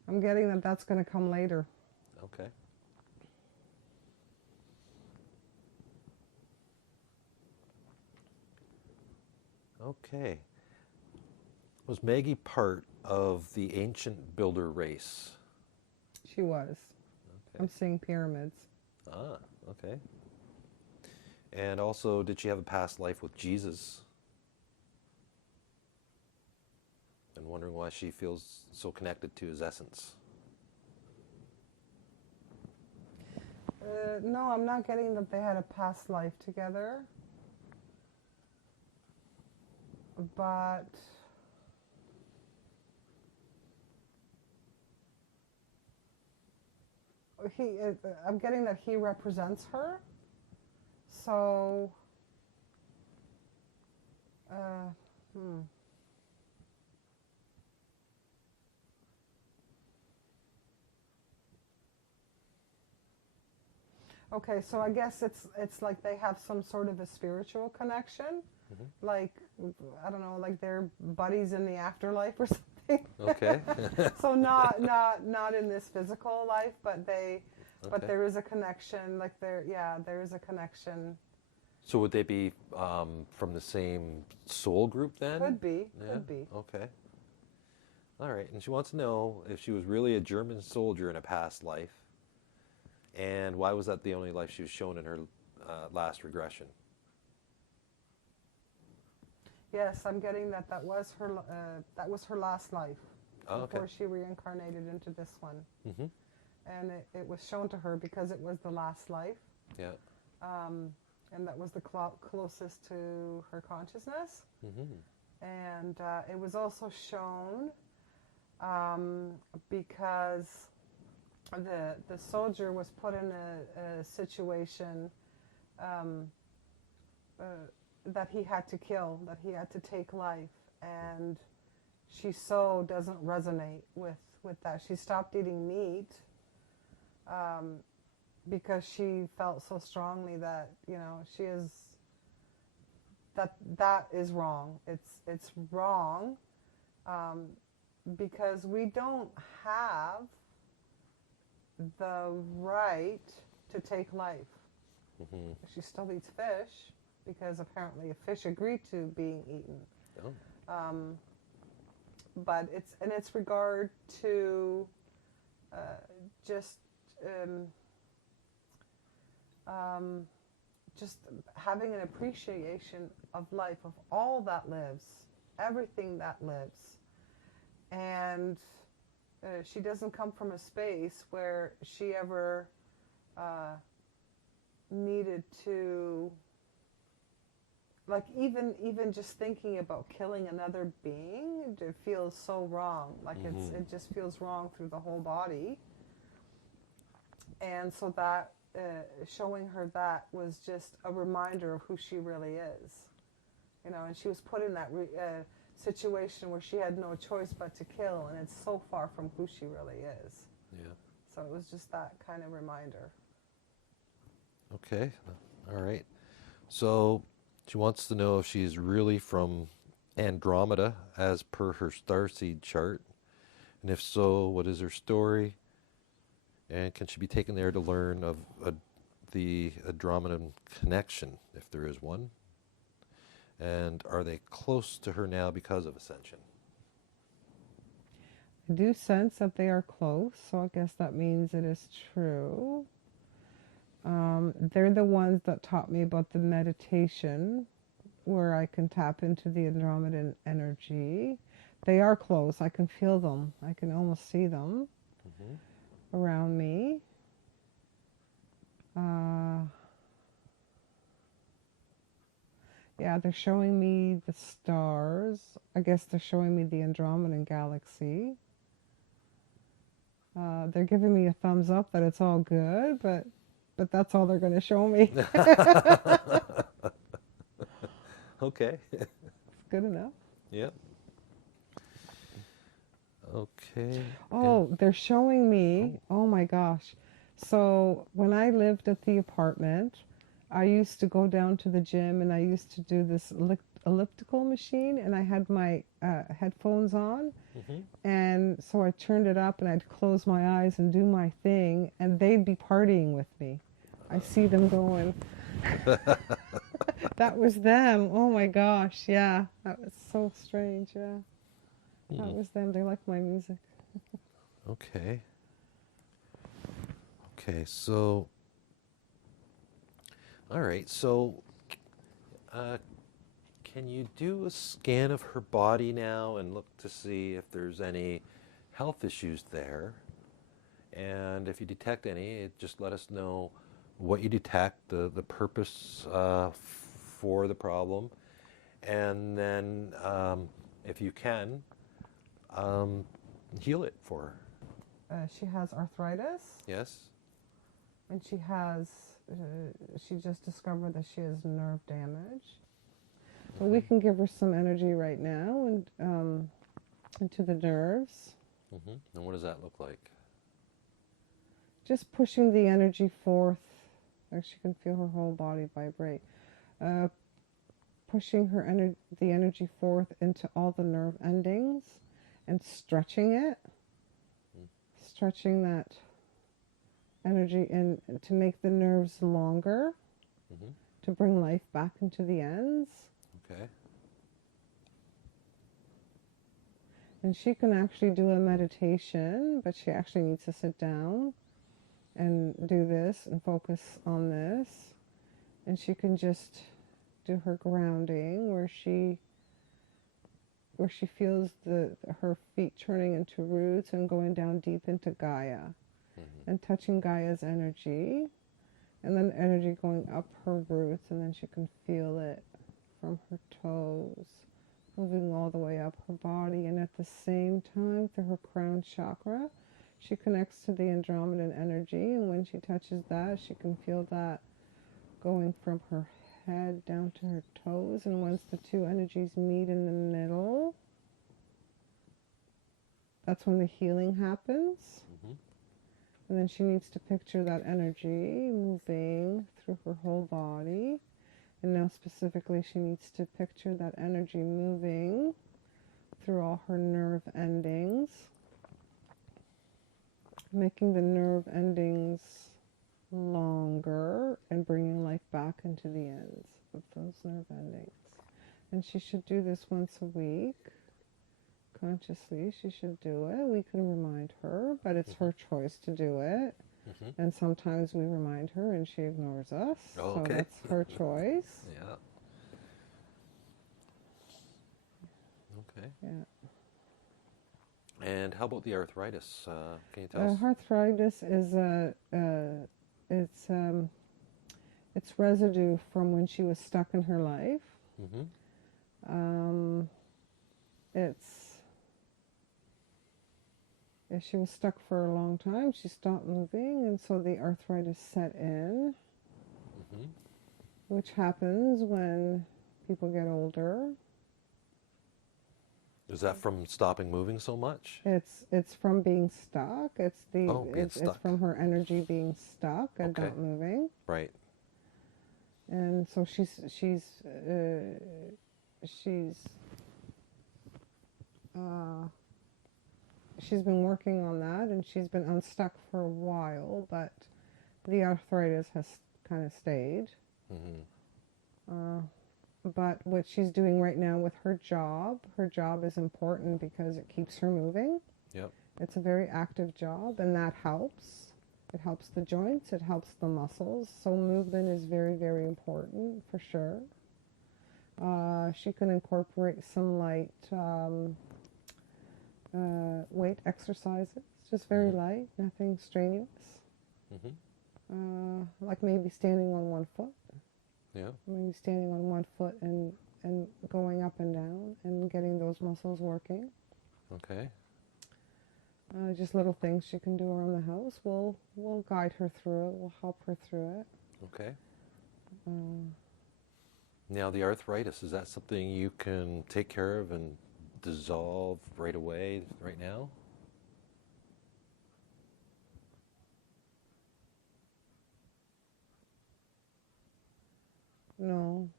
I'm getting that that's going to come later. Okay. Okay. Was Maggie part of the ancient builder race? She was. Okay. I'm seeing pyramids. Ah, okay. And also, did she have a past life with Jesus? And wondering why she feels so connected to his essence. No, I'm not getting that they had a past life together. But I'm getting that he represents her. So, Okay, so I guess it's like they have some sort of a spiritual connection. Mm-hmm. Like, I don't know, like they're buddies in the afterlife or something. Okay. So not in this physical life, but there is a connection. Like there is a connection. So would they be from the same soul group then? Could be. Yeah? Could be. Okay. All right. And she wants to know if she was really a German soldier in a past life, and why was that the only life she was shown in her last regression? Yes, I'm getting that was her last life before she reincarnated into this one. Mm-hmm. And it was shown to her because it was the last life. Yeah. And that was the closest to her consciousness. Mm-hmm. And it was also shown because the soldier was put in a situation that he had to kill, that he had to take life, and she so doesn't resonate with that. She stopped eating meat because she felt so strongly that she is that is wrong. It's wrong because we don't have the right to take life. Mm-hmm. She still eats fish because apparently a fish agreed to being eaten. Oh. But it's regard to just just having an appreciation of life, of all that lives, everything that lives. And she doesn't come from a space where she ever needed to, like, even just thinking about killing another being, it feels so wrong. Like, it just feels wrong through the whole body. And so that showing her that was just a reminder of who she really is, you know. And she was put in that situation where she had no choice but to kill, and it's so far from who she really is. Yeah. So it was just that kind of reminder. Okay. All right. So she wants to know if she's really from Andromeda as per her starseed chart, and if so, what is her story, and can she be taken there to learn of the Andromedan connection, if there is one, and are they close to her now because of ascension? I do sense that they are close, so I guess that means it is true. They're the ones that taught me about the meditation where I can tap into the Andromedan energy. They are close. I can feel them. I can almost see them around me. Yeah, they're showing me the stars. I guess they're showing me the Andromedan galaxy. They're giving me a thumbs up that it's all good, but that's all they're going to show me. Okay. It's good enough. Yeah. Okay. Oh, they're showing me. Oh my gosh. So when I lived at the apartment, I used to go down to the gym and I used to do this elliptical machine, and I had my headphones on. And so I turned it up and I'd close my eyes and do my thing, and they'd be partying with me. I see them going. That was them. Oh my gosh. Yeah. That was so strange. Yeah. That was them. They like my music. Okay. Okay, so, all right, so can you do a scan of her body now and look to see if there's any health issues there? And if you detect any, just let us know what you detect, the purpose for the problem, and then if you can, heal it for her. She has arthritis. Yes? And she has, she just discovered that she has nerve damage. So we can give her some energy right now and into the nerves. And what does that look like? Just pushing the energy forth. Like she can feel her whole body vibrate. Pushing the energy forth into all the nerve endings and stretching it. Stretching that energy in to make the nerves longer, to bring life back into the ends. Okay. And she can actually do a meditation, but she actually needs to sit down and do this and focus on this. And she can just do her grounding where she feels her feet turning into roots and going down deep into Gaia. And touching Gaia's energy, and then energy going up her roots, and then she can feel it from her toes, moving all the way up her body, and at the same time, through her crown chakra, she connects to the Andromedan energy, and when she touches that, she can feel that going from her head down to her toes, and once the two energies meet in the middle, that's when the healing happens. And then she needs to picture that energy moving through her whole body. And now specifically she needs to picture that energy moving through all her nerve endings, making the nerve endings longer and bringing life back into the ends of those nerve endings. And she should do this once a week. Consciously, she should do it. We can remind her, but it's her choice to do it. And sometimes we remind her and she ignores us. Oh, So okay. that's her choice. Yeah. Okay. Yeah. And how about the arthritis? Can you tell us? Arthritis is it's residue from when she was stuck in her life. Mm-hmm. It's if she was stuck for a long time, she stopped moving, and so the arthritis set in, which happens when people get older. Is that from stopping moving so much? It's from being stuck. Being It's stuck. from her energy being stuck and Okay. not moving. Right. And so she's been working on that, and she's been unstuck for a while, but the arthritis has kind of stayed. But what she's doing right now with her job is important because it keeps her moving. Yep. It's a very active job, and that helps. It helps the joints, it helps the muscles. So movement is very, very important for sure. She can incorporate some light weight exercises, just very light, nothing strenuous. Like maybe standing on one foot. Yeah. Maybe standing on one foot and going up and down and getting those muscles working. Okay. Just little things she can do around the house. We'll guide her through it. We'll help her through it. Okay. Now, the arthritis, is that something you can take care of and dissolve right away, right now? No.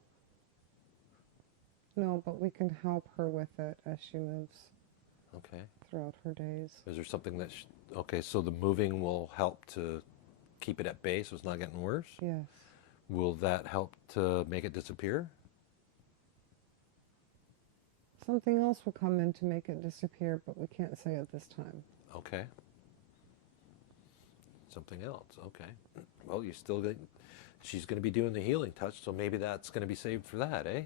No, but we can help her with it as she moves Okay. throughout her days. Is there something that... okay, so the moving will help to keep it at bay so it's not getting worse? Yes. Will that help to make it disappear? Something else will come in to make it disappear, but we can't say at this time. Okay. Something else. Okay. Well, you still get... she's going to be doing the healing touch, so maybe that's going to be saved for that, eh?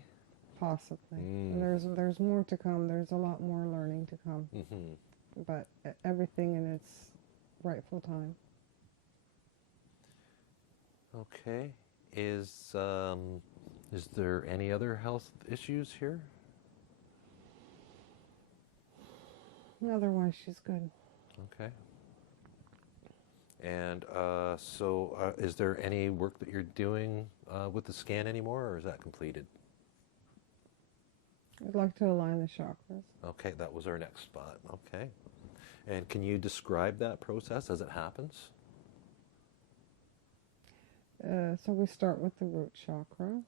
Possibly. And there's more to come. There's a lot more learning to come. But everything in its rightful time. Okay. Is there any other health issues here? Otherwise, she's good. Okay. And so is there any work that you're doing with the scan anymore, or is that completed? I'd like to align the chakras. Okay, that was our next spot. Okay. And can you describe that process as it happens? So we start with the root chakra, and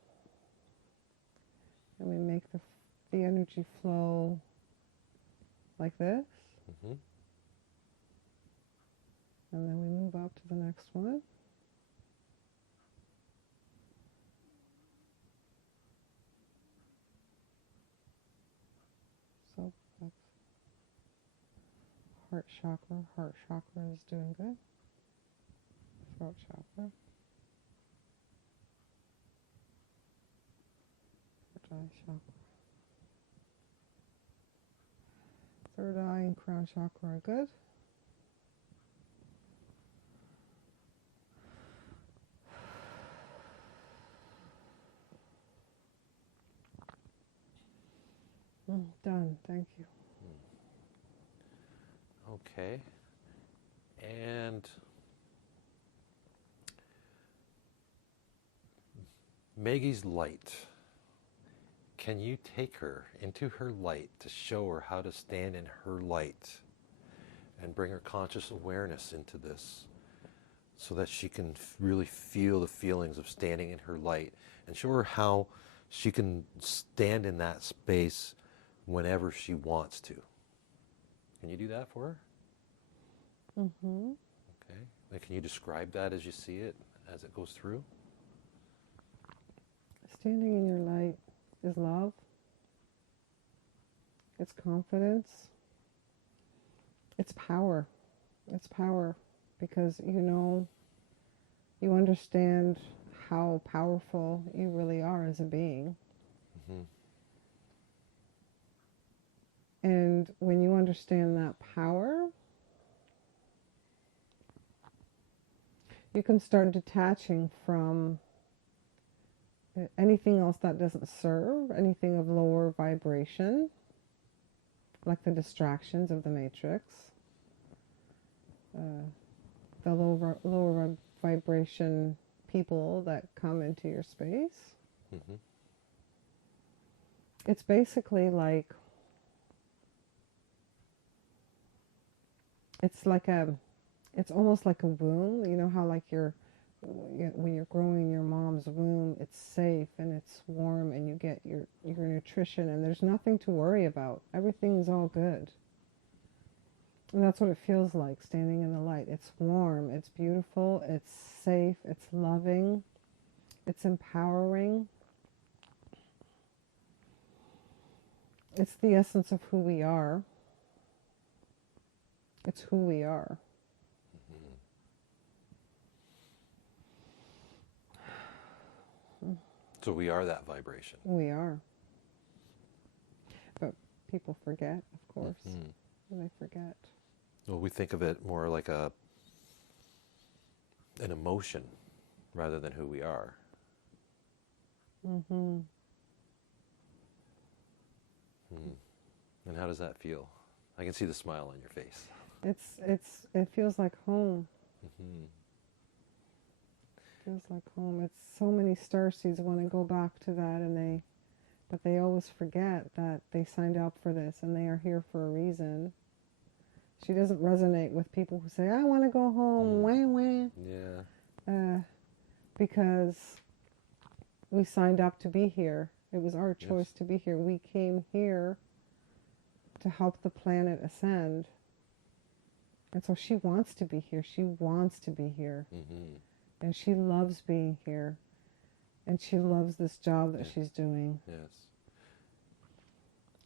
we make the energy flow like this, Mm-hmm. and then we move up to the next one. So that's heart chakra. Heart chakra is doing good. Throat chakra. Third eye chakra. Third eye and crown chakra are good. Done. Thank you. Okay. And Maggie's light. Can you take her into her light to show her how to stand in her light and bring her conscious awareness into this so that she can really feel the feelings of standing in her light, and show her how she can stand in that space whenever she wants to? Can you do that for her? Mm-hmm. Okay. And can you describe that as you see it, as it goes through? Standing in your light is love. It's confidence. It's power. It's power because you understand how powerful you really are as a being. Mm-hmm. And when you understand that power, you can start detaching from anything else that doesn't serve, anything of lower vibration, like the distractions of the matrix, the lower vibration people that come into your space. Mm-hmm. It's basically like, it's almost like a womb. You know how like when you're growing in your mom's womb, it's safe and it's warm and you get your nutrition and there's nothing to worry about. Everything's all good. And that's what it feels like standing in the light. It's warm, it's beautiful, it's safe, it's loving, it's empowering. It's the essence of who we are. It's who we are. Mm-hmm. So we are that vibration. We are. But people forget, of course. Mm-hmm. They forget. Well, we think of it more like an emotion rather than who we are. Mm-hmm. And how does that feel? I can see the smile on your face. It feels like home. Mm-hmm. Feels like home. It's so many starseeds want to go back to that, but they always forget that they signed up for this and they are here for a reason. She doesn't resonate with people who say, "I want to go home." Wah, wah. Yeah. Because we signed up to be here. It was our choice to be here. We came here to help the planet ascend. And so she wants to be here. She wants to be here. Mm-hmm. And she loves being here. And she loves this job that she's doing. Yes.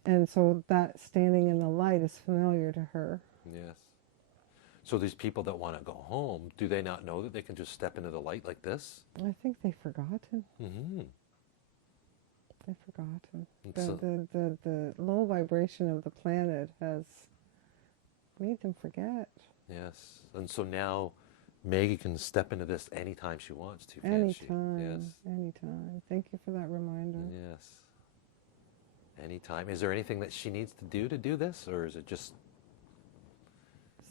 And so that standing in the light is familiar to her. Yes. So these people that want to go home, do they not know that they can just step into the light like this? I think they've forgotten. Mm-hmm. They've forgotten. So, the low vibration of the planet has made them forget. Yes. And so now Maggie can step into this anytime she wants to, can't Anytime. she? Yes. Anytime. Thank you for that reminder. Yes. Anytime. Is there anything that she needs to do this, or is it just...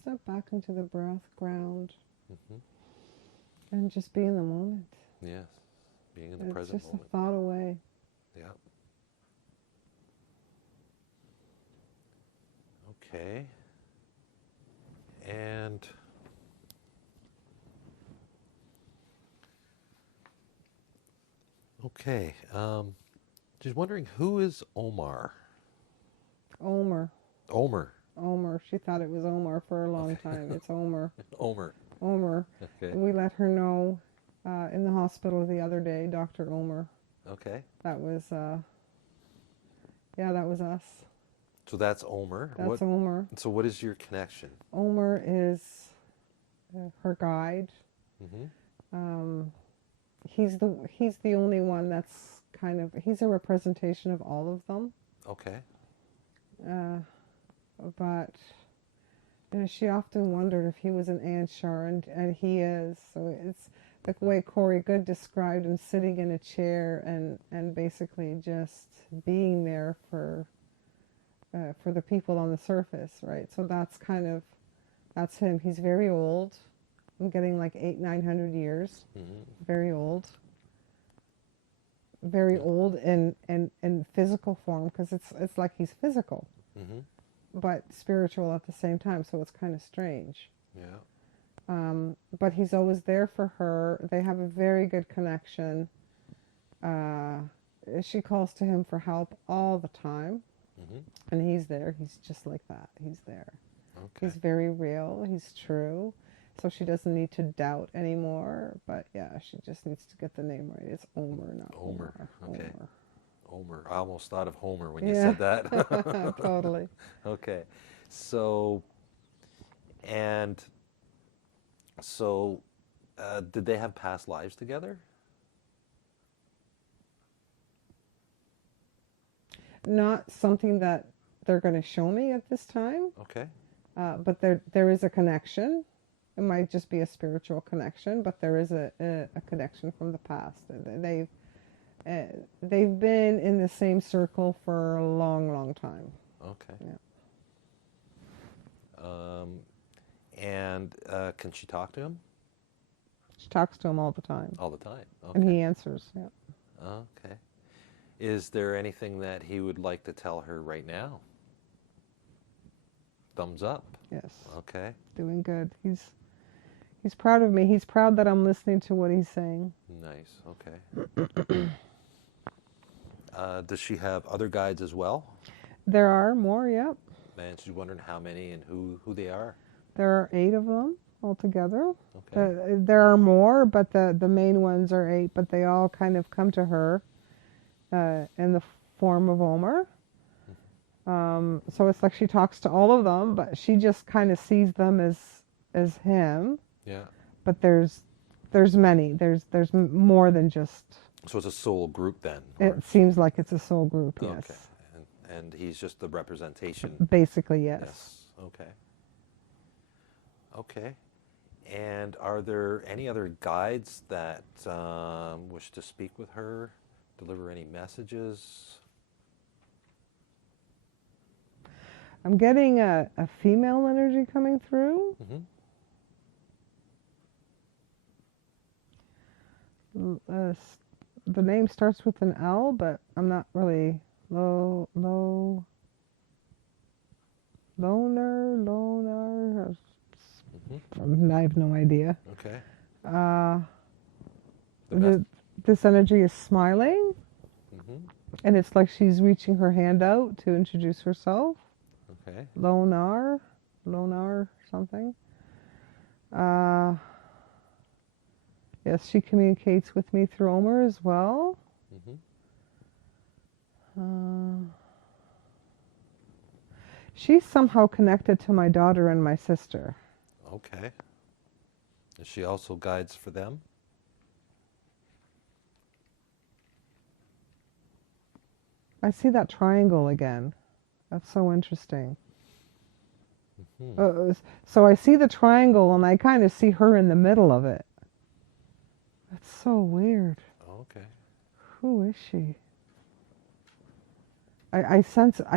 Step back into the breath, ground, Mm-hmm. and just be in the moment. Yes. Being in the present moment. It's just moment. a thought away. Yeah. Okay. And okay. Just wondering, who is Omar? Omer. Omer. Omer. She thought it was Omar for a long time. It's Omer. Omer. Omer. Okay. We let her know in the hospital the other day, Dr. Omer. Okay. That was, that was us. So that's Omer. That's Omer. So what is your connection? Omer is her guide. Mm-hmm. He's the only one that's he's a representation of all of them. Okay. But she often wondered if he was an Anshar, and he is. So it's the way Corey Good described him, sitting in a chair and basically just being there for the people on the surface, right? So that's him. He's very old. I'm getting like 800-900 years. Mm-hmm. Very old. Very old in physical form, because it's like he's physical. Mm-hmm. But spiritual at the same time, so it's kind of strange. Yeah. But he's always there for her. They have a very good connection. She calls to him for help all the time. Mm-hmm. And he's there. He's just like that. He's there. Okay. He's very real. He's true. So she doesn't need to doubt anymore. But yeah, she just needs to get the name right. It's Omer, not Omer. Okay. Omer. Omer. I almost thought of Homer when you said that. Totally. Okay. So, and So, did they have past lives together? Not something that they're going to show me at this time, Okay. but there is a connection. It might just be a spiritual connection, but there is a connection from the past. They've been in the same circle for a long, long time. Okay. Yeah. And can she talk to him? She talks to him all the time, All the time. Okay. and he answers. Yeah. Okay. Is there anything that he would like to tell her right now? Thumbs up. Yes. Okay. Doing good. He's proud of me. He's proud that I'm listening to what he's saying. Nice. Okay. Does she have other guides as well? There are more. Yep. And she's wondering how many and who they are. There are 8 of them altogether. Okay. There are more, but the main ones are 8. But they all kind of come to her in the form of Omer. So it's like she talks to all of them, but she just kind of sees them as him. Yeah. But there's many. There's more than just. So it's a soul group then? It seems like it's a soul group. Yes. Okay. And he's just the representation. Basically, yes. Yes. Okay. Okay. And are there any other guides that wish to speak with her, deliver any messages? I'm getting a female energy coming through. Mm-hmm. The name starts with an L, but I'm not really loner. Mm-hmm. I have no idea. Okay. This energy is smiling, Mm-hmm. and it's like she's reaching her hand out to introduce herself. Okay. Lonar something. Yes, she communicates with me through Omer as well. Mm-hmm. She's somehow connected to my daughter and my sister. Okay. Is she also guides for them? I see that triangle again. That's so interesting. Mm-hmm. So I see the triangle and I kind of see her in the middle of it. That's so weird. Okay. Who is she? I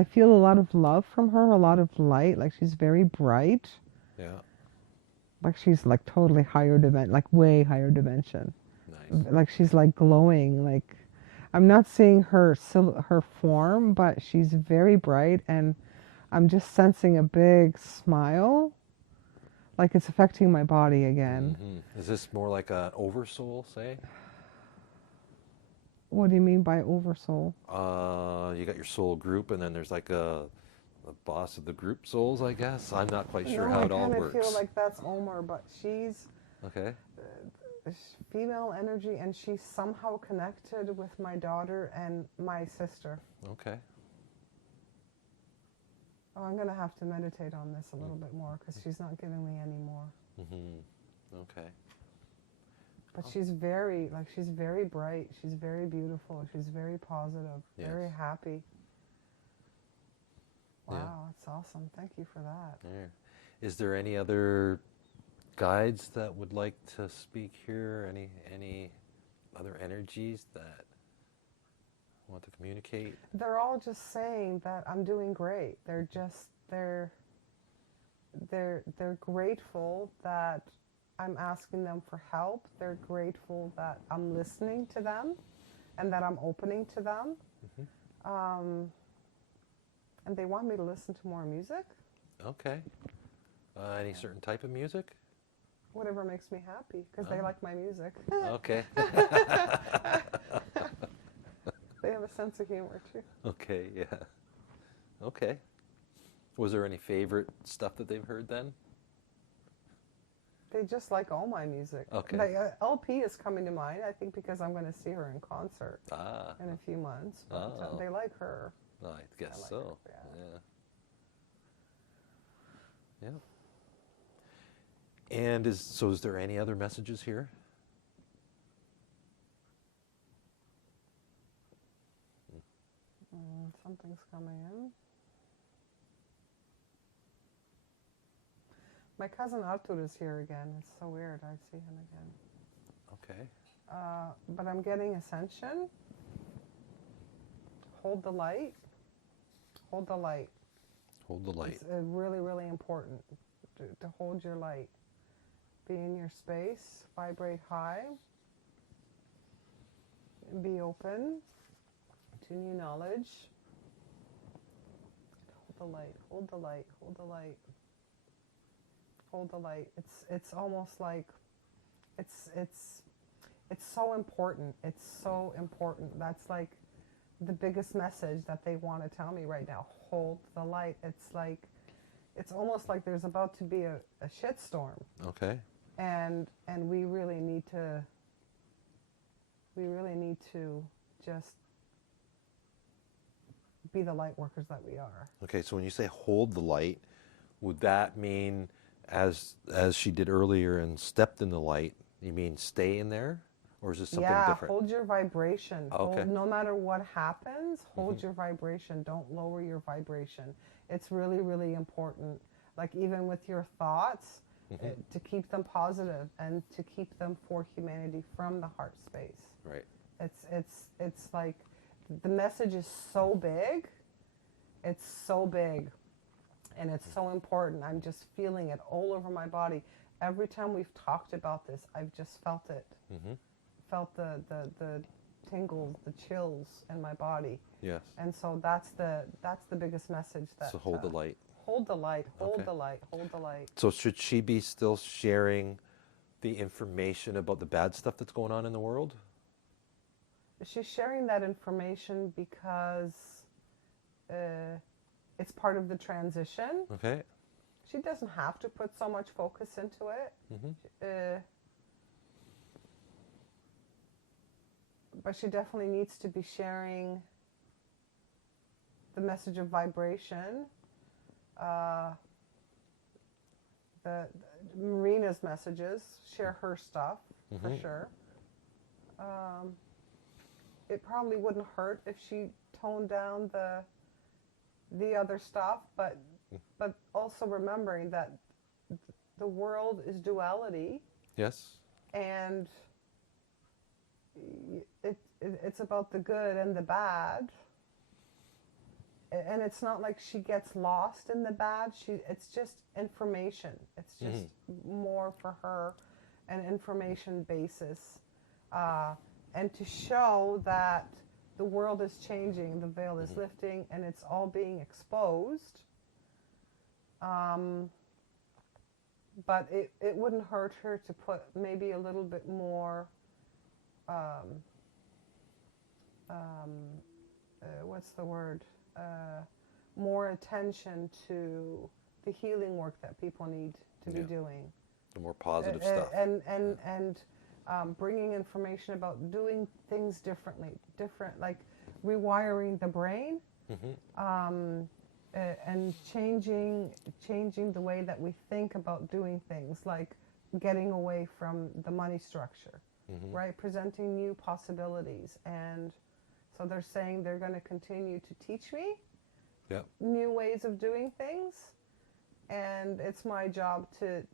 feel a lot of love from her, a lot of light, like she's very bright. Yeah. Like she's like totally higher dimension, like way higher dimension. Nice. Like she's like glowing, like I'm not seeing her form, but she's very bright and I'm just sensing a big smile. Like it's affecting my body again. Mm-hmm. Is this more like an oversoul, say? What do you mean by oversoul? You got your soul group, and then there's like a boss of the group souls, I guess. I'm not quite sure how it all works. I kind of feel like that's Omer, but she's okay. Female energy, and she's somehow connected with my daughter and my sister. Okay. Oh, I'm going to have to meditate on this a little bit more because she's not giving me any more. Mm-hmm. Okay. But she's very bright. She's very beautiful. She's very positive, very happy. Wow, that's awesome. Thank you for that. Yeah. Is there any other guides that would like to speak here? Any other energies that want to communicate? They're all just saying that I'm doing great. They're grateful that I'm asking them for help. They're grateful that I'm listening to them and that I'm opening to them. Mm-hmm. And they want me to listen to more music. Okay. Any certain type of music? Whatever makes me happy, because they like my music. Okay. They have a sense of humor, too. Okay, yeah. Okay. Was there any favorite stuff that they've heard then? They just like all my music. Okay. Like, LP is coming to mind, I think, because I'm going to see her in concert in a few months. But, they like her. Oh, I guess like so. Her, Yeah. And is there any other messages here? Something's coming in. My cousin Artur is here again. It's so weird. I see him again. Okay. But I'm getting ascension. Hold the light. Hold the light. Hold the light. It's really, really important to hold your light. Be in your space. Vibrate high. Be open to new knowledge. Hold the light. Hold the light. Hold the light. Hold the light. It's almost like it's so important. It's so important. That's like the biggest message that they want to tell me right now. Hold the light. It's almost like there's about to be a shitstorm. Okay. And we really need to just be the light workers that we are. Okay, so when you say hold the light, would that mean as she did earlier and stepped in the light, you mean stay in there? Or is this something different? Yeah, hold your vibration. Oh, okay. No matter what happens, hold your vibration. Don't lower your vibration. It's really, really important. Like even with your thoughts, to keep them positive and to keep them for humanity from the heart space. Right. It's like the message is so big. It's so big. And it's so important. I'm just feeling it all over my body. Every time we've talked about this, I've just felt it. Felt the tingles, the chills in my body. Yes. And so that's the biggest message. That So hold the light. Hold the light. Hold Okay. the light. Hold the light. So should she be still sharing the information about the bad stuff that's going on in the world? She's sharing that information because it's part of the transition. Okay. She doesn't have to put so much focus into it. But she definitely needs to be sharing the message of vibration. The Marina's messages, share her stuff for sure. It probably wouldn't hurt if she toned down the other stuff, but also remembering that the world is duality. Yes. And it's about the good and the bad. And it's not like she gets lost in the bad. It's just information. It's just more for her, an information basis. And to show that the world is changing, the veil is lifting, and it's all being exposed. But it wouldn't hurt her to put maybe a little bit more, what's the word? More attention to the healing work that people need to be doing. The more positive stuff. And bringing information about doing things differently, like rewiring the brain, and changing the way that we think about doing things, like getting away from the money structure, right? Presenting new possibilities. And so they're saying they're going to continue to teach me new ways of doing things. And it's my job to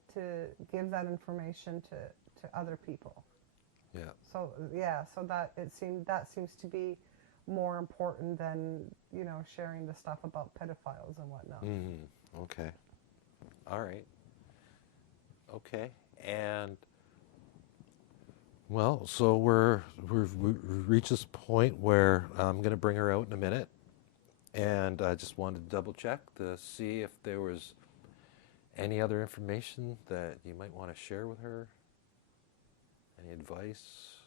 give that information to other people. Yeah. So so that seems to be more important than sharing the stuff about pedophiles and whatnot. Okay. All right. Okay. And well, so we've reached this point where I'm going to bring her out in a minute, and I just wanted to double check to see if there was any other information that you might want to share with her. Any advice?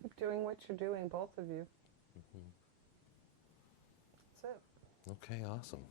Keep doing what you're doing, both of you. That's it. Okay, awesome.